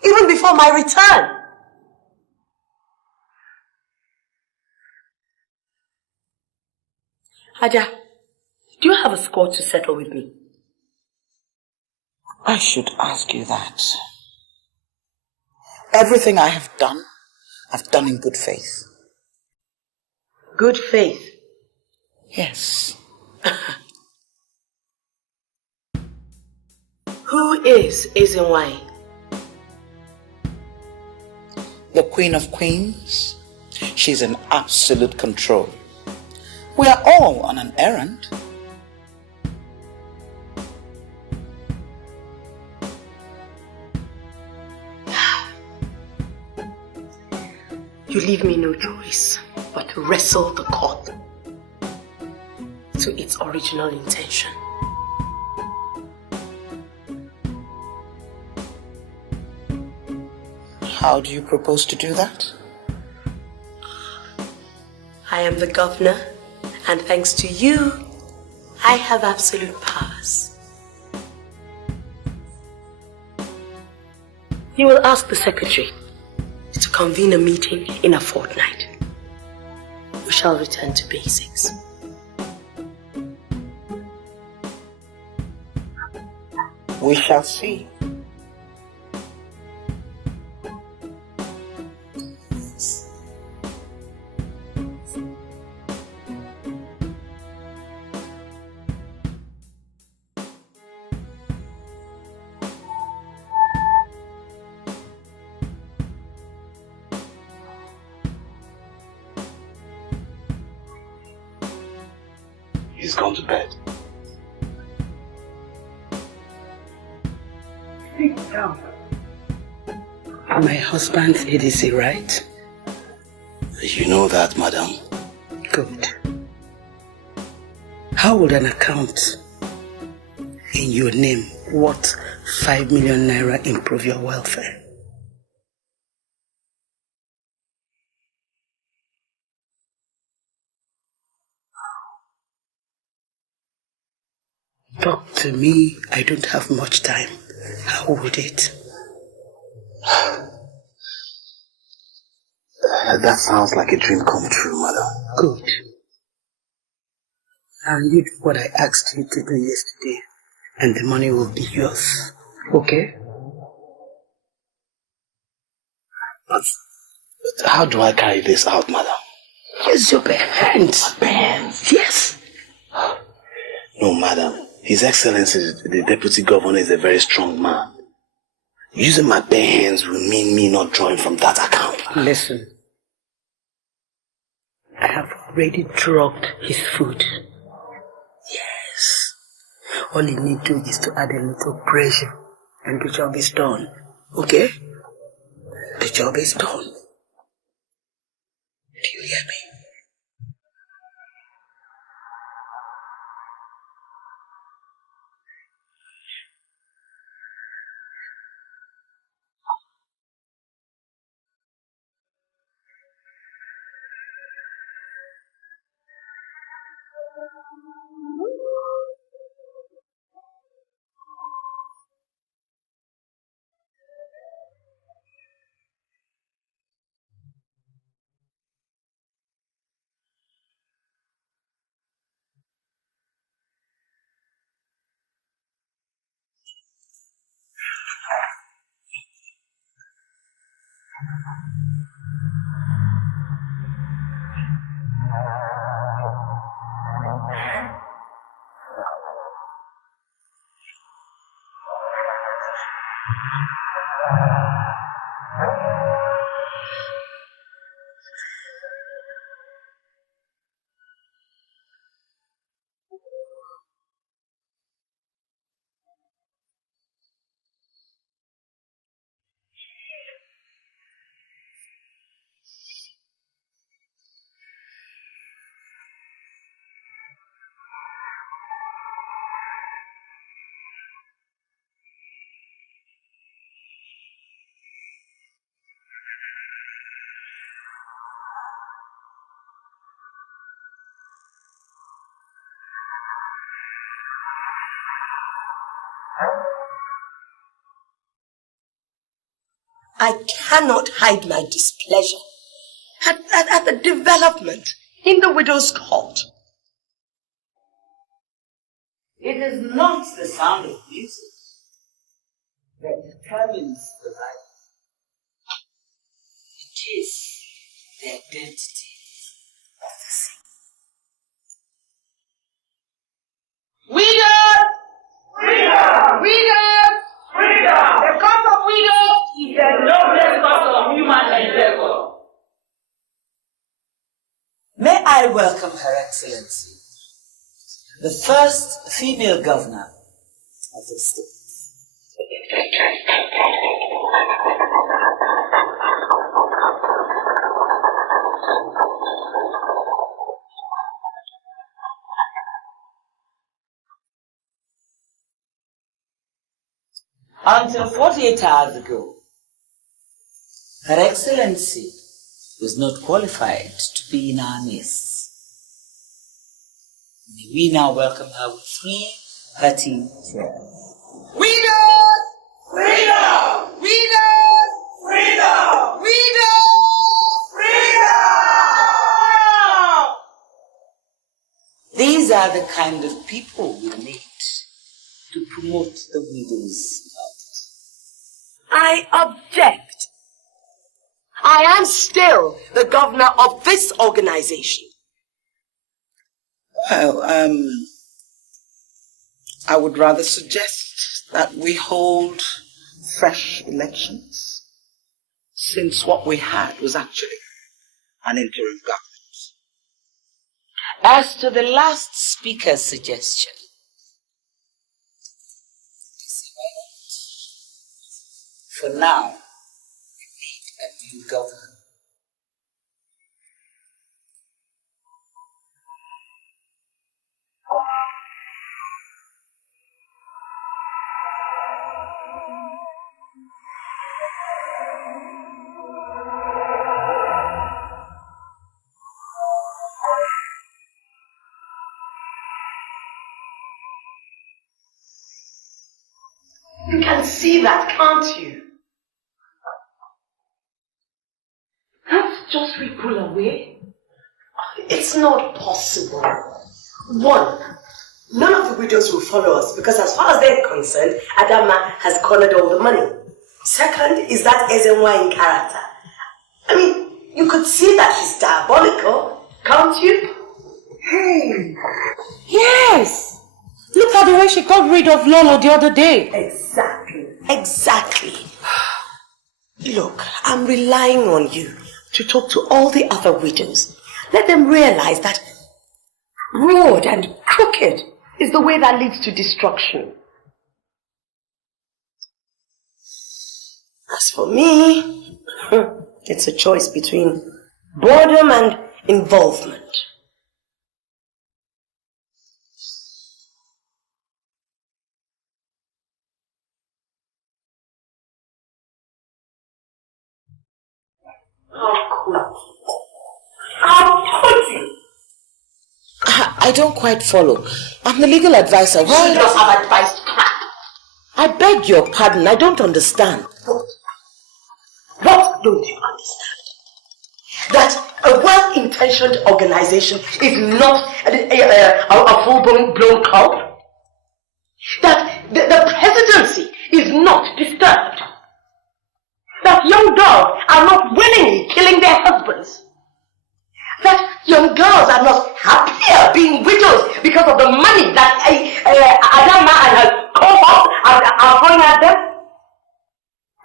even before my return. Ada, do you have a score to settle with me? I should ask you that. Everything I have done, I've done in good faith. Good faith? Yes. Who is Ezenwai? The Queen of Queens. She's in absolute control. We are all on an errand. You leave me no choice but to wrestle the COT to its original intention. How do you propose to do that? I am the governor, and thanks to you, I have absolute powers. You will ask the secretary to convene a meeting in a fortnight. We shall return to basics. We shall see. He's gone to bed. Sit down. My husband's ADC, right? You know that, madam. Good. How would an account in your name worth 5 million naira improve your welfare? Talk to me. I don't have much time. How would it? That sounds like a dream come true, madam. Good. And you do what I asked you to do yesterday, and the money will be yours. Okay? But how do I carry this out, madam? Use your bare hands. Bare hands? Yes. No, madam. His Excellency, the Deputy Governor, is a very strong man. Using my bare hands will mean me not drawing from that account. Listen. I have already drugged his food. Yes. All you need to do is to add a little pressure and the job is done. Okay? The job is done. Do you hear me? I cannot hide my displeasure at the development in the widow's court. It is not the sound of music that determines the life. It is the identity of the singer. Widows! Freedom! Widows! Freedom! The cause of widows is the noblest cause of human endeavor. May I welcome Her Excellency, the first female governor of the state. Until 48 hours ago, Her Excellency was not qualified to be in our midst. May we now welcome her with 3 hearty cheers. Widows! Freedom! Widows! Freedom! Widows! Freedom! These are the kind of people we need to promote the widows' cause. I object. I am still the governor of this organization. Well, I would rather suggest that we hold fresh elections, since what we had was actually an interim government. As to the last speaker's suggestion, for now, we need a new governor. You can see that, can't you? Can't just we pull away? It's not possible. 1, none of the widows will follow us because as far as they're concerned, Adama has cornered all the money. 2nd is that SNY in character. I mean, you could see that she's diabolical, can't you? Hey! Yes! Look at the way she got rid of Lolo the other day. Exactly. Look, I'm relying on you to talk to all the other widows. Let them realize that broad and crooked is the way that leads to destruction. As for me, it's a choice between boredom and involvement. I don't quite follow. I'm the legal advisor. Why? You just have advised crap. I beg your pardon. I don't understand. What don't you understand? That a well-intentioned organization is not a full-blown cult? That the presidency is not disturbed? That young girls are not willingly killing their husbands? That young girls are not happier being widows because of the money that Adama and her cohorts are throwing at them?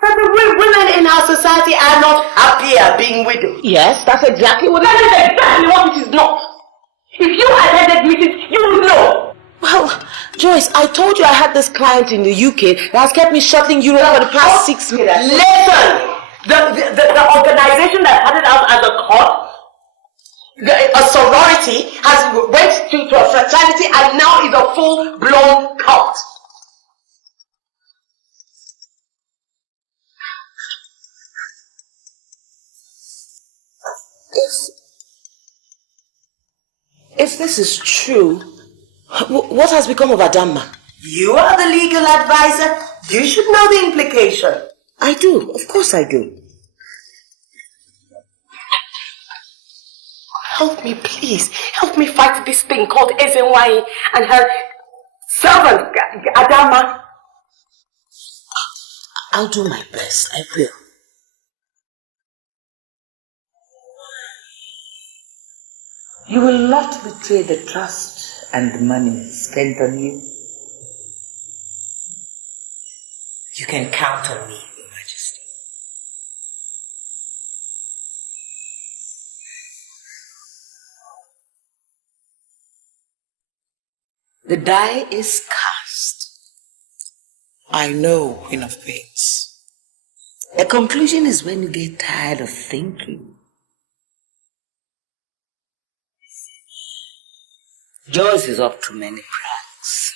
That the women in our society are not happier being widows? Yes, that's exactly what That is exactly what it is not. If you attended meetings, you would know. Well, Joyce, I told you I had this client in the UK that has kept me shuttling Europe for the past 6 months. Listen! The organization that started out as a COT, a sorority, has went to a fraternity and now is a full-blown cult. If this is true, what has become of Adama? You are the legal advisor. You should know the implication. I do. Of course I do. Help me, please. Help me fight this thing called SNY and her servant, Adama. I'll do my best. I will. You will not betray the trust and the money spent on you. You can count on me, Your Majesty. The die is cast. I know, Queen of Pains. A conclusion is when you get tired of thinking. Joyce is up to many pranks.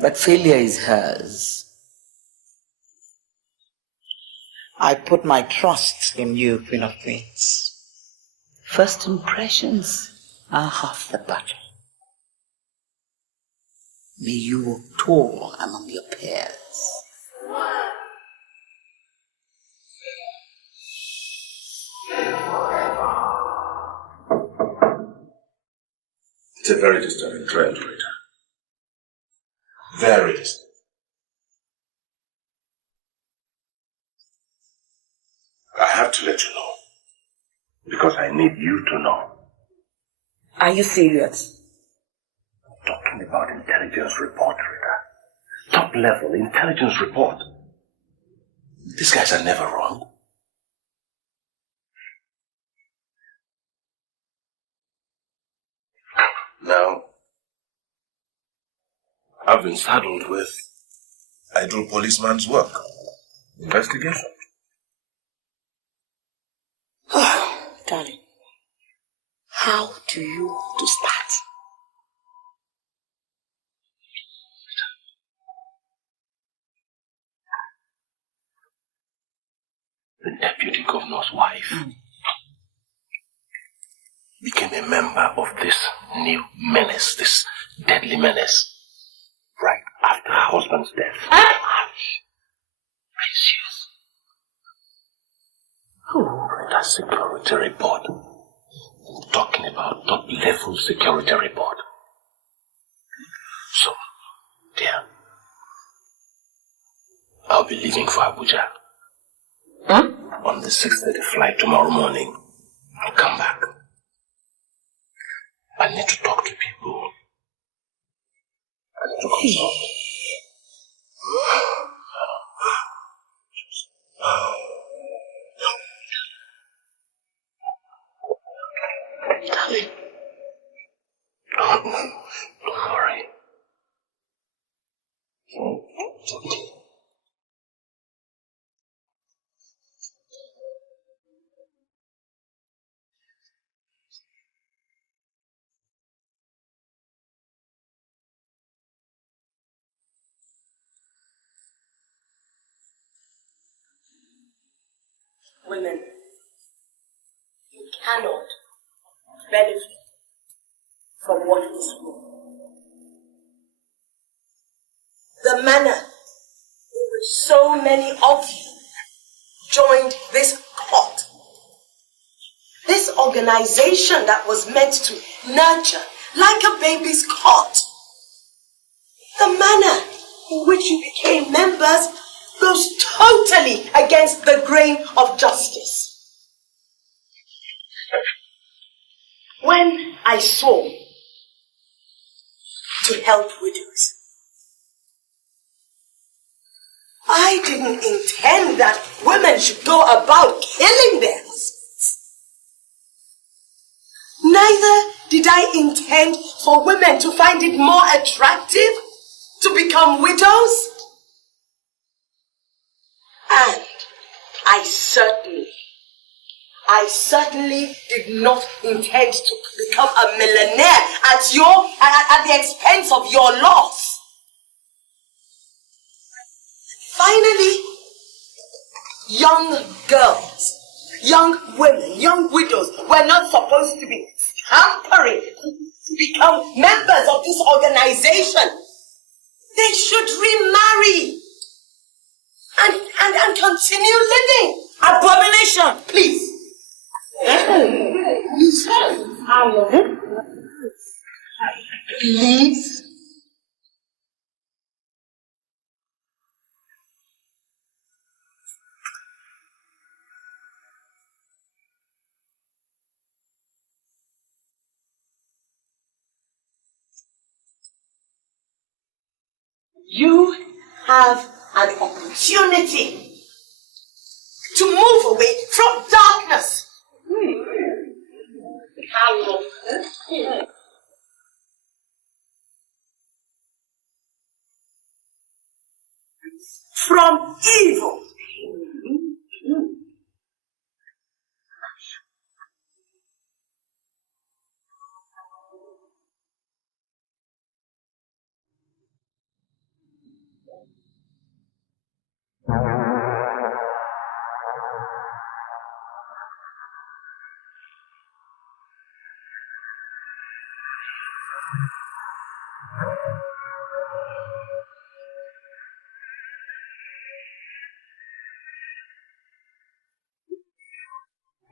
But failure is hers. I put my trust in you, Queen of Queens. First impressions are half the battle. May you walk tall among your peers. It's a very disturbing trend, Rita. Very disturbing. I have to let you know. Because I need you to know. Are you serious? I'm talking about intelligence report, Rita. Top level intelligence report. These guys are never wrong. Now, I've been saddled with I do policeman's work. Investigation. Darling, how do you want to start? The deputy governor's wife became a member of this new menace, this deadly menace, right after her husband's death. Precious. Oh, that security report. I'm talking about top-level security report. So, dear, I'll be leaving for Abuja. On the 6:30 flight tomorrow morning. I'll come back. I need to talk to people. I need to consult. Darling. Don't worry. It's okay. Women, you cannot benefit from what is wrong. The manner in which so many of you joined this COT, this organization that was meant to nurture like a baby's cot, the manner in which you became members goes totally against the grain of justice. When I swore to help widows, I didn't intend that women should go about killing their husbands. Neither did I intend for women to find it more attractive to become widows. And I certainly did not intend to become a millionaire at the expense of your loss. Finally, young girls, young women, young widows were not supposed to be scampering to become members of this organization. They should remarry and continue living. Abomination, please. You said I love it. Please. You have an opportunity to move away from darkness. How? From evil.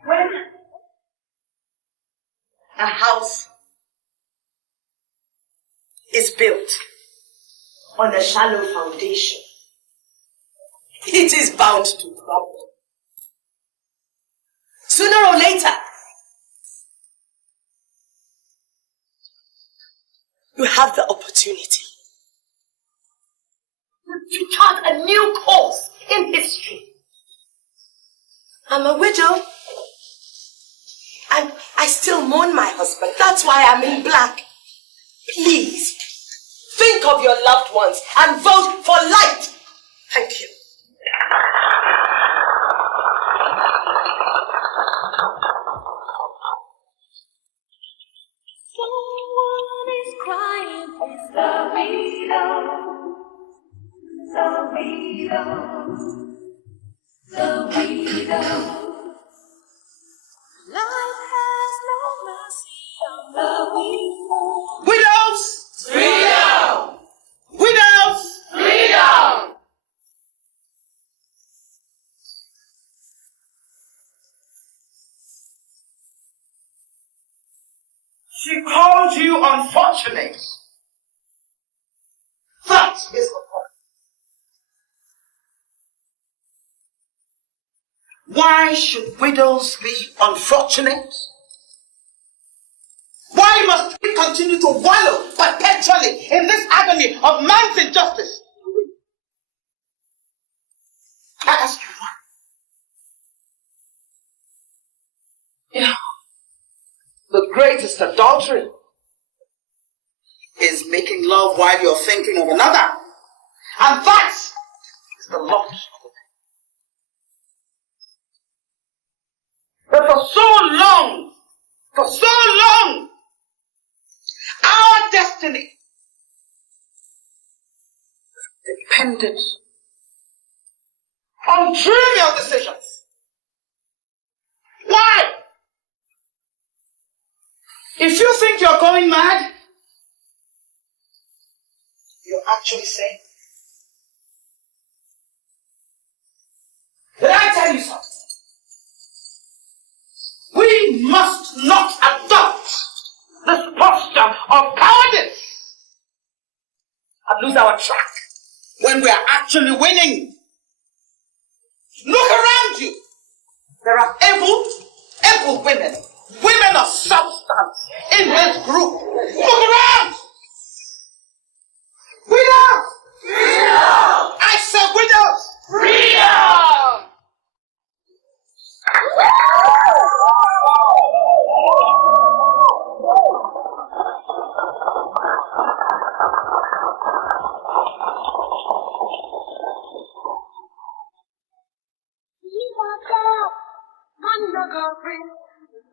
When a house is built on a shallow foundation, it is bound to crumble. Sooner or later, you have the opportunity to chart a new course in history. I'm a widow, and I still mourn my husband. That's why I'm in black. Please, think of your loved ones and vote for light. Thank you. Someone is crying, it's the widow. Life has no mercy on the widow. Widows! Freedom! Widows! Freedom! She called you unfortunate. That is the point. Why should widows be unfortunate? Why must we continue to wallow perpetually in this agony of man's injustice? I ask you why. Yeah. The greatest adultery is making love while you're thinking of another. And that is the lot. But for so long, our destiny depended on trivial decisions. Why? If you think you're going mad, you're actually sane. Did I tell you something? We must not adopt this posture of cowardice and lose our track when we are actually winning. Look around you. There are able women, women of substance in this group. Look around. Widows! Freedom! I said widows! Freedom!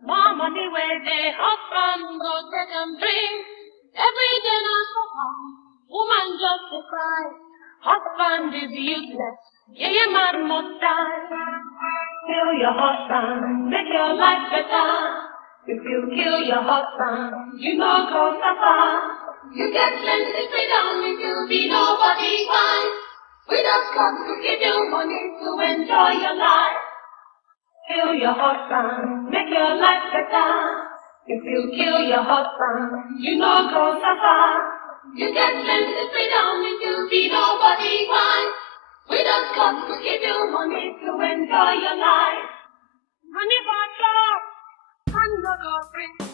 More money where they husband go take and drink. Every day now suffer, woman justify. Husband is useless, yeah, man must die. Kill your husband, make your life better. If you kill your husband, you know go suffer. You get plenty freedom if you be nobody wise. Without COT to give you money to enjoy your life. Kill your husband, make your life better. If you kill your husband, you know go suffer. You get plenty freedom if you be nobody wise. Without COT to give you money to enjoy your life. Money for job, and no go bring.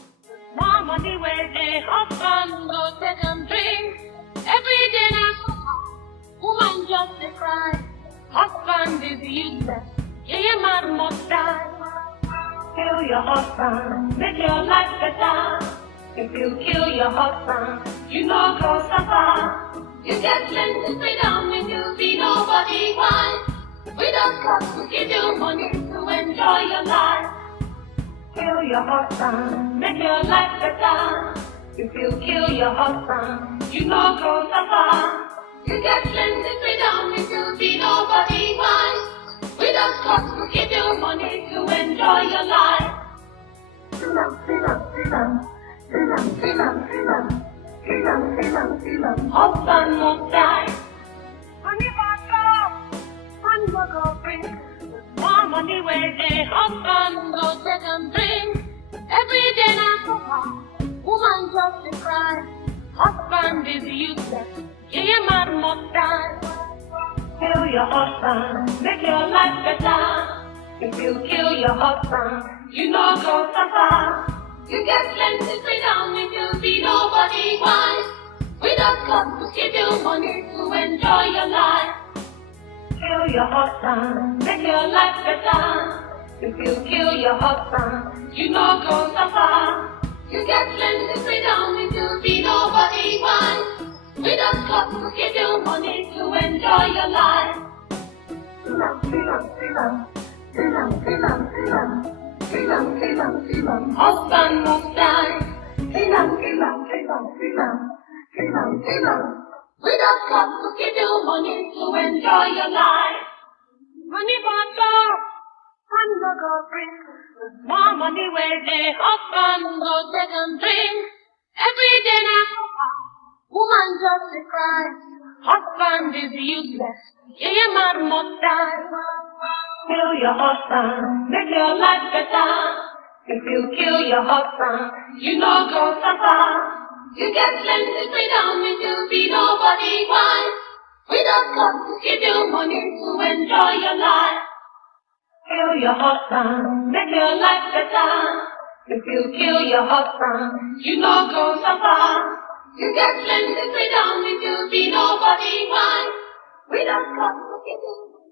More money where the husband go take and drink. Every day now, woman just a cry. Husband is useless, yeah, man must die. Kill your husband, make your life better. If you kill your husband, you know go suffer. You get plenty freedom if you be nobody wise. Without COT to give you money to enjoy your life. Kill your husband, make your life better. If you kill your husband, you know go suffer. You get plenty freedom if you be nobody wise. Without COT to give you money to enjoy your life. Freedom, freedom, freedom. Freedom, freedom, freedom. Freedom, freedom, freedom. Husband must die. Money for job, and no go bring. More money where the husband go take and drink. Every day now suffer, woman just a cry. Husband is useless, yeah, man must die. Kill your husband, make your life better. If you kill your husband, you know go suffer. You get plenty freedom if you be nobody wise. Without COT to give you money to enjoy your life. Kill your husband, make your life better. If you kill your husband, you know go suffer. You get plenty freedom if you be nobody wise. Without COT to give you money to enjoy your life. Freedom, freedom, freedom. Freedom, freedom, freedom. Freedom, freedom, freedom. Husband must die. Freedom, freedom, freedom, freedom. Freedom, freedom. Without COT to give you money to enjoy your life. Money for job, and no go bring. More money where the husband go take and drink. Every day now, woman just a cry. Husband is useless, yeah, man must die. Kill your husband, make your life better. If you kill your husband, you know go suffer. You get plenty freedom if you be nobody wise. Without COT to give you money to enjoy your life. Kill your husband, make your life better. If you kill your husband, you know go suffer. You get plenty freedom if you be nobody wise. Without COT to give you money.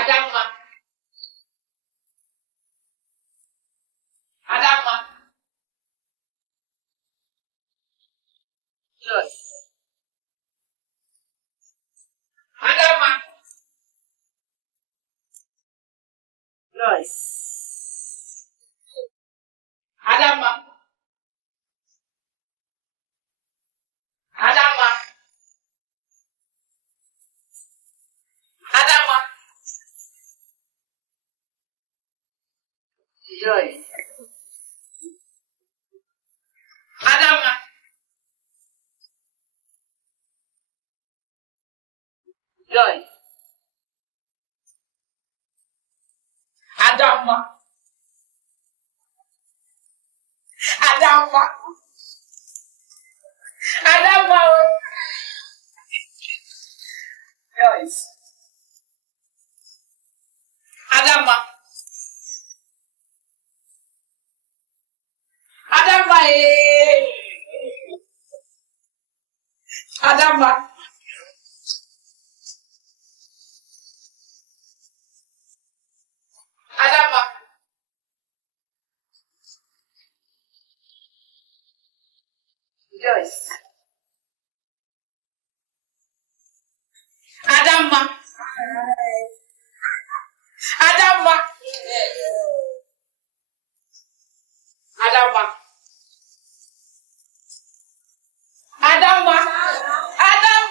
Adama. Adama. Joyce. Adama. Joyce. Adama. Adama. Adama. Joyce. Adama. Joyce. Adama. Adama. Adama. Guys. Adama. Adama. Adama. Adama. Joyce. Adama. Adama. Adama. Adama. Adama.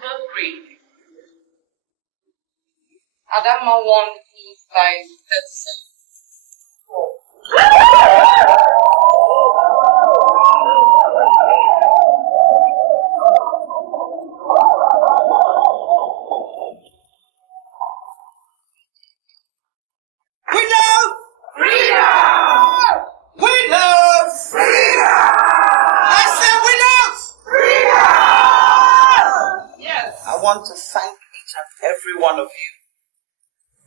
Not great. Adama won by 37-4. Widows! Freedom! Widows! Freedom! I said widows! Freedom! Yes. I want to thank each and every one of you.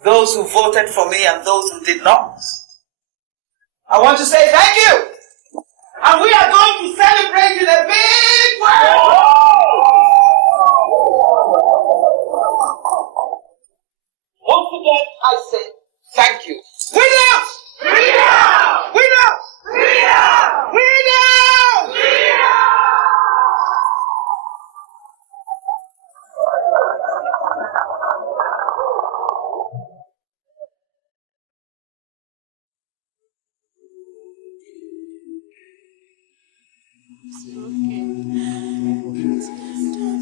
Those who voted for me and those who did not. I want to say thank you. And we are going to celebrate in a big way. Once again, I say thank you. Widows! Freedom! Widows! Freedom! Widows! Freedom!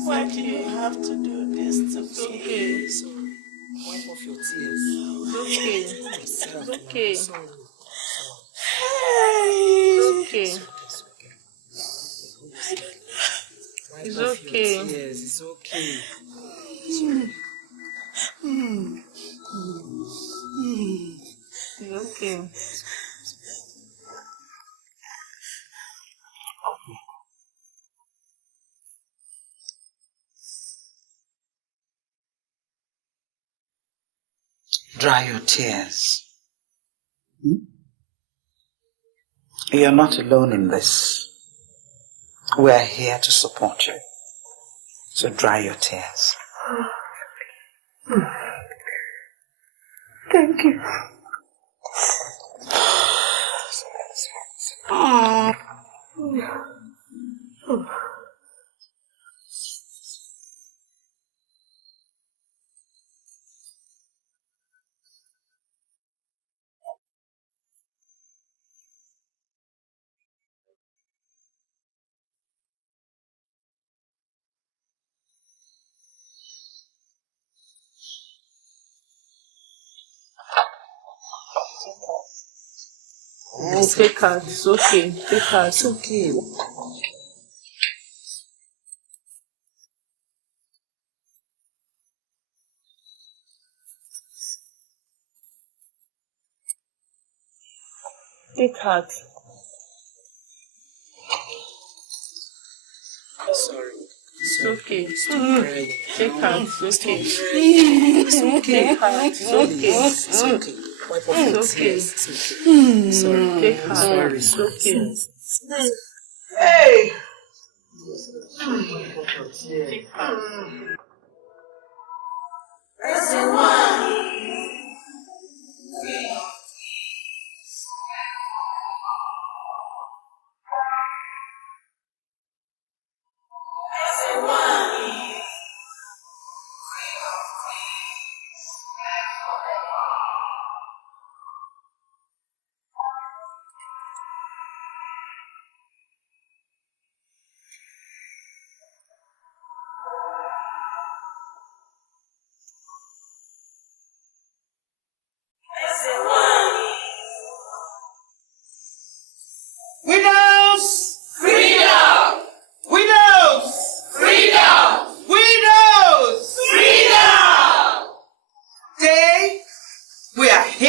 Why do you have to do this to me? It's okay. Wipe off your tears. It's okay. It's okay. It's okay. It's okay. It's okay. It's okay. Dry your tears. You're not alone in this. We're here to support you. So dry your tears. Thank you. Take out. It's okay. Take out. It's okay. Take out. Sorry. It's okay. Stop crying. Take out. It's okay. It's okay. Take out. It's okay. It's okay. Wipe off your It's okay. tears. It's okay. Sorry. Take out. Sorry. It's okay. Hey! Take out.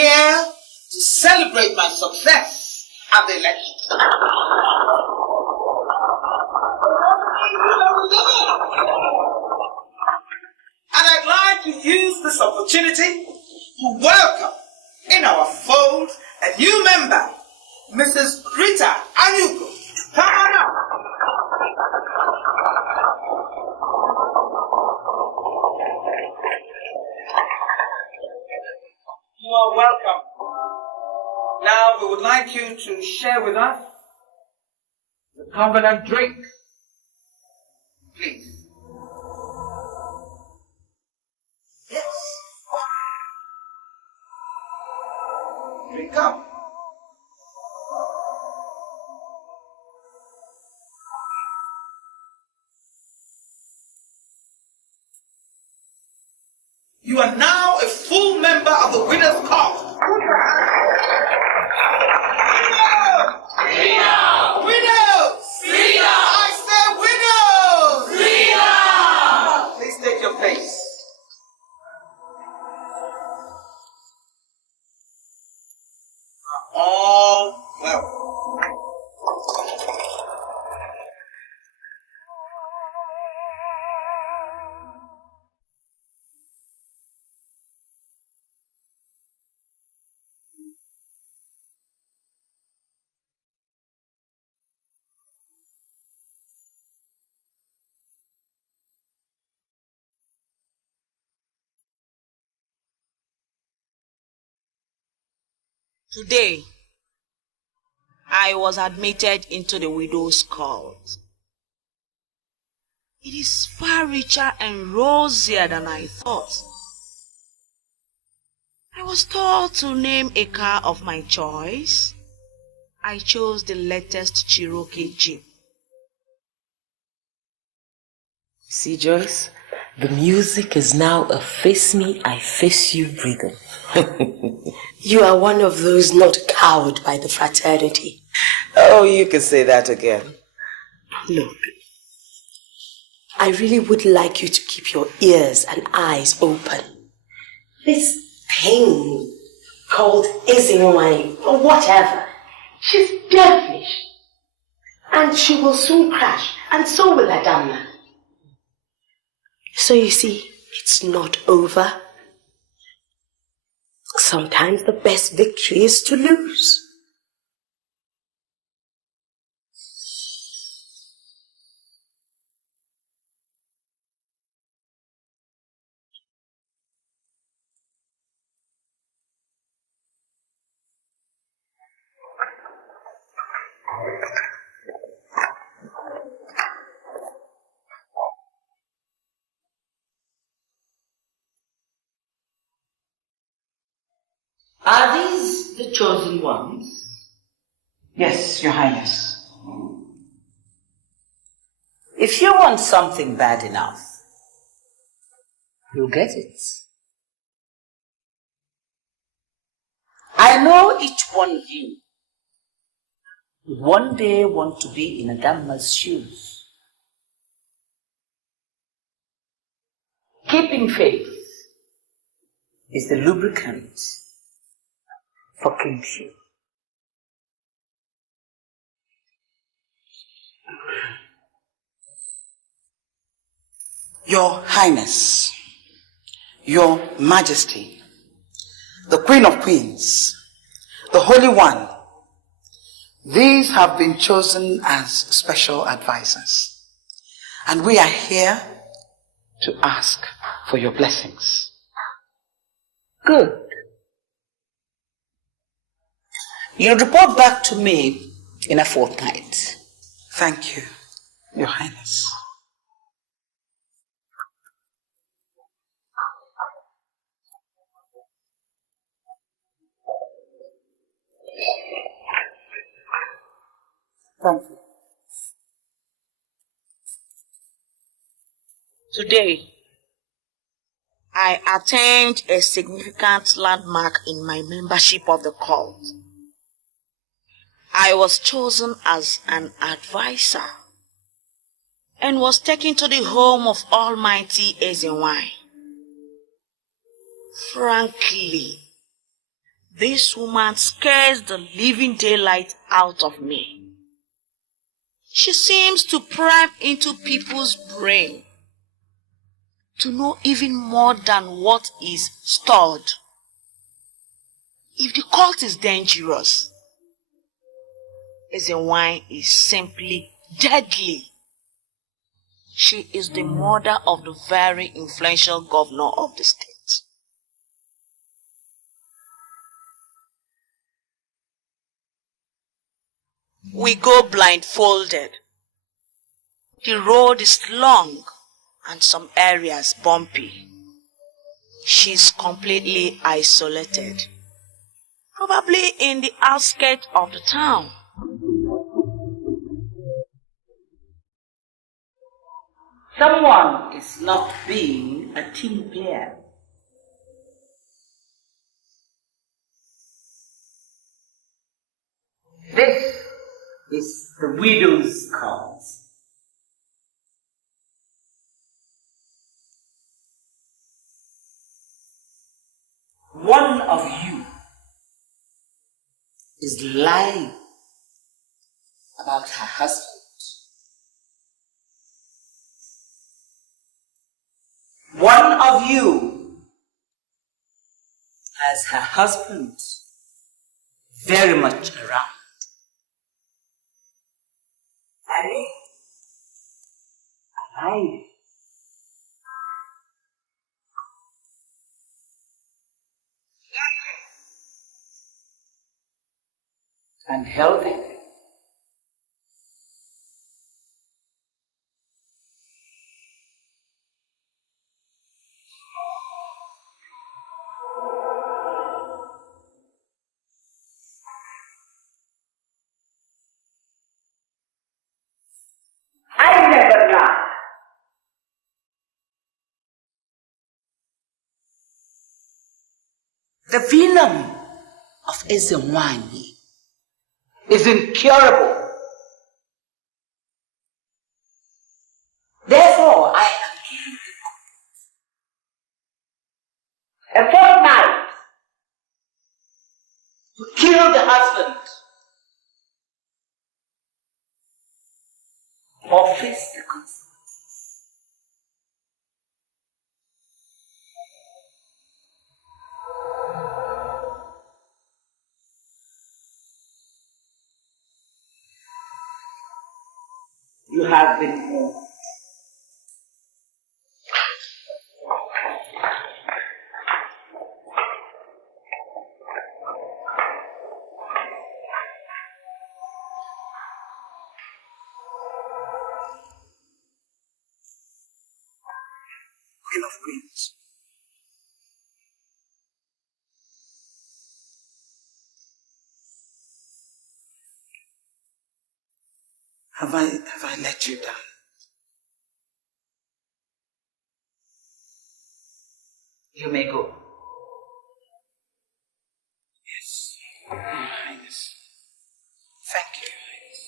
here to celebrate my success at the election. And I'd like to use this opportunity to welcome in our fold a new member, Mrs. Rita Anyuko. Come on up. You are welcome. Now we would like you to share with us the covenant drink. Please. Yes. Drink up. You are now a full member of the Winners' COT. Winners! Winners! I say winners! Please take your place. All well. Today, I was admitted into the widow's cult. It is far richer and rosier than I thought. I was told to name a car of my choice. I chose the latest Cherokee Jeep. See, Joyce, the music is now a face me, I face you rhythm. You are one of those not cowed by the fraternity. Oh, you can say that again. Look, I really would like you to keep your ears and eyes open. This thing called Ezinwine or whatever, she's devilish. And she will soon crash, and so will Adamna. So you see, it's not over. Sometimes the best victory is to lose. Are these the chosen ones? Yes, Your Highness. If you want something bad enough, you'll get it. I know each one of you would one day want to be in Adamma's shoes. Keeping faith is the lubricant for kingship. Your Highness, Your Majesty, the Queen of Queens, the Holy One, these have been chosen as special advisors, and we are here to ask for your blessings. Good. You'll report back to me in a fortnight. Thank you, Your Highness. Thank you. Today, I attained a significant landmark in my membership of the cult. I was chosen as an advisor and was taken to the home of Almighty Ezenwai. Frankly, This woman scares the living daylight out of me. She seems to pry into people's brain to know even more than what is stored. If the cult is dangerous, Ezenwanyị is simply deadly. She is the mother of the very influential governor of the state. We go blindfolded. The road is long and some areas bumpy. She's completely isolated, probably in the outskirts of the town. Someone is not being a team player. This is the widow's cause. One of you is lying about her husband. One of you has her husband very much around. Alive. And healthy. I never lie. The venom of Ezenwanyị is incurable. Therefore, I am giving you a fortnight to kill the husband or face the consequences. You have been warned. Queen of Queens. Have I let you down? You may go. Yes, Your Highness. Thank you, Your Highness.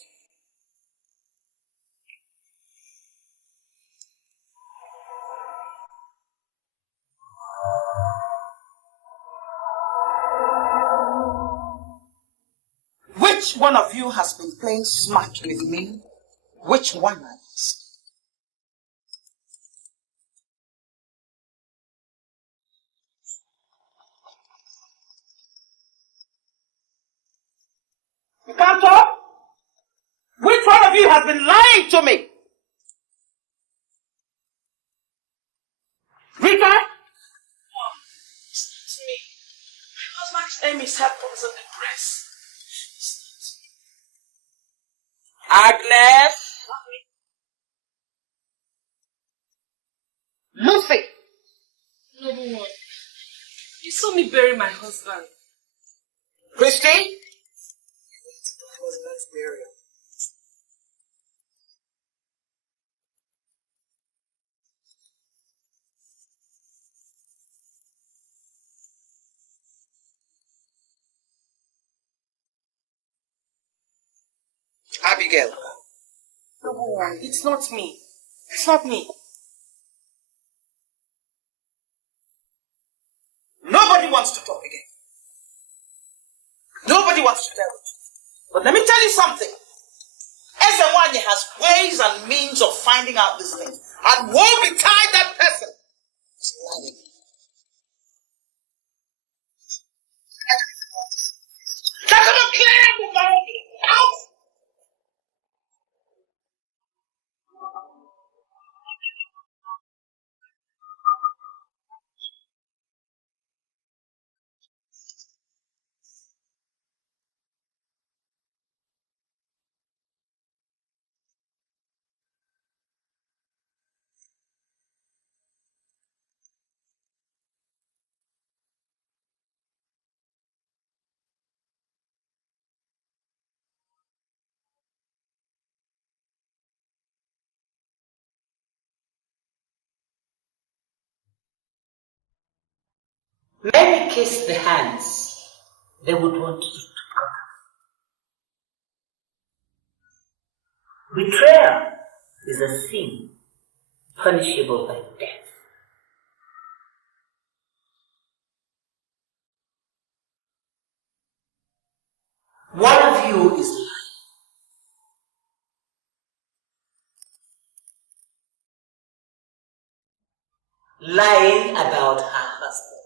Which one of you has been playing smart with me? Which one of us? You can't talk? Which one of you has been lying to me? Rita? It's me. My husband's name is Happens in the press. Agnes? Lucy! Noble one. You saw me bury my husband. Christy? Husband's burial. Abigail. Noble one, it's not me. It's not me. Nobody wants to talk again. you what to tell you. But let me tell you something. SNY has ways and means of finding out these things. And woe betide that person. That's not clear about it. Out. Many kiss the hands they would want to cut. Betrayal is a sin punishable by death. One of you is lying about her husband.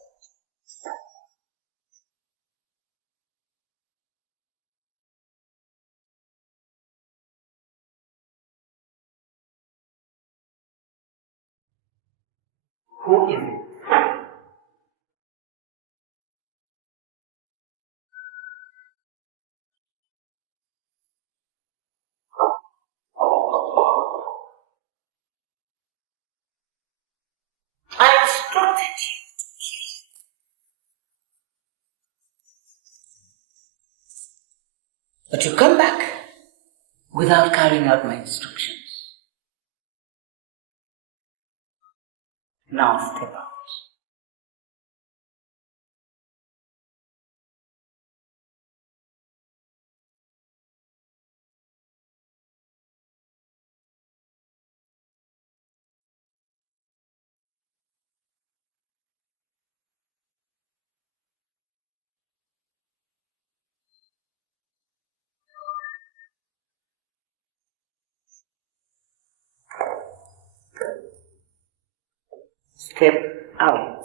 Who is it? I instructed you. But you come back without carrying out my instructions. Now step out. Step out.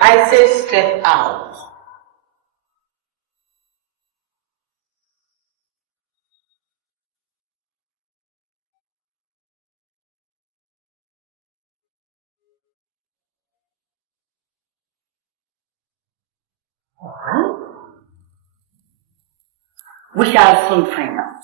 I say step out. We shall soon find out.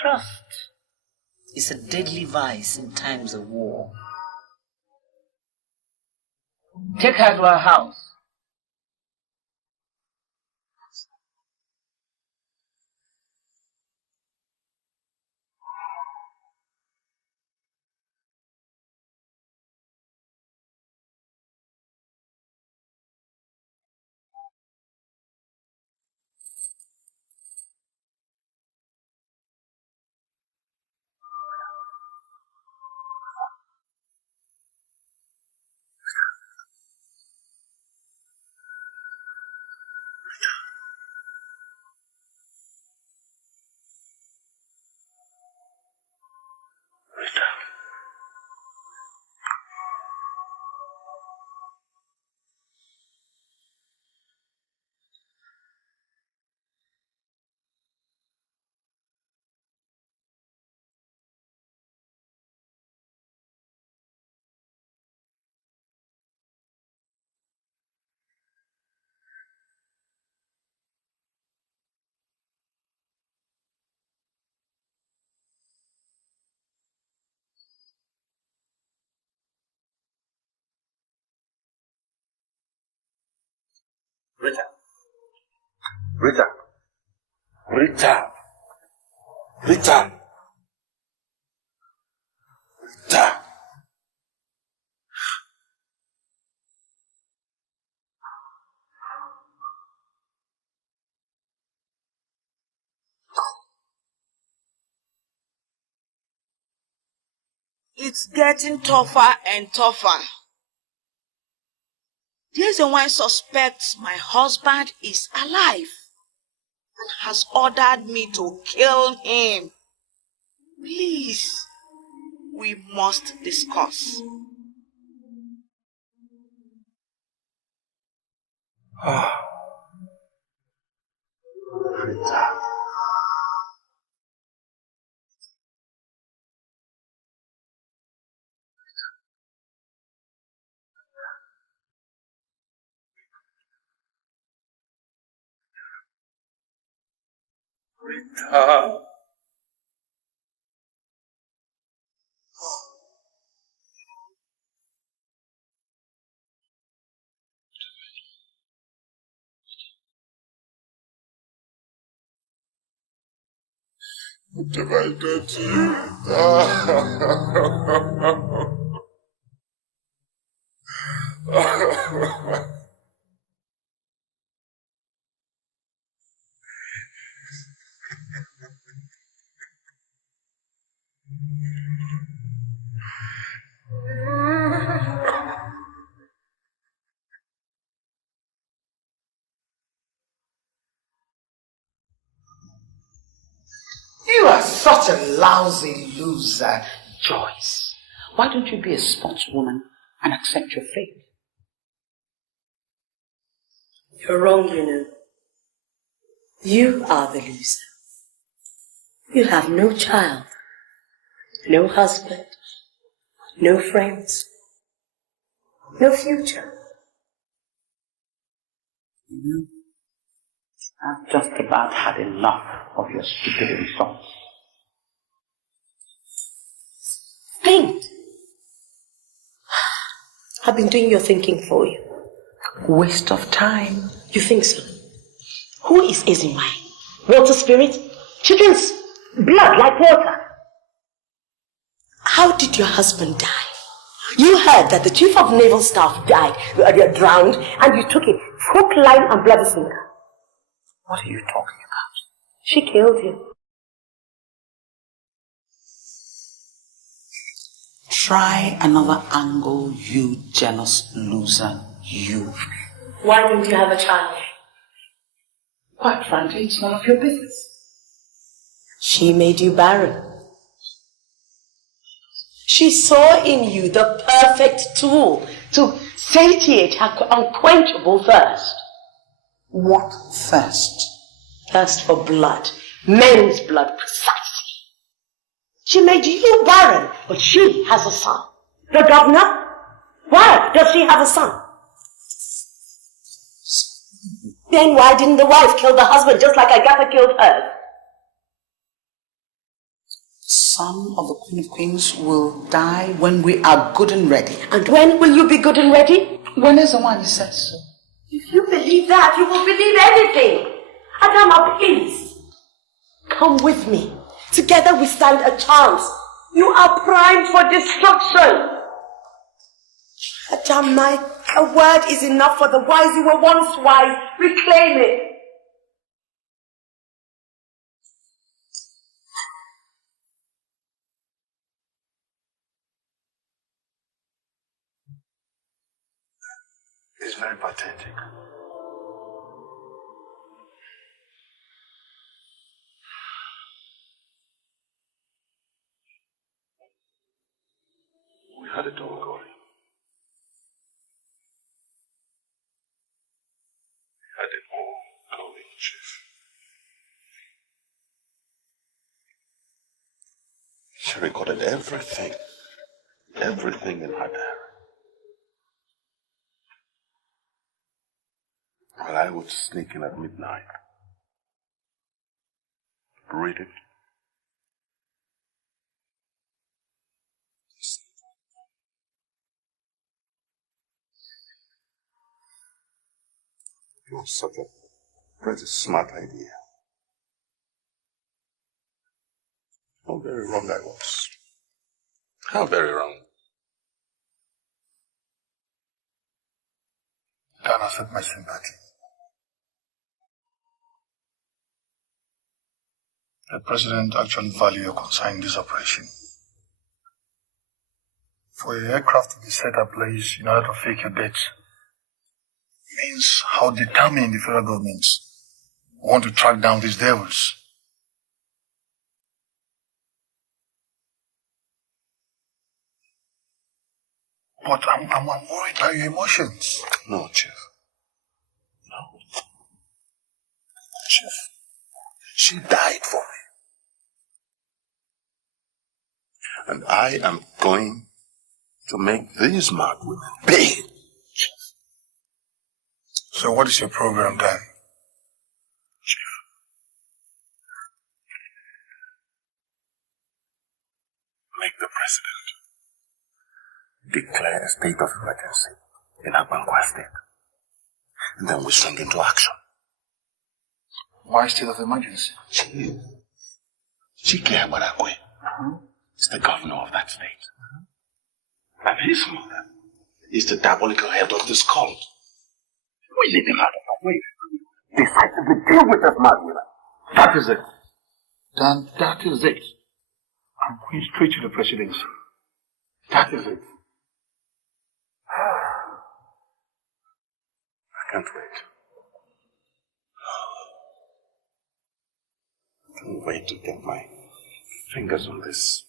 Trust is a deadly vice in times of war. Take her to her house. Rita. Rita. Rita. Rita. Rita. It's getting tougher and tougher. The reason why suspects my husband is alive and has ordered me to kill him. Please, we must discuss. Rita. Rita. What have I done to you? You are such a lousy loser, Joyce. Why don't you be a sportswoman and accept your fate? You're wrong, you know. You are the loser. You have no child, no husband, no friends, no future. I've just about had enough of your stupid insults. Think. I've been doing your thinking for you. Waste of time. You think so? Who is Ezimai? Water spirit? Chicken's blood like water. How did your husband die? You heard that the chief of naval staff died, drowned, and you took it, hook, line, and bloody sinker. What are you talking about? She killed him. Try another angle, you jealous loser, you. Why didn't you have a child? Quite frankly, it's none of your business. She made you barren. She saw in you the perfect tool to satiate her unquenchable thirst. What thirst? Thirst for blood. Men's blood, precisely. She made you barren, but she has a son. The governor? Why does she have a son? Then why didn't the wife kill the husband just like Agatha killed hers? Son of the Queen of Queens will die when we are good and ready. And when will you be good and ready? When is the one you said so? If you believe that, you will believe anything. Adama, please. Come with me. Together we stand a chance. You are primed for destruction. Adama, a word is enough for the wise. You were once wise. Reclaim it. It's very pathetic. We had it all going. We had it all going, Chief. She recorded everything in her diary. Well, I would sneak in at midnight, read it, It was such a pretty smart idea. How very wrong I was. How very wrong. Dan has had my sympathy. The President actually values your concern in this operation. For a aircraft to be set ablaze in order to fake your death means how determined the federal government want to track down these devils. But I'm worried about your emotions. No, Chief. No. Chief, she died for me. And I am going to make these mad women pay. So what is your program, Dan? Chief, make the President declare a state of emergency in Agbankwa State. And then we spring into action. Why state of emergency? Chief, Chike Abarakwe is the governor of that state. And his mother is the diabolical head of this cult. We leave him out of our way. Decisively deal with this mad woman. That is it. Dan, that is it. I'm going straight to the presidency. That is it. I can't wait. I can't wait to get my fingers on this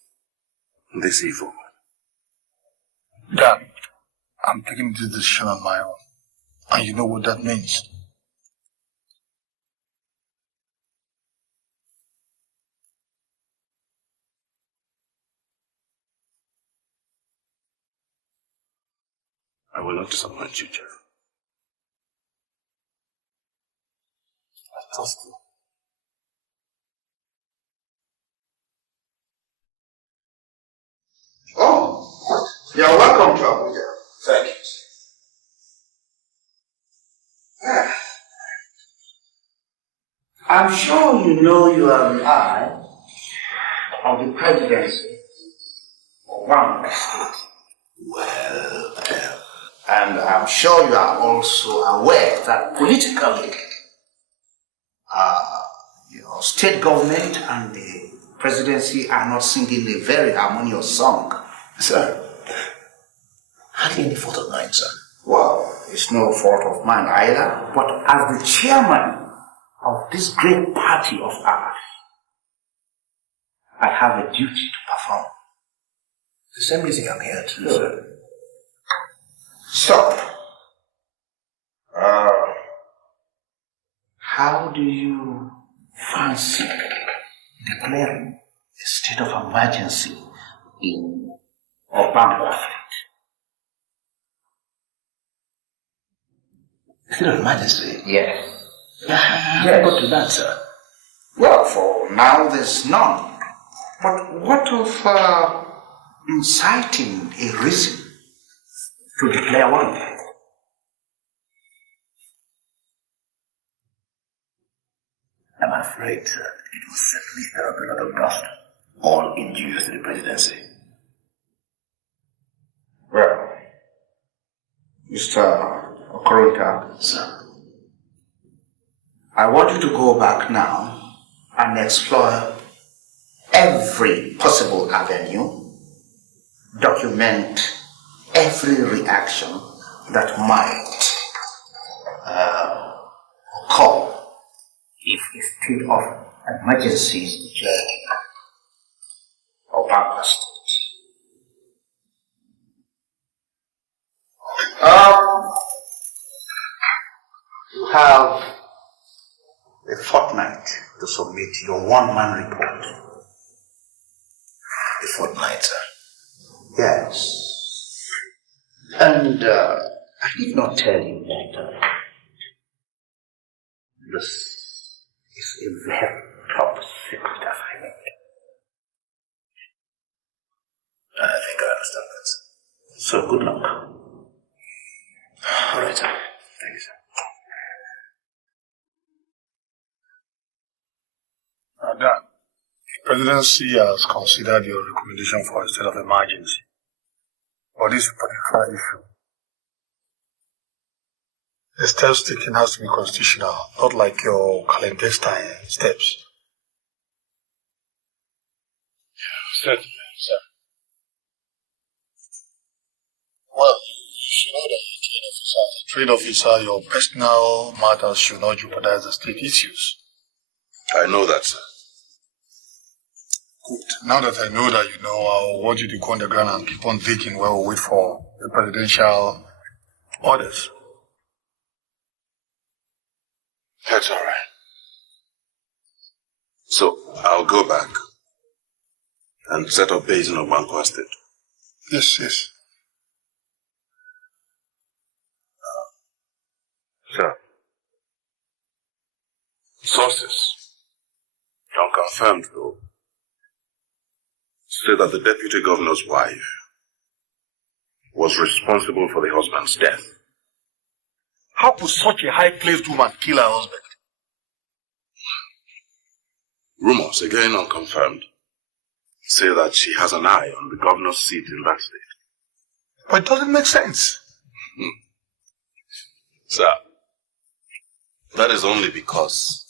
evil. Dan, I'm taking this decision on my own. And you know what that means. I will not disappoint you, Jeff. I trust you. Oh, you're welcome to Abuja. Thank you. I'm sure you know you are the eye of the presidency of one state. Well, and I'm sure you are also aware that politically, your state government and the presidency are not singing a very harmonious song. Sir, hardly any fault of mine, sir. Well, it's no fault of mine either, but as the chairman of this great party of ours, I have a duty to perform. The same reason I'm here to do, sir. So, how do you fancy declaring a state of emergency in Agbankwa State? State of emergency? Yes. Yeah, got to that, sir. Well, for now there's none. But what of inciting a reason to declare one? I'm afraid, sir, it will certainly stir up a lot of dust, all injurious to the presidency. Well, Mr. Okorota, sir, I want you to go back now and explore every possible avenue, document every reaction that might occur if a state of emergency is declared or Agbankwa State. You have a fortnight to submit your one-man report. A fortnight, sir? Yes. And I did not tell you that this is a very top secret assignment. I think I understand that. So good luck. All right, sir. Thank you, sir. Presidency has considered your recommendation for a state of emergency. For this particular issue, the steps taken has to be constitutional, not like your clandestine steps. Certainly, sir. Well, you should know that trade officer, your personal matters should not jeopardize the state issues. I know that, sir. Good. Now that I know that you know, I want you to go on the ground and keep on digging while we wait for the presidential orders. That's all right. So, I'll go back and set up base in Obankwa State. Yes. Sir, sources, unconfirmed though, say that the deputy governor's wife was responsible for the husband's death. How could such a high-placed woman kill her husband? Rumors, again unconfirmed, say that she has an eye on the governor's seat in that state. But it doesn't make sense. Sir, that is only because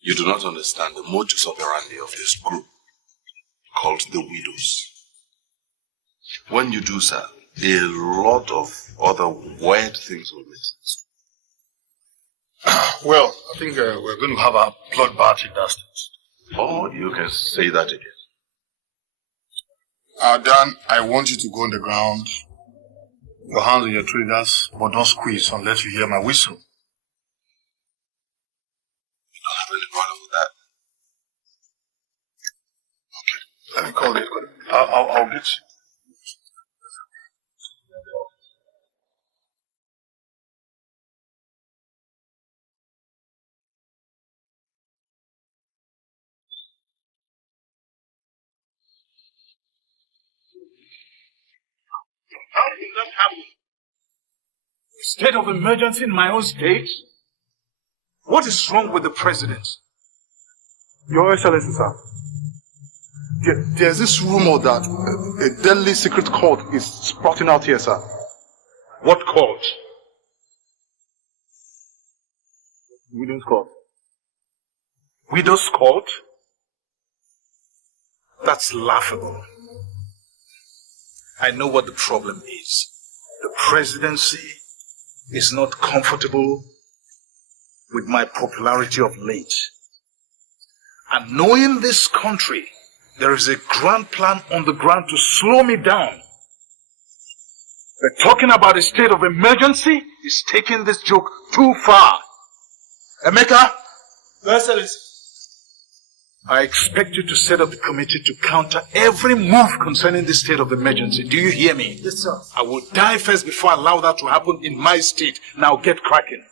you do not understand the modus operandi of this group called the WIDOWS. When you do, sir, a lot of other weird things will make sense. Well, I think we're going to have a bloodbath in that state. Or you can say that again. Dan, I want you to go on the ground. Your hands on your triggers, but don't squeeze unless you hear my whistle. You don't have any problem with that? Okay, let me call it. I'll get you. How did that happen? State of emergency in my own state? What is wrong with the president? Your Excellency, sir. There's this rumor that a deadly secret cult is sprouting out here, sir. What cult? Widow's cult. Widow's cult? That's laughable. I know what the problem is. The presidency is not comfortable with my popularity of late. And knowing this country, there is a grand plan on the ground to slow me down. But talking about a state of emergency is taking this joke too far. Emeka? Yes, Excellency. I expect you to set up a committee to counter every move concerning this state of emergency. Do you hear me? Yes, sir. I will die first before I allow that to happen in my state. Now get cracking.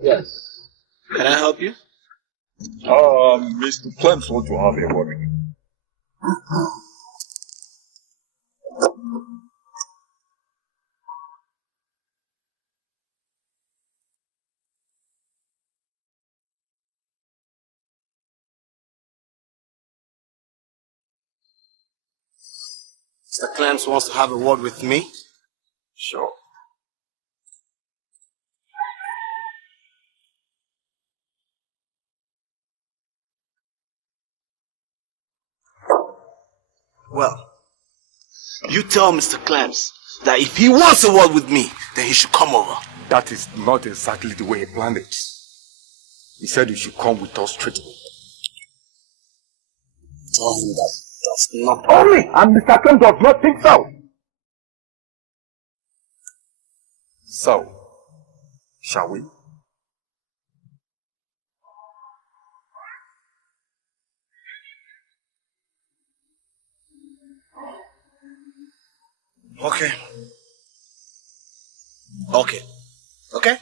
Yes. Can I help you? Mr. Clemens wants to have a word with you. Mr. Clemens wants to have a word with me? Sure. Well, you tell Mr. Clemens that if he wants a word with me, then he should come over. That is not exactly the way he planned it. He said you should come with us straight away. Tell him that does not. Only, and Mr. Clemens does not think so. So, shall we? Okay. Okay?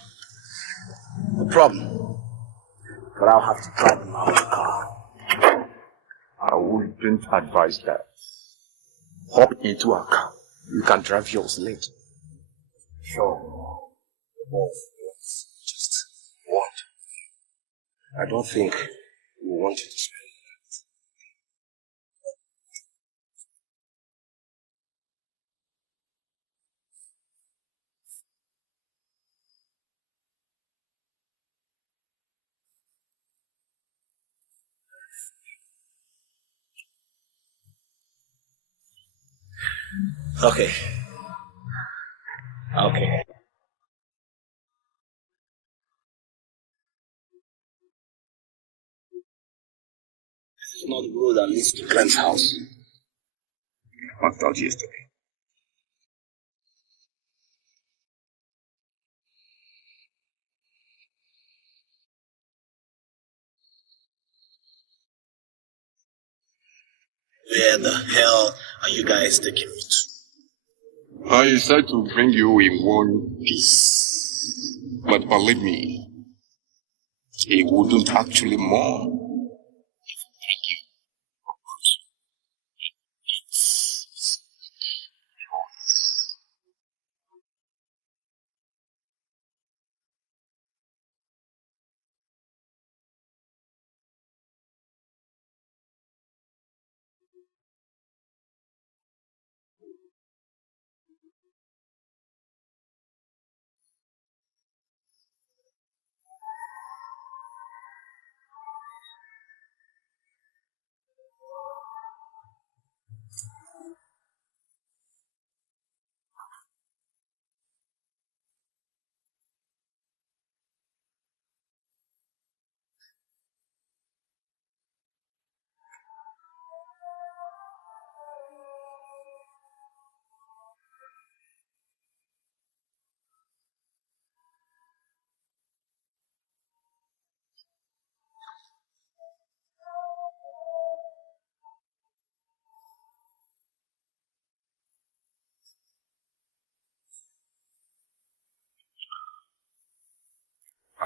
No problem. But I'll have to drive him out of the car. I wouldn't advise that. Hop into a car. You can drive yours later. Sure. Just what? I don't think we want you to spend Okay. This is not the road that leads to Glenn's house. I thought yesterday. Where the hell are you guys taking me to? I said to bring you in one piece. But believe me, he wouldn't actually mourn.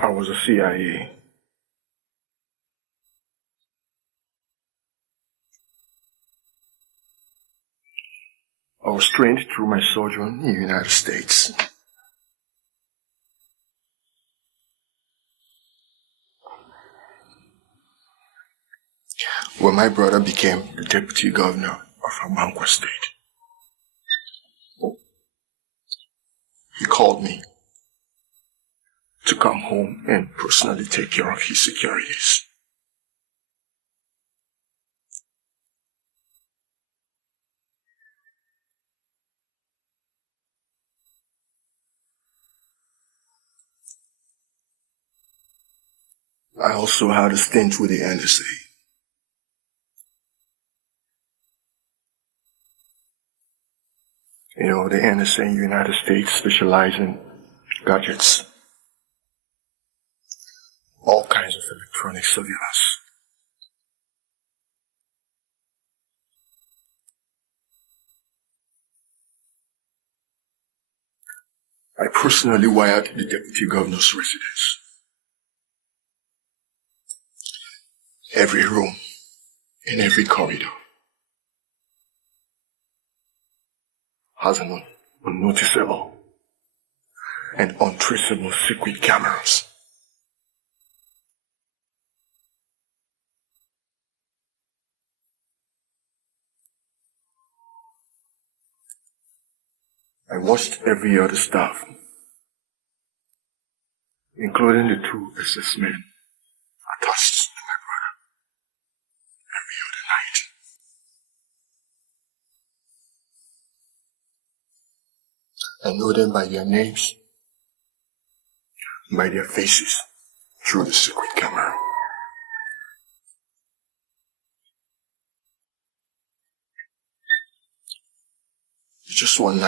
I was a CIA. I was trained through my sojourn in the United States. When my brother became the deputy governor of Abankwa State, he called me to come home and personally take care of his securities. I also had a stint with the NSA. You know, the NSA in the United States specializes in gadgets, all kinds of electronic surveillance. I personally wired the deputy governor's residence. Every room, in every corridor, has an unnoticeable and untraceable secret cameras. I watched every other staff, including the 2 SS men attached to my brother, every other night. I know them by their names, by their faces, through the secret camera. Just one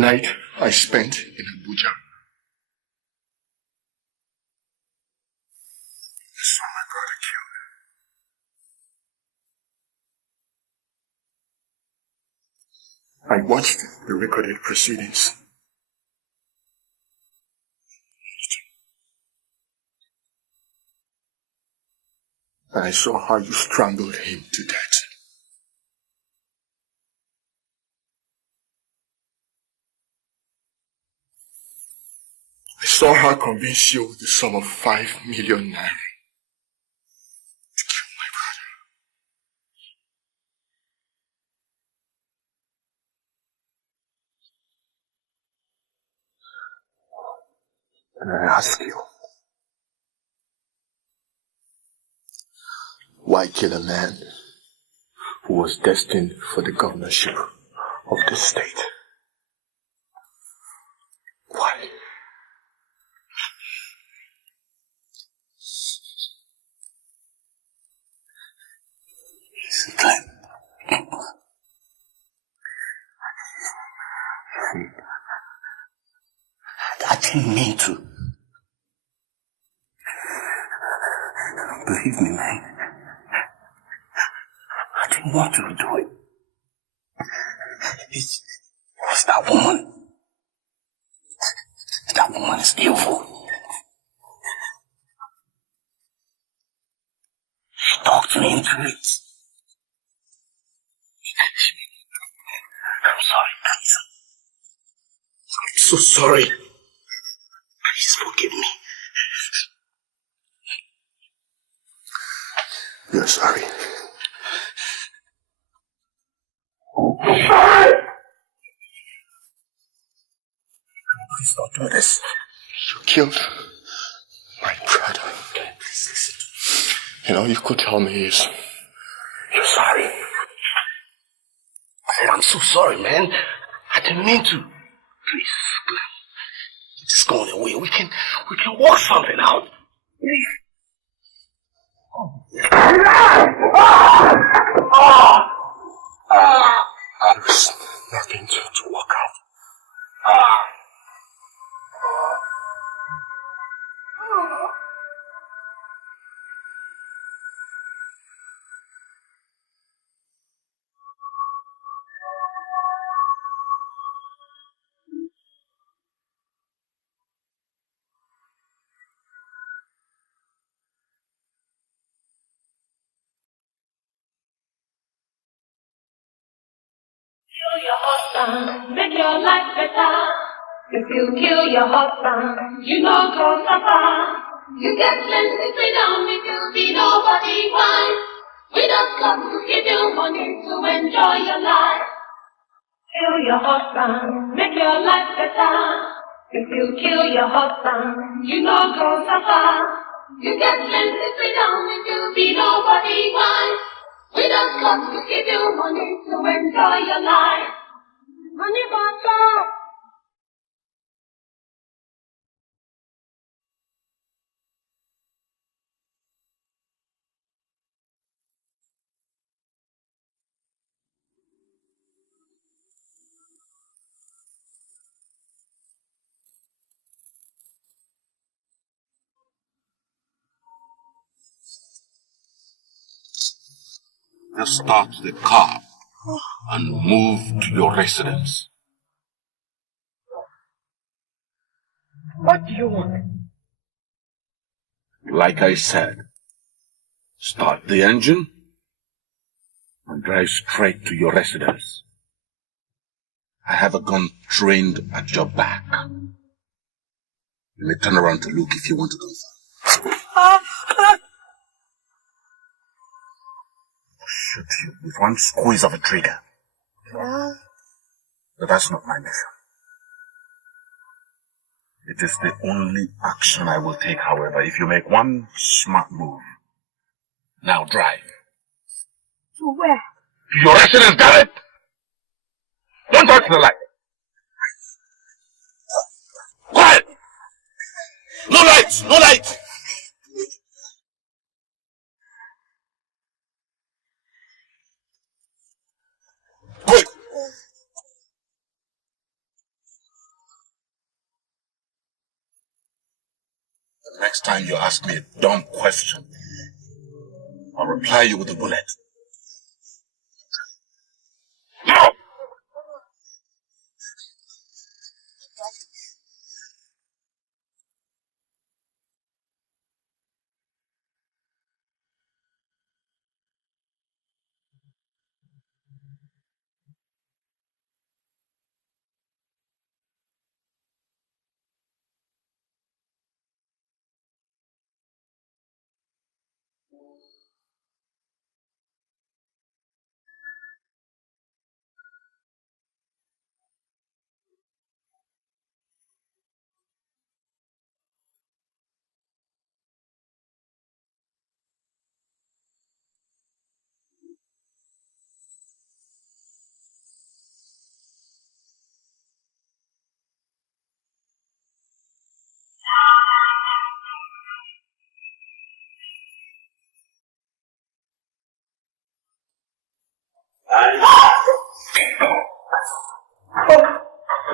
night, I spent in Abuja. I saw my brother killed. I watched the recorded proceedings. And I saw how you strangled him to death. I saw her convince you with the sum of 5 million naira to kill my brother. And I ask you, why kill a man who was destined for the governorship of the state? Why? Listen, Clem. I didn't mean to. Believe me, man. I didn't want to do it. It's that woman. That woman is evil. She talked me into it. I'm sorry, please. I'm so sorry. Please forgive me. You're sorry. Please don't do this. You killed my brother. Okay, please listen. And all you could tell me is, you're sorry. I said, I'm so sorry, man. I didn't mean to. Please, it's going away. We can work something out. Please. There's nothing to work out. Kill your husband, make your life better. If you kill your husband, you know go suffer. You get plenty freedom if you be nobody wise. WIDOWS come to give you money to enjoy your life. Kill your husband, make your life better. If you kill your husband, you know go suffer. You get plenty freedom if you be nobody wise. WIDOWS come to give you money to enjoy your life. Money bottle. Just start the car and move to your residence. What do you want? Like I said, start the engine and drive straight to your residence. I have a gun trained at your back. You may turn around to look if you want to confirm. I'll shoot you with one squeeze of a trigger. But that's not my mission. It is the only action I will take, however, if you make one smart move. Now drive. To where? To your residence, damn it! Don't touch the light! Quiet! No lights! No lights! Quick! The next time you ask me a dumb question, I'll reply you with a bullet. No!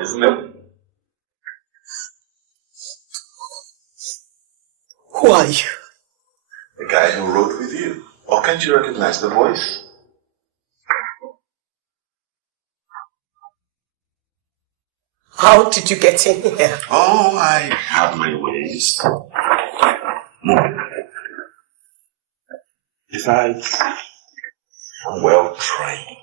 Isn't it? Who are you? The guy who rode with you. Or can't you recognize the voice? How did you get in here? Oh, I have my ways. Besides, I'm well trained.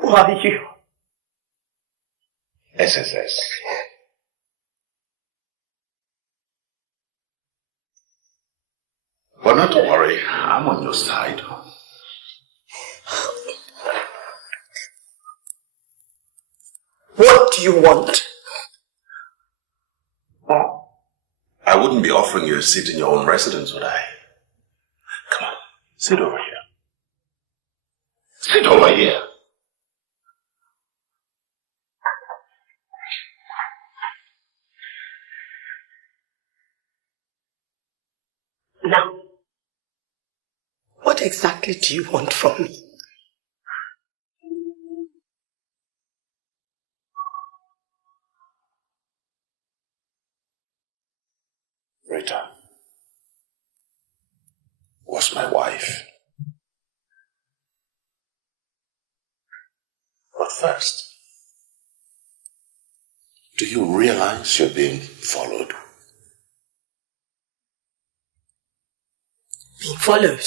Who are you? SSS. But not to worry, I'm on your side. What do you want? I wouldn't be offering you a seat in your own residence, would I? Come on, sit over here. Sit over here. Now, what exactly do you want from me? Rita was my wife. But first, do you realize you're being followed? Being followed?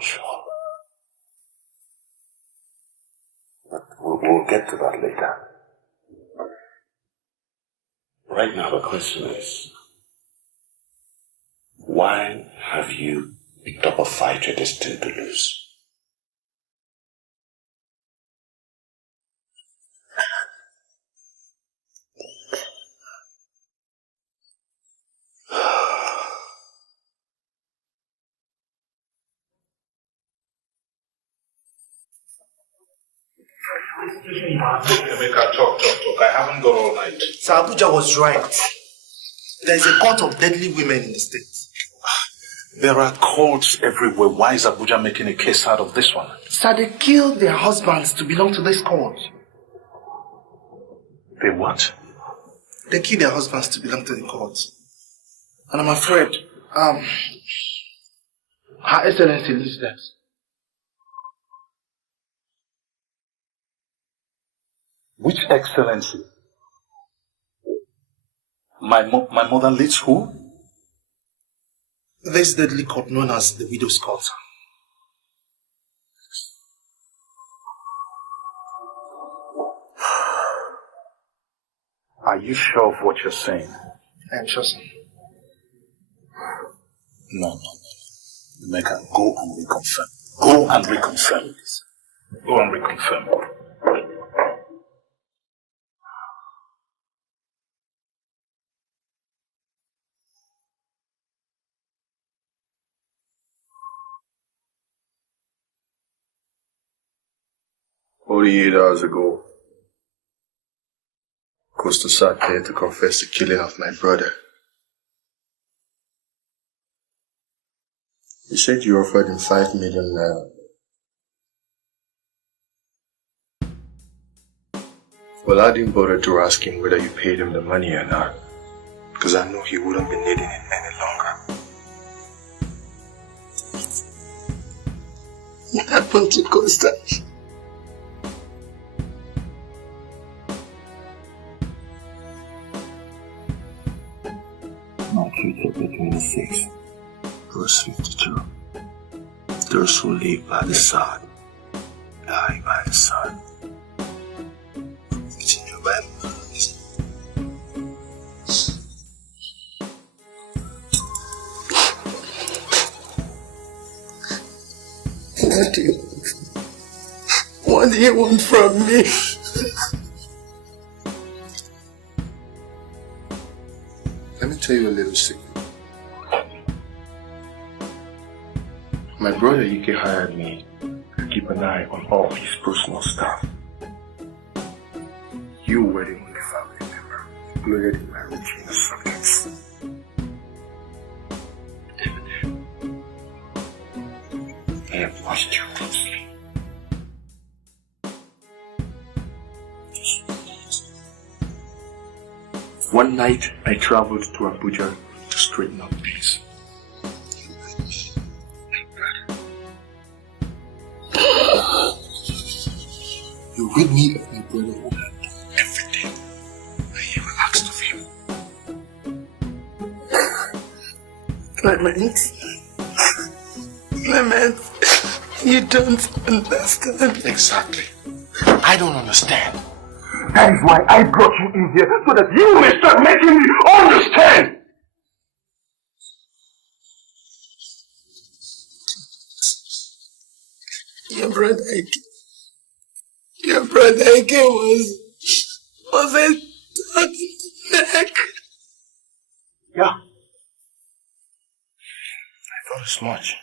Sure. But we'll get to that later. Right now the question is, why have you picked up a fight you're destined to lose? Talk. I haven't got all night. Sir Abuja was right. There is a court of deadly women in the state. There are courts everywhere. Why is Abuja making a case out of this one? Sir, they killed their husbands to belong to this court. They what? They killed their husbands to belong to the court. And I'm afraid, Her Excellency lives there. Which excellency? My mother leads who? This deadly court known as the widow's court. Are you sure of what you're saying? I am sure, sir. No. Omeka, go and reconfirm. Go and reconfirm this. Go and reconfirm. Only 8 hours ago, Costa sat here to confess the killing of my brother. He said you offered him 5 million naira. Well, I didn't bother to ask him whether you paid him the money or not, because I know he wouldn't be needing it any longer. What happened to Costa? Matthew chapter 26, verse 52. Those who live by the sword die by the sword. It's in your Bible. What do you want from me? Let me tell you a little secret. My brother Ike hired me to keep an eye on all his personal stuff. You were the only family member included in my routine of subjects. I have watched you closely. One night, I traveled to Abuja to straighten up things. You rid me of my brother who had done everything I ever asked of him. Clement, you don't understand. Exactly. I don't understand. That is why I brought you in here, so that you may start making me understand! Your brother Ike was a neck. Yeah. I thought as much.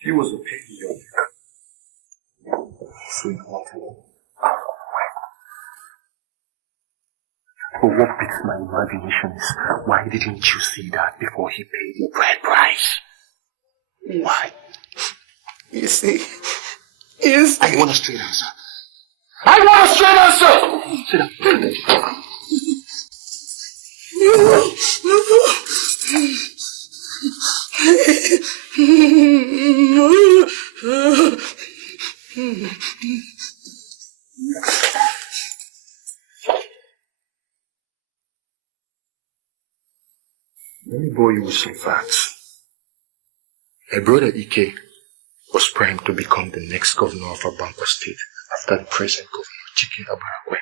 He was a petty young sweet-hearted. But what beats my imagination is, why didn't you see that before he paid the bride price? Why? You see. I want a straight answer. I want a straight answer! Sit down. Let me bore you with some facts. My brother Ike was primed to become the next governor of Abankwa State after the present governor, Chike Abarakwe.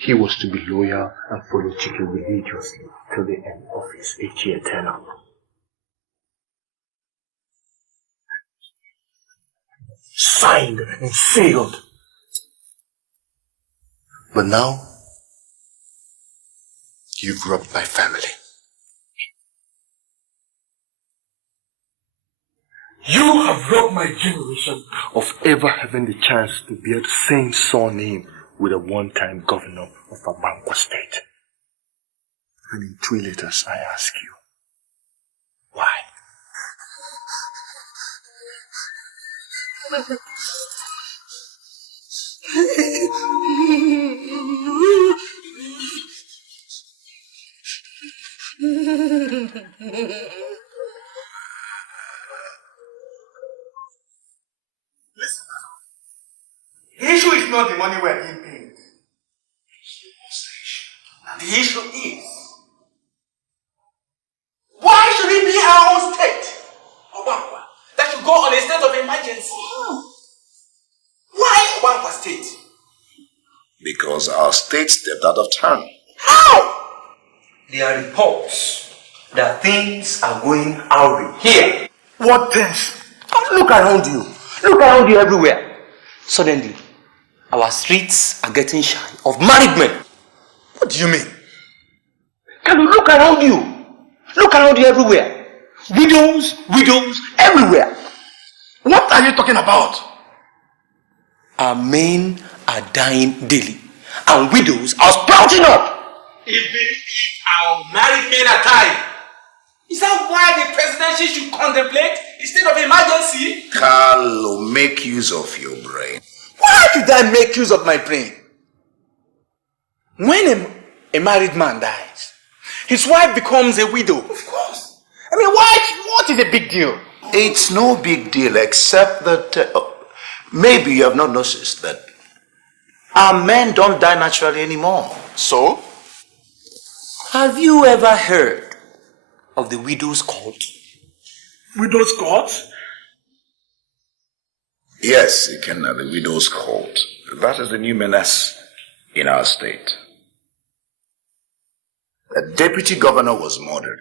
He was to be loyal and follow Chike religiously till the end of his 8-year tenure. Signed and sealed. But now, you've robbed my family. You have robbed my generation of ever having the chance to bear the same surname with a one-time governor of Abankwa State. And in 3 letters, I ask you, why? not the money we're being paid? Now the issue is, why should it be our own state, Obankwa, that should go on a state of emergency? Why Obankwa state? Because our state stepped out of turn. How? There are reports that things are going awry here. What things? Look around you. Look around you everywhere. Suddenly, our streets are getting shy of married men. What do you mean? Can you look around you? Look around you everywhere. Widows, everywhere. What are you talking about? Our men are dying daily, and widows are sprouting up. Even if our married men are dying, is that why the presidency should contemplate the state of emergency? Carlo, make use of your brain. Why should I make use of my brain? When a married man dies, his wife becomes a widow. Of course. I mean, what is the big deal? It's no big deal, except that maybe you have not noticed that our men don't die naturally anymore. So? Have you ever heard of the widow's court? Widow's court? Yes, Ikenna, the widow's court. That is the new menace in our state. A deputy governor was murdered.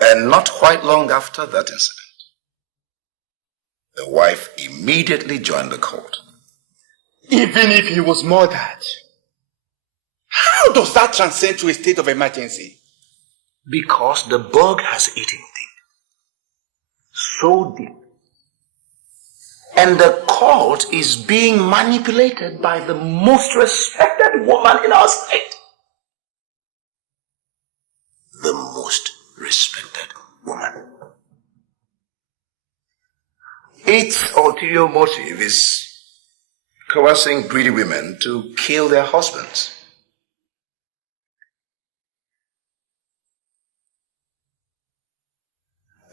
And not quite long after that incident, the wife immediately joined the court. Even if he was murdered, how does that transcend to a state of emergency? Because the bug has eaten deep. So deep. And the court is being manipulated by the most respected woman in our state. The most respected woman. Its ulterior motive is coercing greedy women to kill their husbands.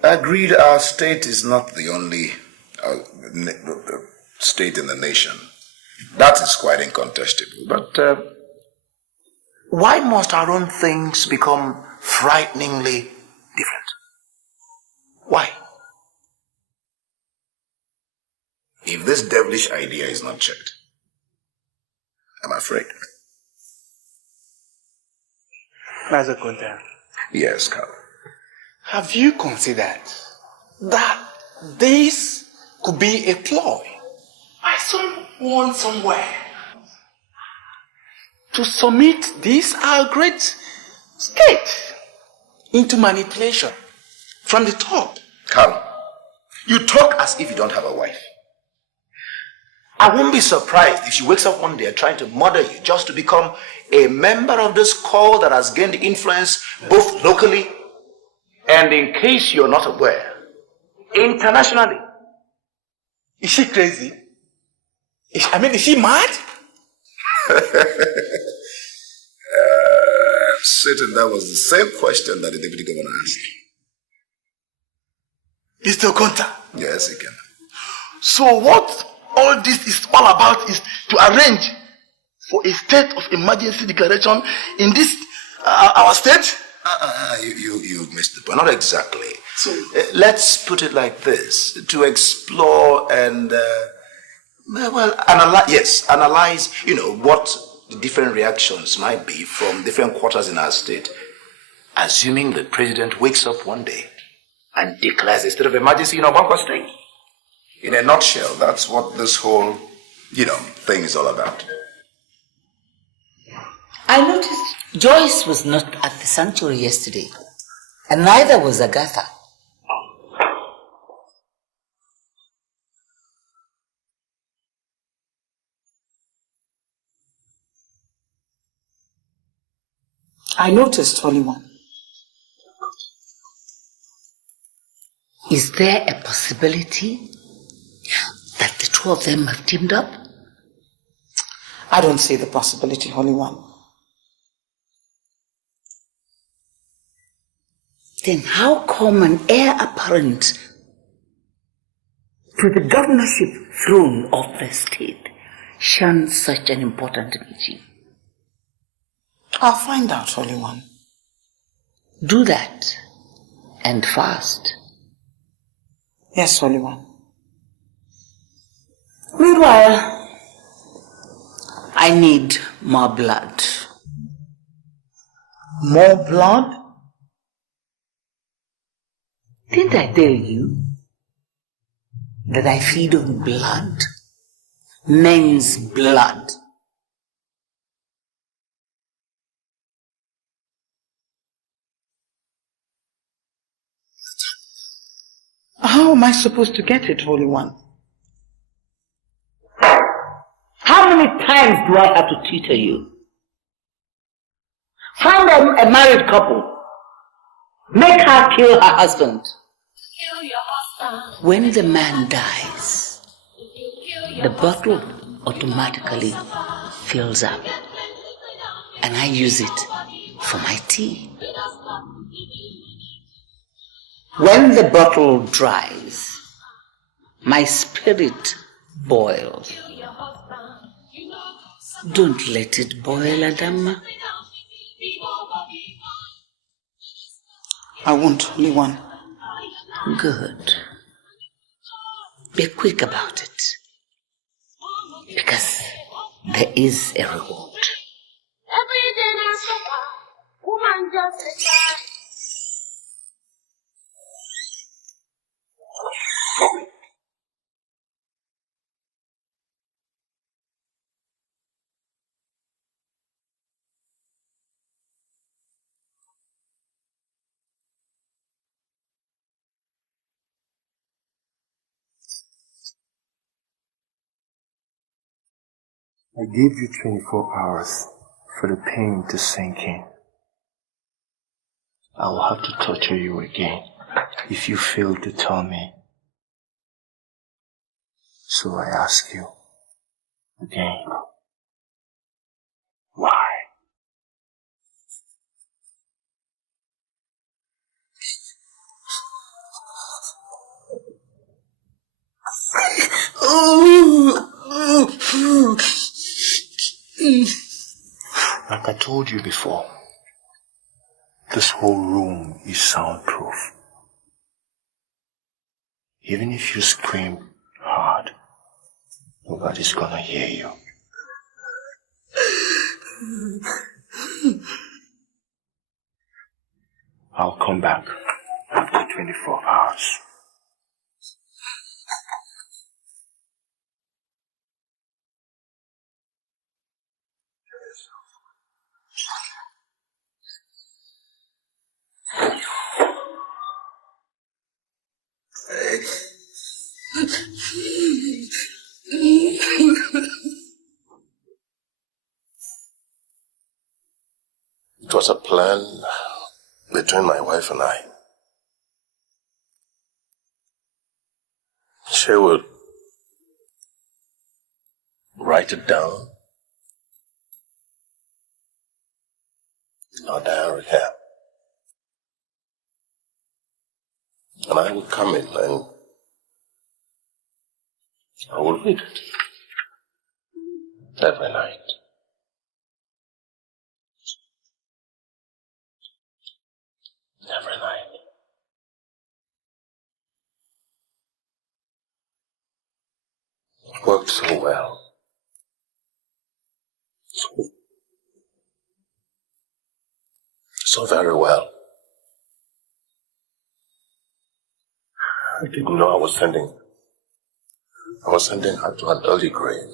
Agreed, our state is not the only state in the nation. That is quite incontestable. But why must our own things become frighteningly different? Why? If this devilish idea is not checked, I'm afraid. Master Kunta. Yes, Carl. Have you considered that this could be a ploy by someone somewhere to submit this our great state into manipulation from the top? Carl, you talk as if you don't have a wife. I won't be surprised if she wakes up one day trying to murder you just to become a member of this cult that has gained influence both locally and, in case you're not aware, internationally. Is she crazy? Is she mad? Satan, that was the same question that the deputy governor asked. Mr. Okonta. Yes, he can. So what all this is all about is to arrange for a state of emergency declaration in this our state? You missed the point. Not exactly. So, let's put it like this: to explore and analyze. What the different reactions might be from different quarters in our state. Assuming the president wakes up one day and declares a state of emergency in Obankwa state. In a nutshell, that's what this whole, thing is all about. I noticed Joyce was not at the sanctuary yesterday, and neither was Agatha. I noticed, Holy One. Is there a possibility that the two of them have teamed up? I don't see the possibility, Holy One. Then how come an heir apparent to the governorship throne of the state shun such an important meeting? I'll find out, Holy One. Do that and fast. Yes, Holy One. Meanwhile, I need more blood. More blood? Didn't I tell you that I feed on blood? Men's blood. How am I supposed to get it, Holy One? How many times do I have to tutor you? Find a married couple. Make her kill her husband. When the man dies, the bottle automatically fills up, and I use it for my tea. When the bottle dries, my spirit boils. Don't let it boil, Adama. I won't, Holy One. Good. Be quick about it, because there is a reward. Every day I suffer, woman just a child. I gave you 24 hours for the pain to sink in. I will have to torture you again if you fail to tell me. So I ask you again, why? Like I told you before, this whole room is soundproof. Even if you scream hard, nobody's gonna hear you. I'll come back after 24 hours. It was a plan between my wife and I. She would write it down in our diary here. And I would come in and I would read it every night. Every night. It worked so well. So very well. I didn't know I was sending her to an early grave.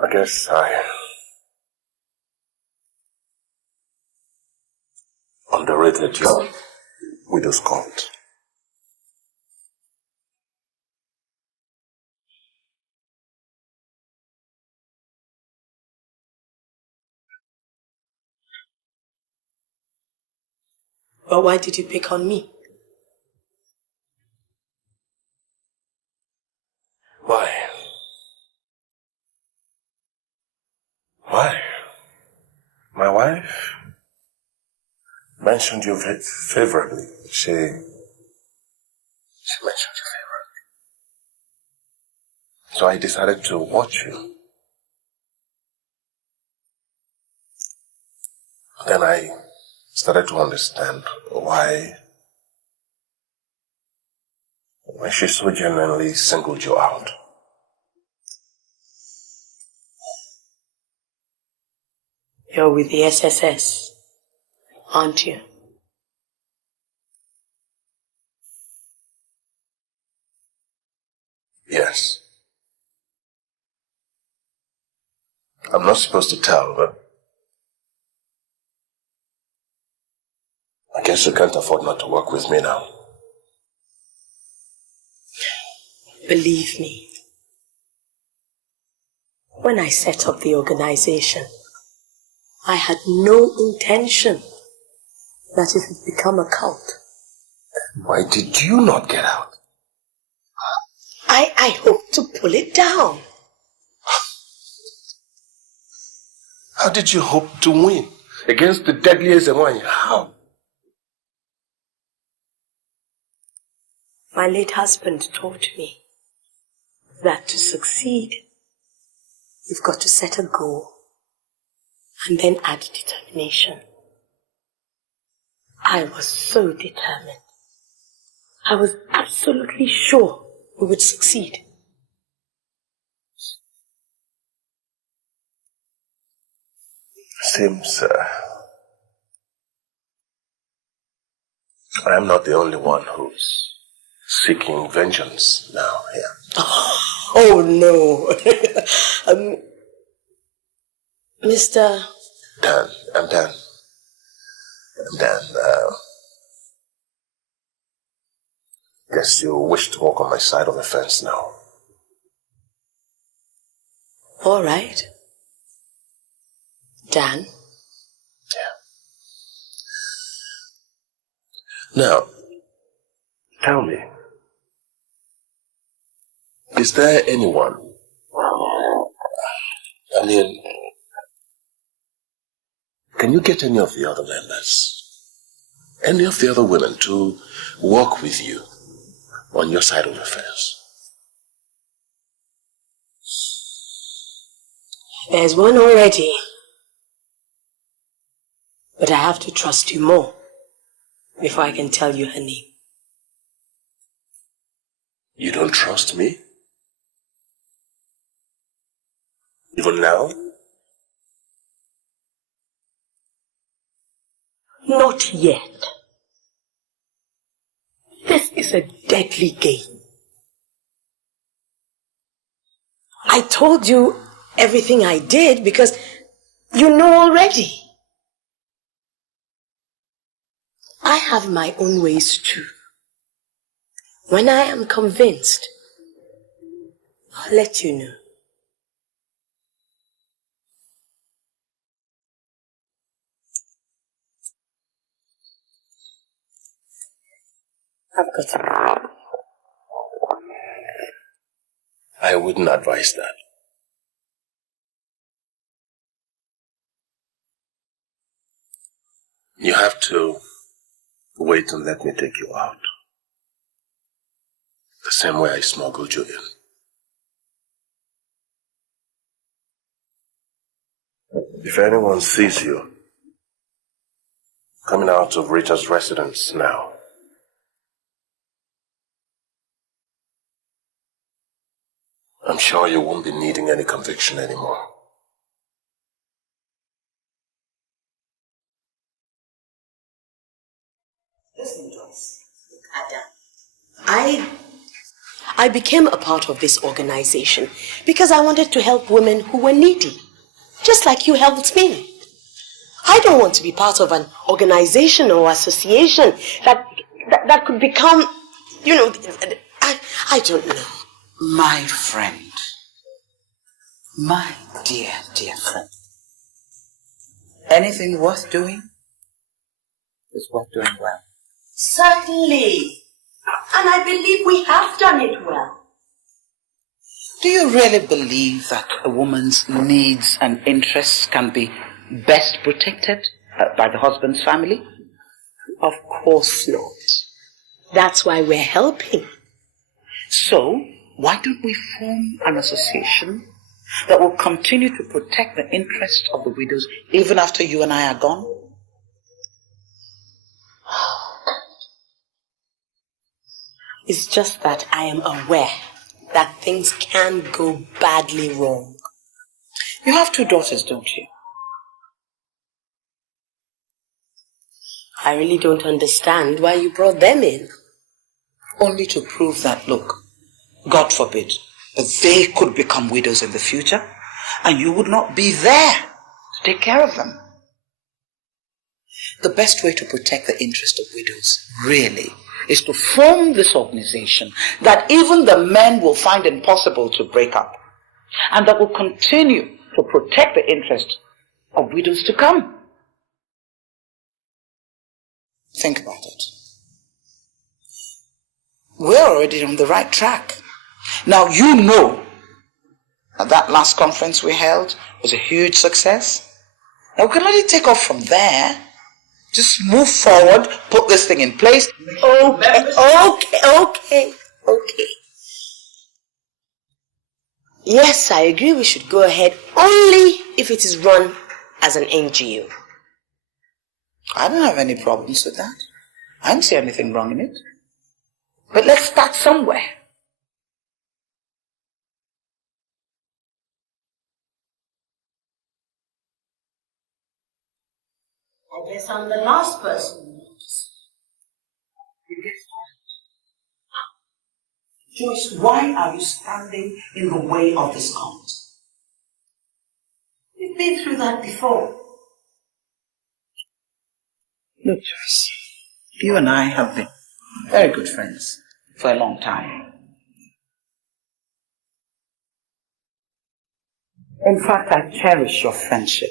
I guess I underrated your widow's COT. But why did you pick on me? Why? Why? My wife mentioned you favorably. She mentioned you favorably. So I decided to watch you. Then I started to understand why she so genuinely singled you out. You're with the SSS, aren't you? Yes. I'm not supposed to tell, but I guess you can't afford not to work with me now. Believe me, when I set up the organization, I had no intention that it would become a cult. Why did you not get out? I hope to pull it down. How did you hope to win against the deadliest one? How? My late husband taught me that to succeed, you've got to set a goal and then add determination. I was so determined. I was absolutely sure we would succeed. Seems I am not the only one who's seeking vengeance now here. Oh no. Mr. Dan, I'm Dan. Dan, guess you wish to walk on my side of the fence now. All right. Dan? Now, tell me, is there anyone, I mean, can you get any of the other members, any of the other women to work with you on your side of the fence? There's one already. But I have to trust you more before I can tell you her name. You don't trust me? Even now? Not yet. This is a deadly game. I told you everything I did because you know already. I have my own ways too. When I am convinced, I'll let you know. I've got to. I wouldn't advise that. You have to wait and let me take you out. The same way I smuggled you in. If anyone sees you coming out of Rita's residence now, I'm sure you won't be needing any conviction anymore. Listen, Joyce. I became a part of this organization because I wanted to help women who were needy, just like you helped me. I don't want to be part of an organization or association that could become, you know, I don't know. My friend, my dear, dear friend, anything worth doing is worth doing well. Certainly. And I believe we have done it well. Do you really believe that a woman's needs and interests can be best protected by the husband's family? Of course not. That's why we're helping. So, why don't we form an association that will continue to protect the interests of the widows even after you and I are gone? It's just that I am aware that things can go badly wrong. You have 2 daughters, don't you? I really don't understand why you brought them in. Only to prove that, look, God forbid, that they could become widows in the future, and you would not be there to take care of them. The best way to protect the interest of widows, really, is to form this organization that even the men will find impossible to break up, and that will continue to protect the interest of widows to come. Think about it. We're already on the right track. Now you know that last conference we held was a huge success. Now we can let it take off from there. Just move forward, put this thing in place. Okay. Yes, I agree we should go ahead only if it is run as an NGO. I don't have any problems with that. I don't see anything wrong in it. But let's start somewhere. I guess I'm the last person. Joyce, why are you standing in the way of this cult? We've been through that before. Look, Joyce, you and I have been very good friends for a long time. In fact, I cherish your friendship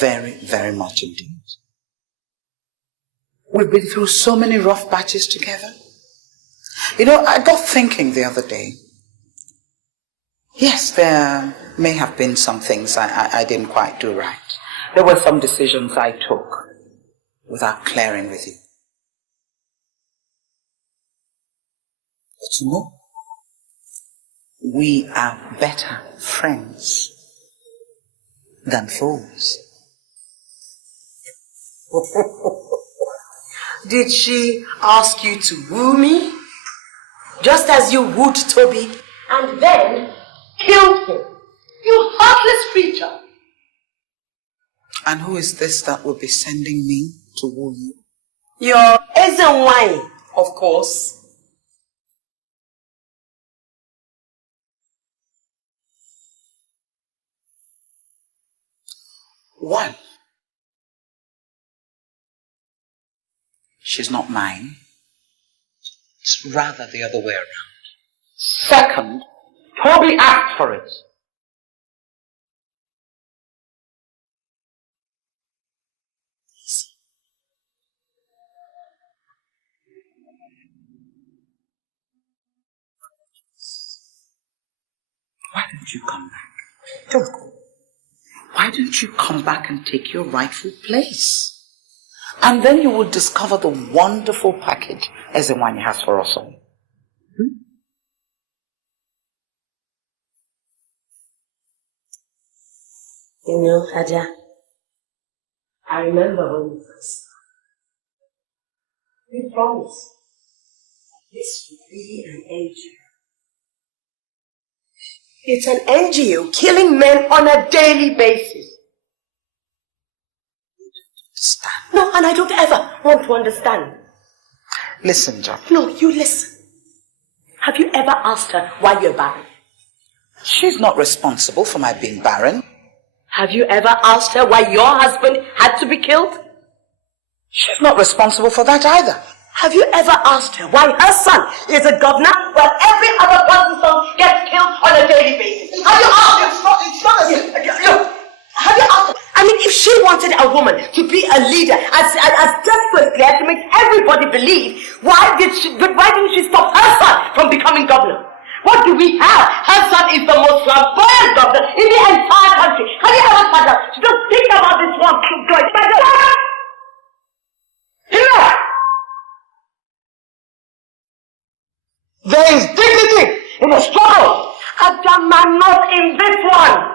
very, very much indeed. We've been through so many rough patches together. You know, I got thinking the other day. Yes, there may have been some things I didn't quite do right. There were some decisions I took without clearing with you. But you know, we are better friends than foes. Did she ask you to woo me? Just as you wooed Toby and then killed him. You heartless creature. And who is this that will be sending me to woo you? Your Ezenwai, of course. One, she's not mine. It's rather the other way around. Second, Toby asked for it. Why don't you come back? Don't go. Why don't you come back and take your rightful place? And then you will discover the wonderful package Ezenwani has for us all. You know, Aja, I remember when we first started. You promised this would be an NGO. It's an NGO killing men on a daily basis. No, and I don't ever want to understand. Listen, Jack. No, you listen. Have you ever asked her why you're barren? She's not responsible for my being barren. Have you ever asked her why your husband had to be killed? She's not responsible for that either. Have you ever asked her why her son is a governor while every other person's son gets killed on a daily basis? Have you asked her? It's not have you asked her? I mean, if she wanted a woman to be a leader as desperately as to make everybody believe, why didn't she stop her son from becoming governor? What do we have? Her son is the most flamboyant governor in the entire country. Have you ever sat down to just think about this one? Enough! There is dignity in a struggle. Adama, not in this one.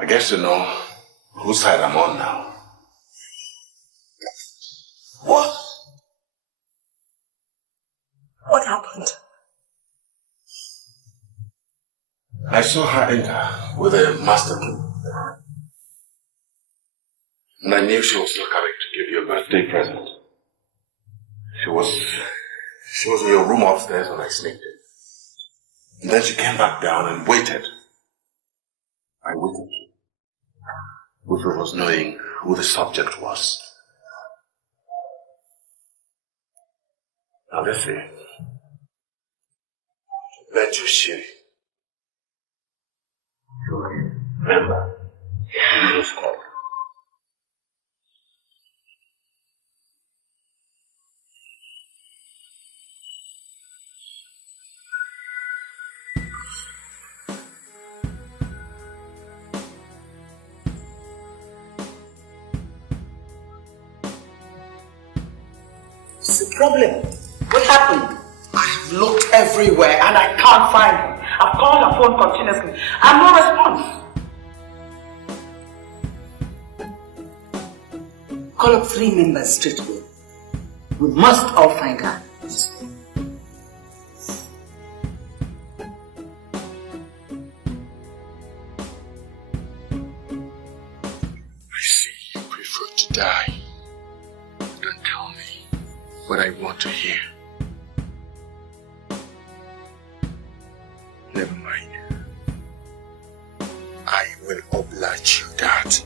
I guess you know whose side I'm on now. What? What happened? I saw her enter with a master key. And I knew she was still coming to give you a birthday present. She was in your room upstairs when I sneaked in. And then she came back down and waited. I waited. Whoever was knowing who the subject was. Now let's see. Let you share. Remember, you lose call. What's the problem? What happened? I have looked everywhere and I can't find her. I've called her phone continuously and no response. Call up 3 members straight away. We must all find her. I see you prefer to die. Don't tell me what I want to hear. Never mind. I will oblige you that.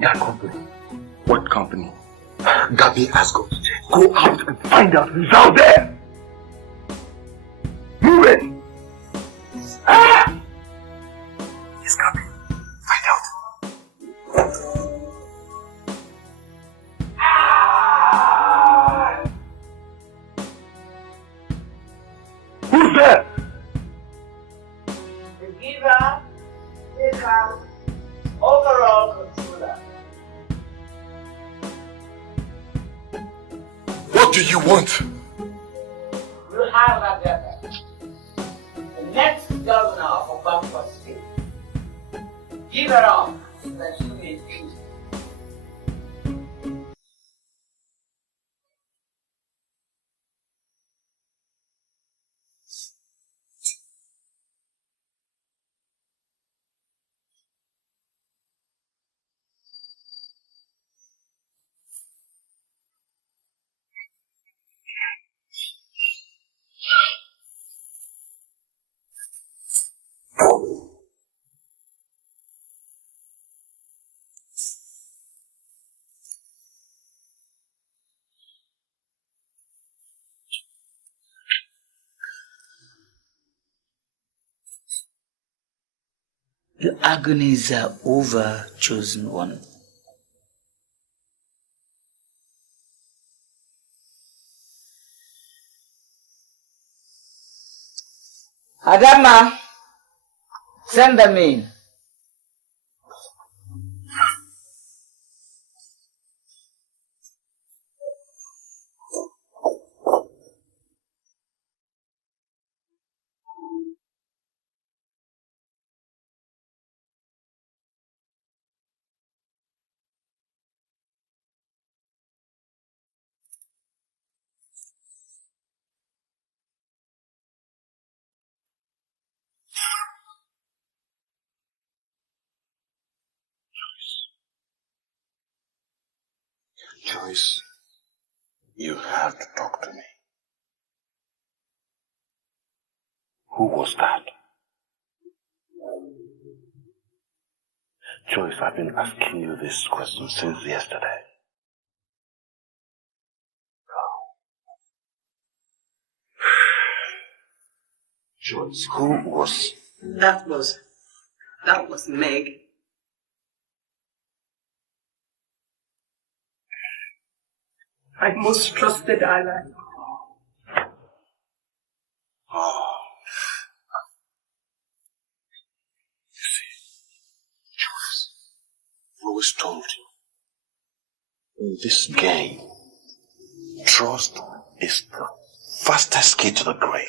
That company. What company? Gabby has gone to jail. Go out and find out who's out there. Move it. Ah! Yes, Gabby. Find out. Who's there? The giver, taker, overall controller. What do you want? You have a better. The next governor of Bangkok State. Give her up so that she may choose. Your agonies are over, chosen one. Adama, send them in. Joyce, you have to talk to me. Who was that? Joyce, I've been asking you this question since yesterday. Joyce, who was... That was Meg. My most trusted ally. Oh. You see, Joyce, I always told you, in this game, trust is the fastest key to the grave.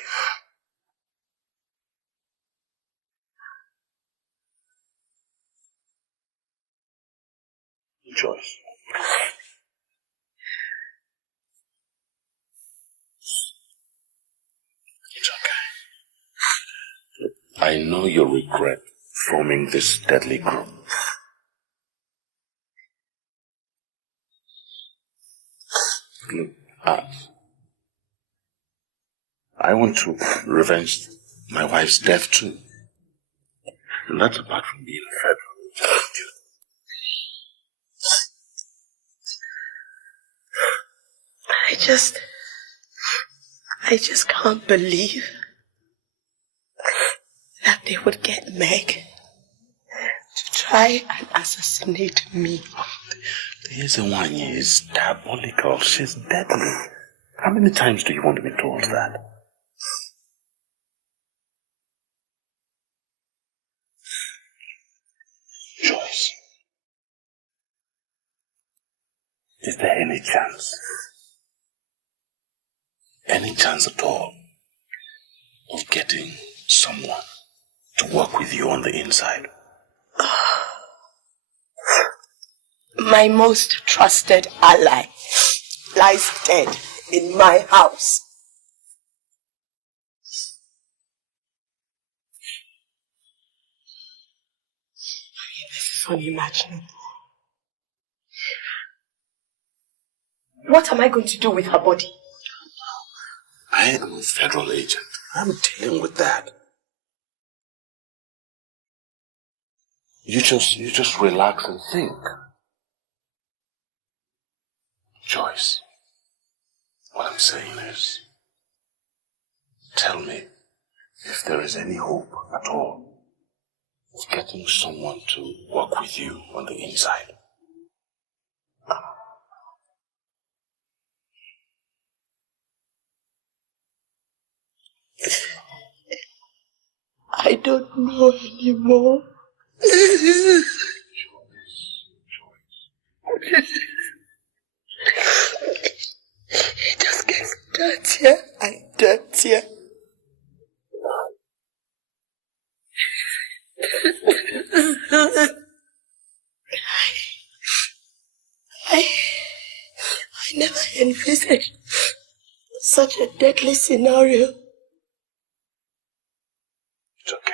Joyce. It's okay. I know you regret forming this deadly group. Look, I want to revenge my wife's death too. And that's apart from being federal. I just can't believe that they would get Meg to try and assassinate me. This ONYEKA is diabolical. She's deadly. How many times do you want to be told that? Joyce, is there any chance at all of getting someone to work with you on the inside? My most trusted ally lies dead in my house. This is unimaginable. What am I going to do with her body? I am a federal agent. I'm dealing with that. You just relax and think. Joyce, what I'm saying is, tell me if there is any hope at all of getting someone to work with you on the inside. I don't know anymore. It just gets dirtier and dirtier. I never envisaged such a deadly scenario. It's okay.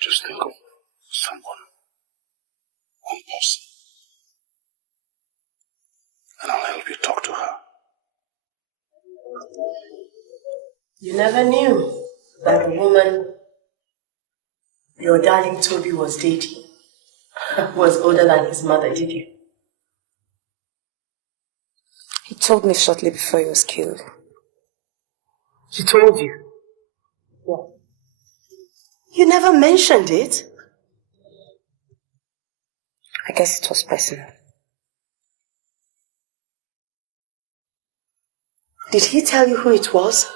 Just think of someone, one person, and I'll help you talk to her. You never knew that the woman your darling Toby was dating was older than his mother, did you? He told me shortly before he was killed. She told you? What? You never mentioned it. I guess it was personal. Did he tell you who it was?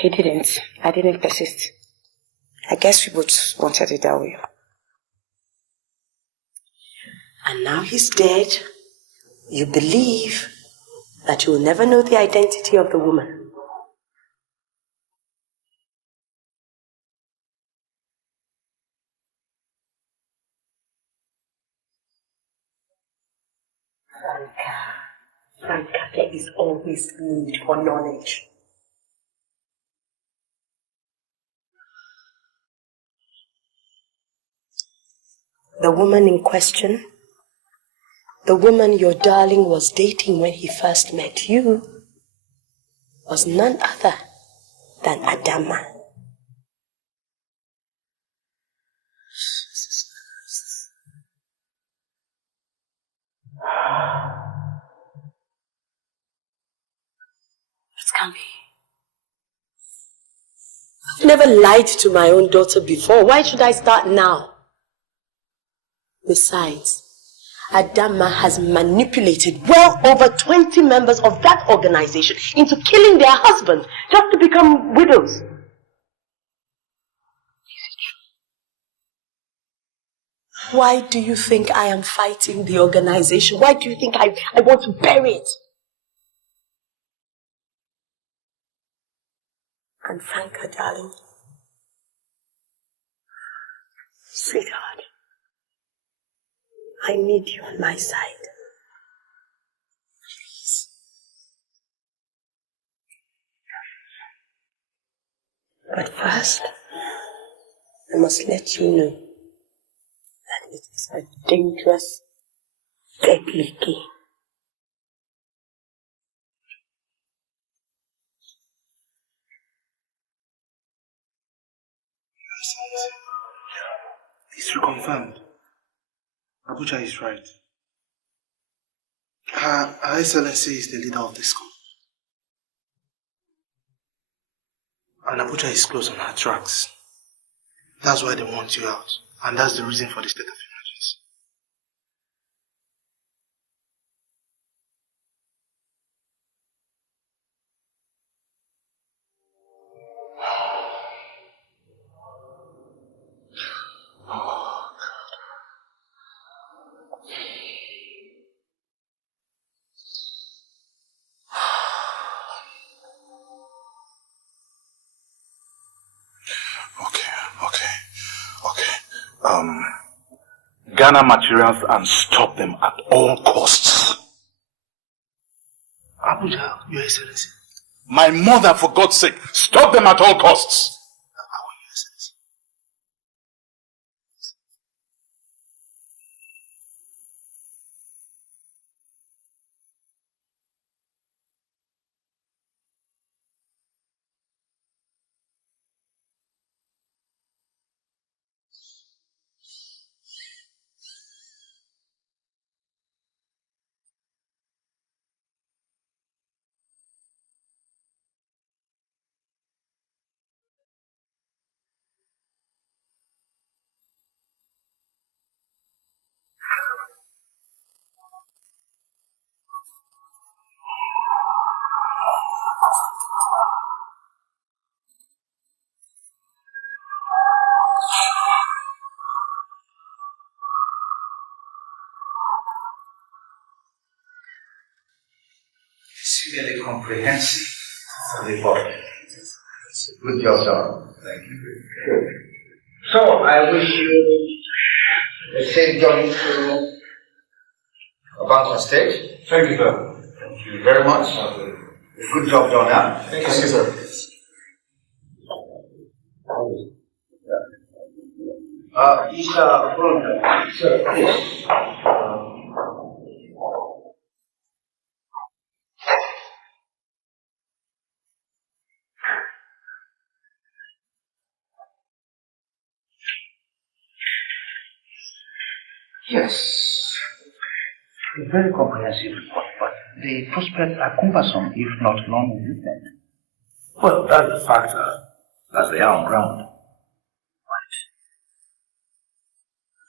He didn't. I didn't persist. I guess we both wanted it that way. And now he's dead. You believe that you will never know the identity of the woman. Franca, there is always need for knowledge. The woman in question, the woman your darling was dating when he first met you, was none other than Adama. It can be. I've never lied to my own daughter before. Why should I start now? Besides, Adama has manipulated well over 20 members of that organization into killing their husbands just to become widows. Is it true? Why do you think I am fighting the organization? Why do you think I want to bury it? And Franca, darling, sweetheart, I need you on my side. Please. But first, I must let you know that it is a dangerous, deadly game. It's reconfirmed. Abuja is right. Her Excellency is the leader of this court. And Abuja is close on her tracks. That's why they want you out. And that's the reason for the state of emergency. Gather materials and stop them at all costs. Abuja, Your Excellency. My mother, for God's sake, stop them at all costs. It's really comprehensive report. Good job, sir. Thank you. Good. So, I wish you a safe journey to Bangkok State. Thank you, sir. Thank you very much. Good job done, huh? Thank you, sir. Sir, please. Yes, a very comprehensive report, but the prospects are cumbersome if not non-existent. Well, that's the fact as they are on ground. Right.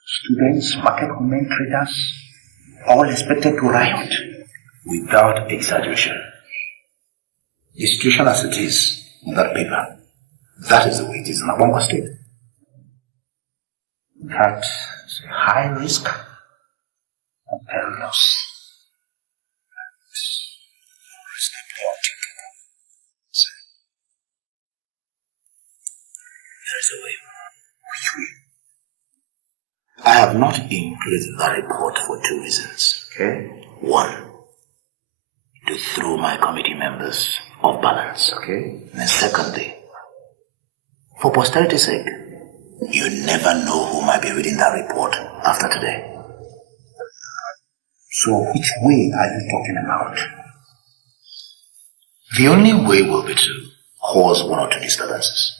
Students, market women, traders, all expected to riot without exaggeration. The situation as it is on that paper, that is the way it is in Abongo State. In fact, it's a high risk and perilous. There is a way. Which way? I have not included that report for 2 reasons. Okay? 1, to throw my committee members off balance. Okay? And secondly, for posterity's sake, you never know who might be reading that report after today. So which way are you talking about? The only way will be to cause 1 or 2 disturbances.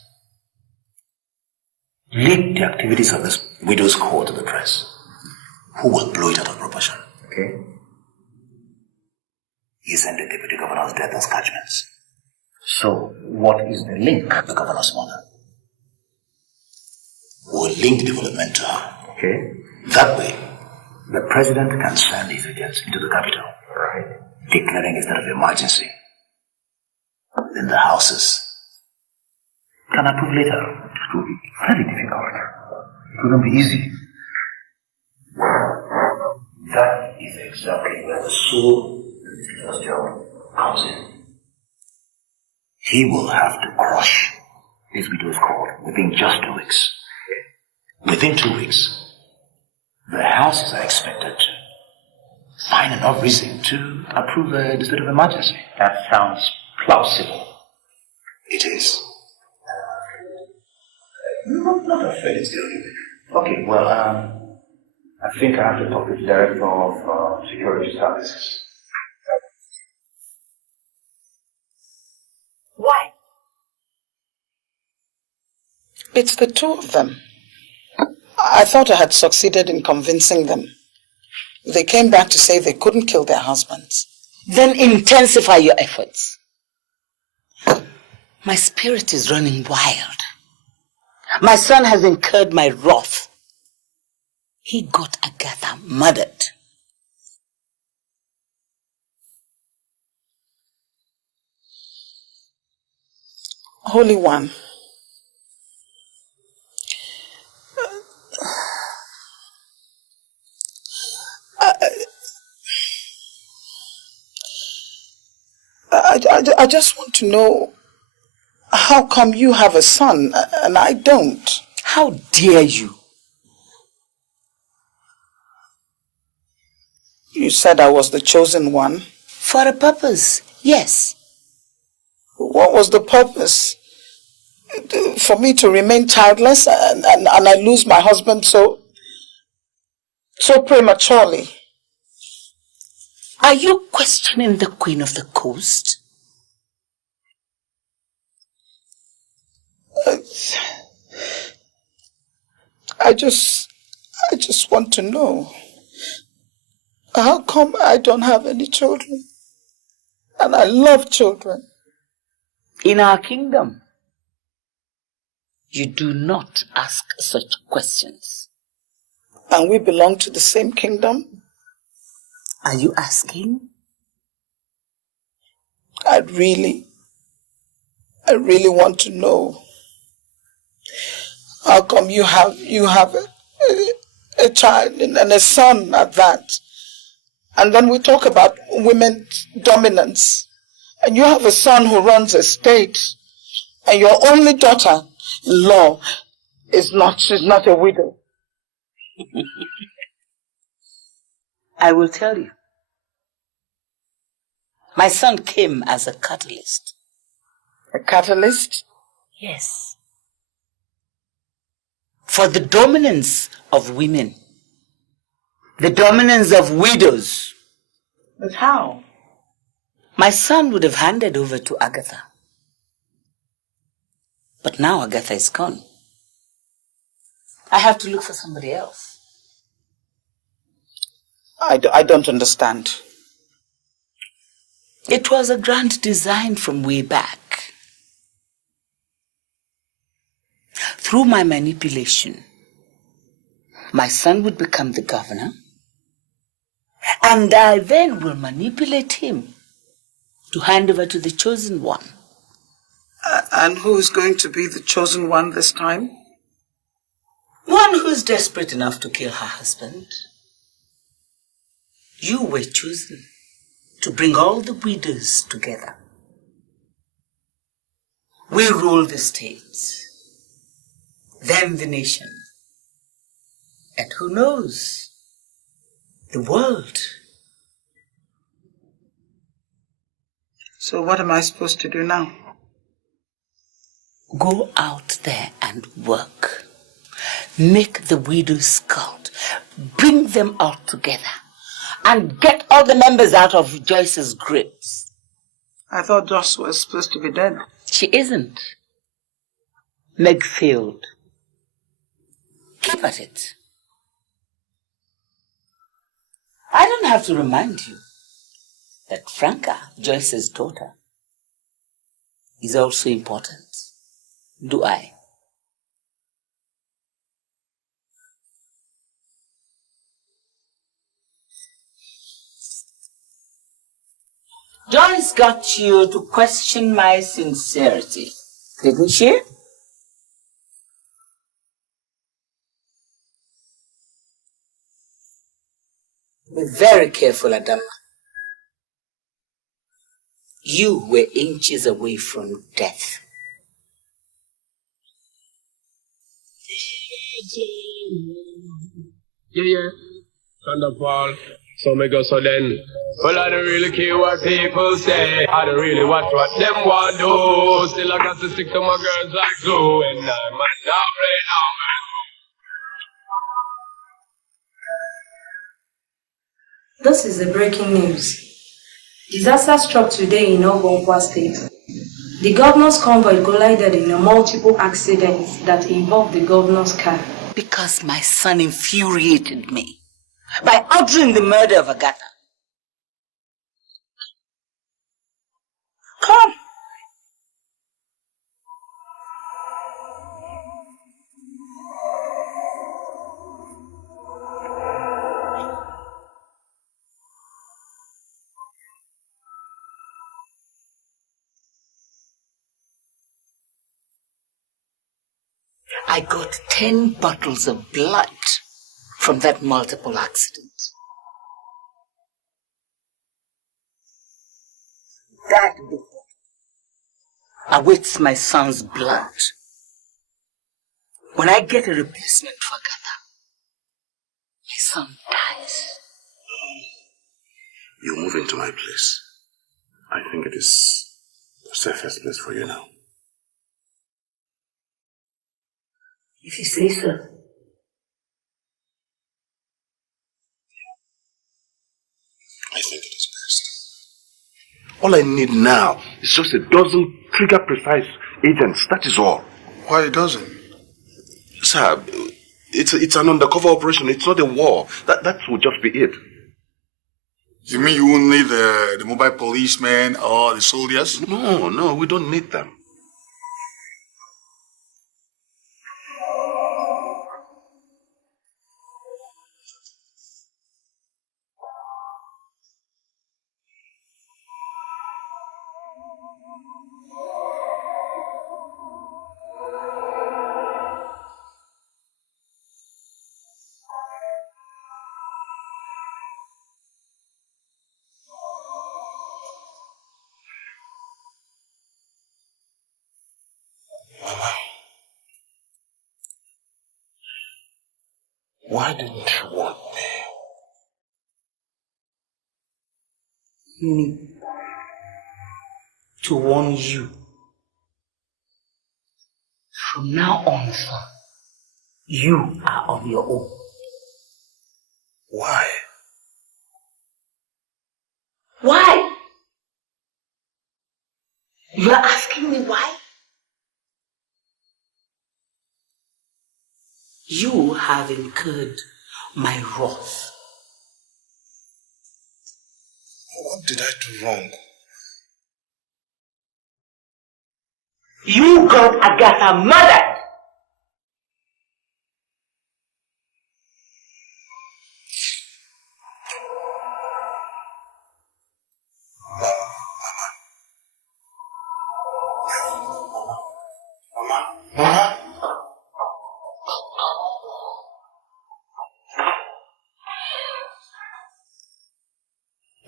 Leak the activities of this widow's court to the press, who will blow it out of proportion. Okay? He sent the deputy governor's death as catchments. So, what is the link? The governor's mother. We'll link the development to her. Okay? That way, the president can send his agents into the capital. Right. Declaring a state of emergency. Then the houses can approve later. It will be very difficult. It wouldn't be easy. That is exactly where the soul of the job comes in. He will have to crush this widow's court within just 2 weeks. Within 2 weeks, the houses are expected to find enough reason to approve the state of emergency. That sounds plausible. It is. Not afraid it's going to be. Okay, well, I think I have to talk to the director of security services. Why? It's the 2 of them. I thought I had succeeded in convincing them. They came back to say they couldn't kill their husbands. Then intensify your efforts. My spirit is running wild. My son has incurred my wrath. He got Agatha murdered. Holy One, I just want to know, how come you have a son and I don't? How dare you? You said I was the chosen one. For a purpose, yes. What was the purpose? For me to remain childless and I lose my husband so prematurely. Are you questioning the Queen of the Coast? I just want to know, how come I don't have any children? And I love children. In our kingdom, you do not ask such questions. And we belong to the same kingdom? Are you asking? I really want to know. How come you have a child and a son at that? And then we talk about women's dominance. And you have a son who runs a state. And your only daughter-in-law she's not a widow. I will tell you. My son came as a catalyst. A catalyst? Yes. For the dominance of women. The dominance of widows. But how? My son would have handed over to Agatha. But now Agatha is gone. I have to look for somebody else. I don't understand. It was a grand design from way back. Through my manipulation, my son would become the governor, And I then will manipulate him to hand over to the chosen one. And who is going to be the chosen one this time? One who's desperate enough to kill her husband. You were chosen to bring all the widows together. We rule the states, then the nation, and who knows, the world. So what am I supposed to do now? Go out there and work. Make the widows' cult. Bring them all together. And get all the members out of Joyce's grips. I thought Joyce was supposed to be dead. She isn't. Meg failed. Keep at it. I don't have to remind you that Franca, Joyce's daughter, is also important. Do I? Joyce got you to question my sincerity, didn't she? Be very careful, Adama. You were inches away from death. Yeah. Thunderball. So me go so then. Well, I don't really care what people say. I don't really watch what them want do. Still I got to stick to my girls like glue. And I'm now right now. This is the breaking news. Disaster struck today in Ogonkwa State. The governor's convoy collided in multiple accidents that involved the governor's car. Because my son infuriated me by ordering the murder of Agatha. Come. I got 10 bottles of blood from that multiple accident. That book awaits my son's blood. When I get a replacement for Agatha, my son dies. You move into my place. I think it is the safest place for you now. If you say so. I think it is best. All I need now is just a dozen trigger-precise agents. That is all. Why a dozen? Sir, it's an undercover operation. It's not a war. That will just be it. You mean you won't need the mobile policemen or the soldiers? No, we don't need them. Why didn't you want me? Me. To warn you. From now on, son, you are on your own. Why? Why? You are asking me why? You have incurred my wrath. What did I do wrong? You got Agatha murdered.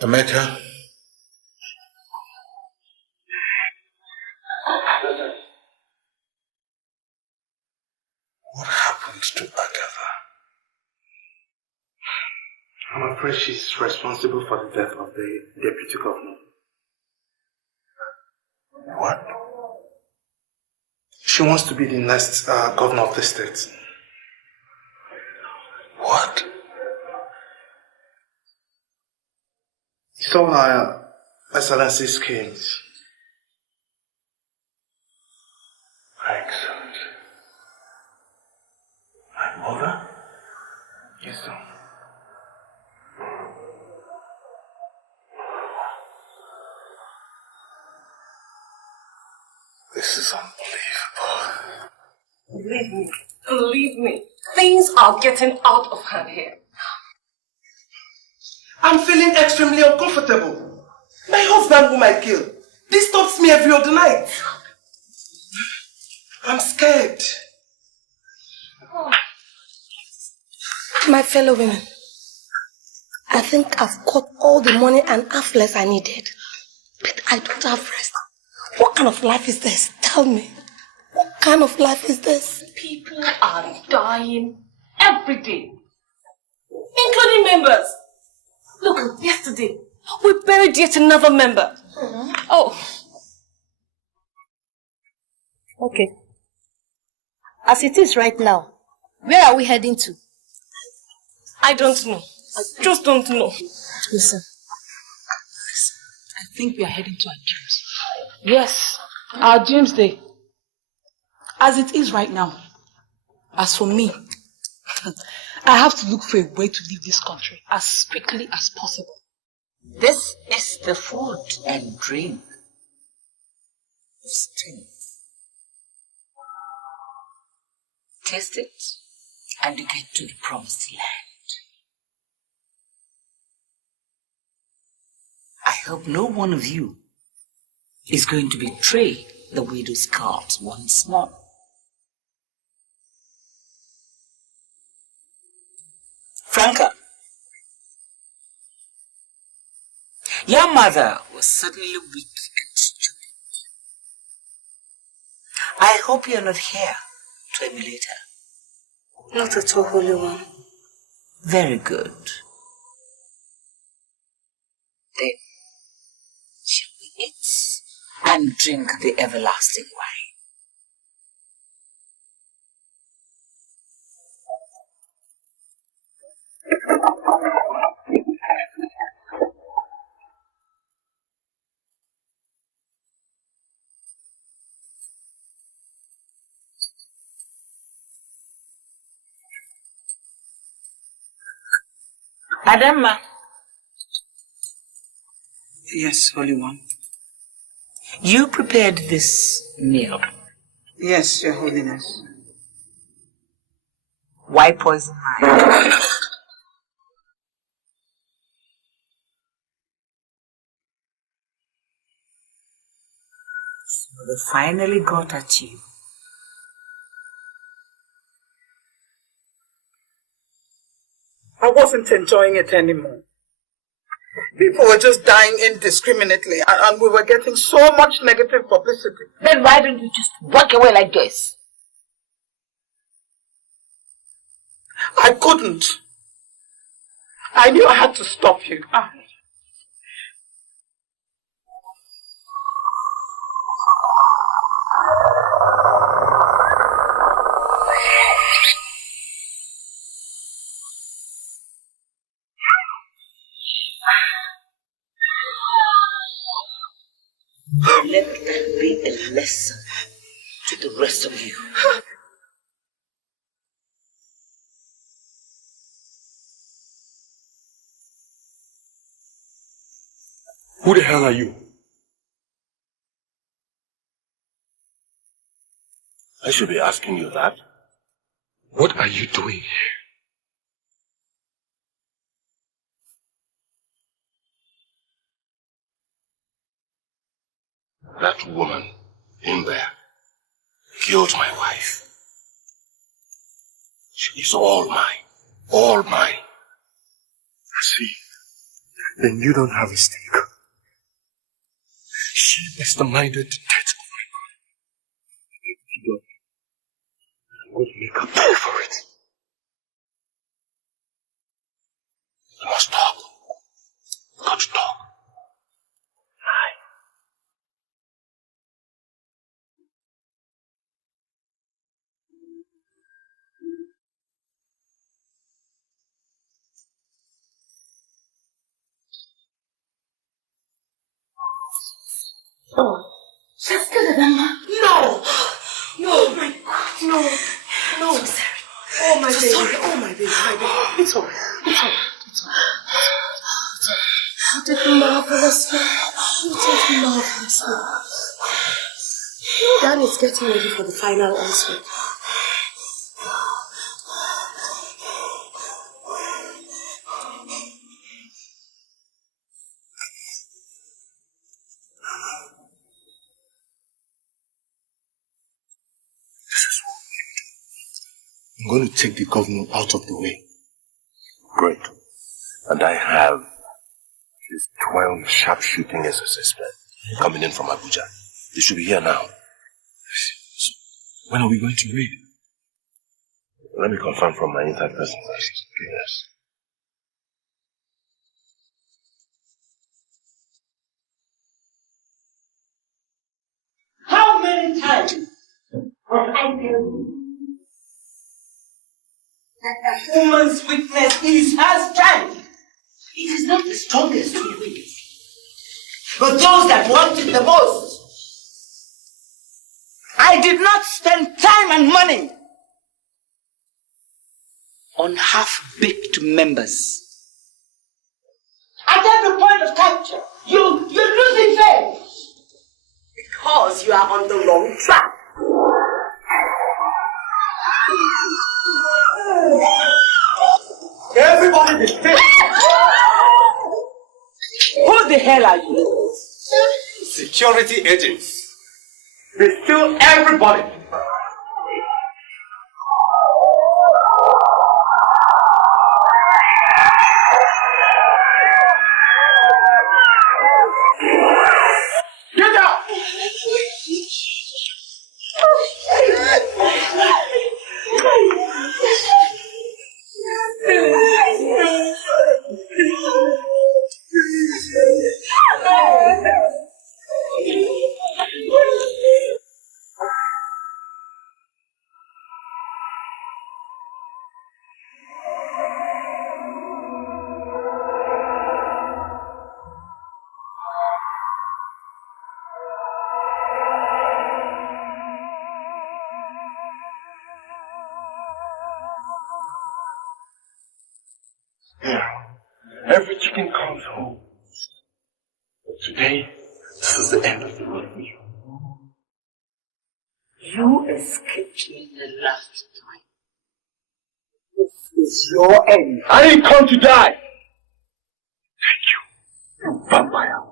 Emeka? What happened to Agatha? I'm afraid she's responsible for the death of the deputy governor. What? She wants to be the next governor of the state. What? It's all Her Excellency's schemes. Excellent. My mother? Yes, sir. This is unbelievable. Believe me, things are getting out of hand here. I'm feeling extremely uncomfortable. My husband whom I killed disturbs me every other night. I'm scared. My fellow women, I think I've got all the money and half less I needed. But I don't have rest. What kind of life is this? Tell me. What kind of life is this? People are dying every day, including members. Look, yesterday, we buried yet another member. Oh. Okay. As it is right now, where are we heading to? I don't know. I just don't know. Listen, I think we are heading to our dreams. Yes, our dreams day. As it is right now. As for me, I have to look for a way to leave this country as quickly as possible. This is the food and drink of strength. Taste it and you get to the promised land. I hope no one of you is going to betray the widow's cult once more. Franca, your mother was certainly weak and stupid. I hope you're not here to emulate her. Not at all, Holy One. Very good. Then, shall we eat and drink the everlasting wine? Adama. Yes, Holy One. You prepared this meal. Yes, Your Holiness. Why poison mine? So they finally got at you. I wasn't enjoying it anymore. People were just dying indiscriminately and we were getting so much negative publicity. Then why don't you just walk away like this? I couldn't. I knew I had to stop you. Let that be a lesson to the rest of you. Who the hell are you? I should be asking you that. What are you doing here? That woman in there killed my wife. She is all mine. All mine. See, then you don't have a stake. She masterminded the death of my brother. I'm going to make her pay for it. You must talk. You got to talk. Oh, she's still there, Mama. No! No! Oh my God! No! No! So sorry. Oh my So baby! sorry. Oh my baby! My baby! It's alright. It's alright. It's alright. You did marvelously. You did marvelously. Dan is getting ready for the final answer. I'm going to take the governor out of the way. Great. And I have these 12 sharpshooting SSS men coming in from Abuja. They should be here now. When are we going to raid? Let me confirm from my inside person first. Yes. How many times have I tell you that a woman's weakness is her strength? It is not the strongest who wins, but those that want it the most. I did not spend time and money On half-baked members. at every point of capture. You're losing faith. Because you are on the wrong track. Everybody be still. Who the hell are you? Security agents. Be still, everybody. Get out! Every chicken comes home. But today, this is the end of the road for you. You escaped me the last time. This is your end. I ain't come to die! Thank you, you vampire.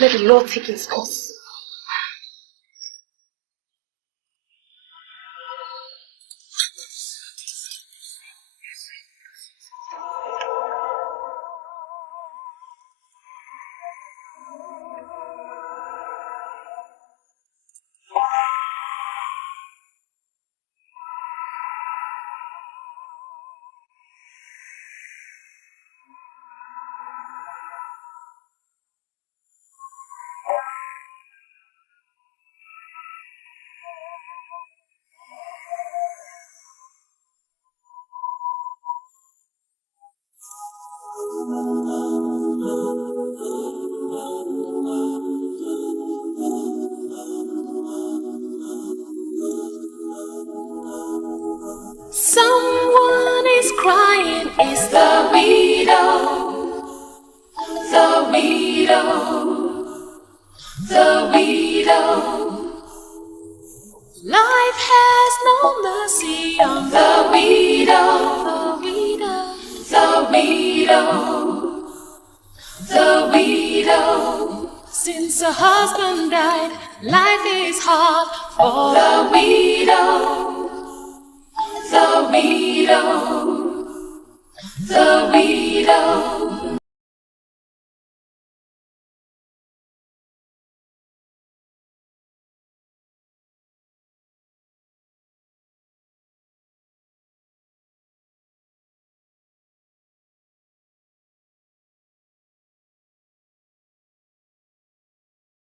Let the Lord take its course. Someone is crying, it's the widow, the widow, the widow. Life has no mercy on the widow, the widow, the widow. Since her husband died, life is hard for the widow. The widow, the widow.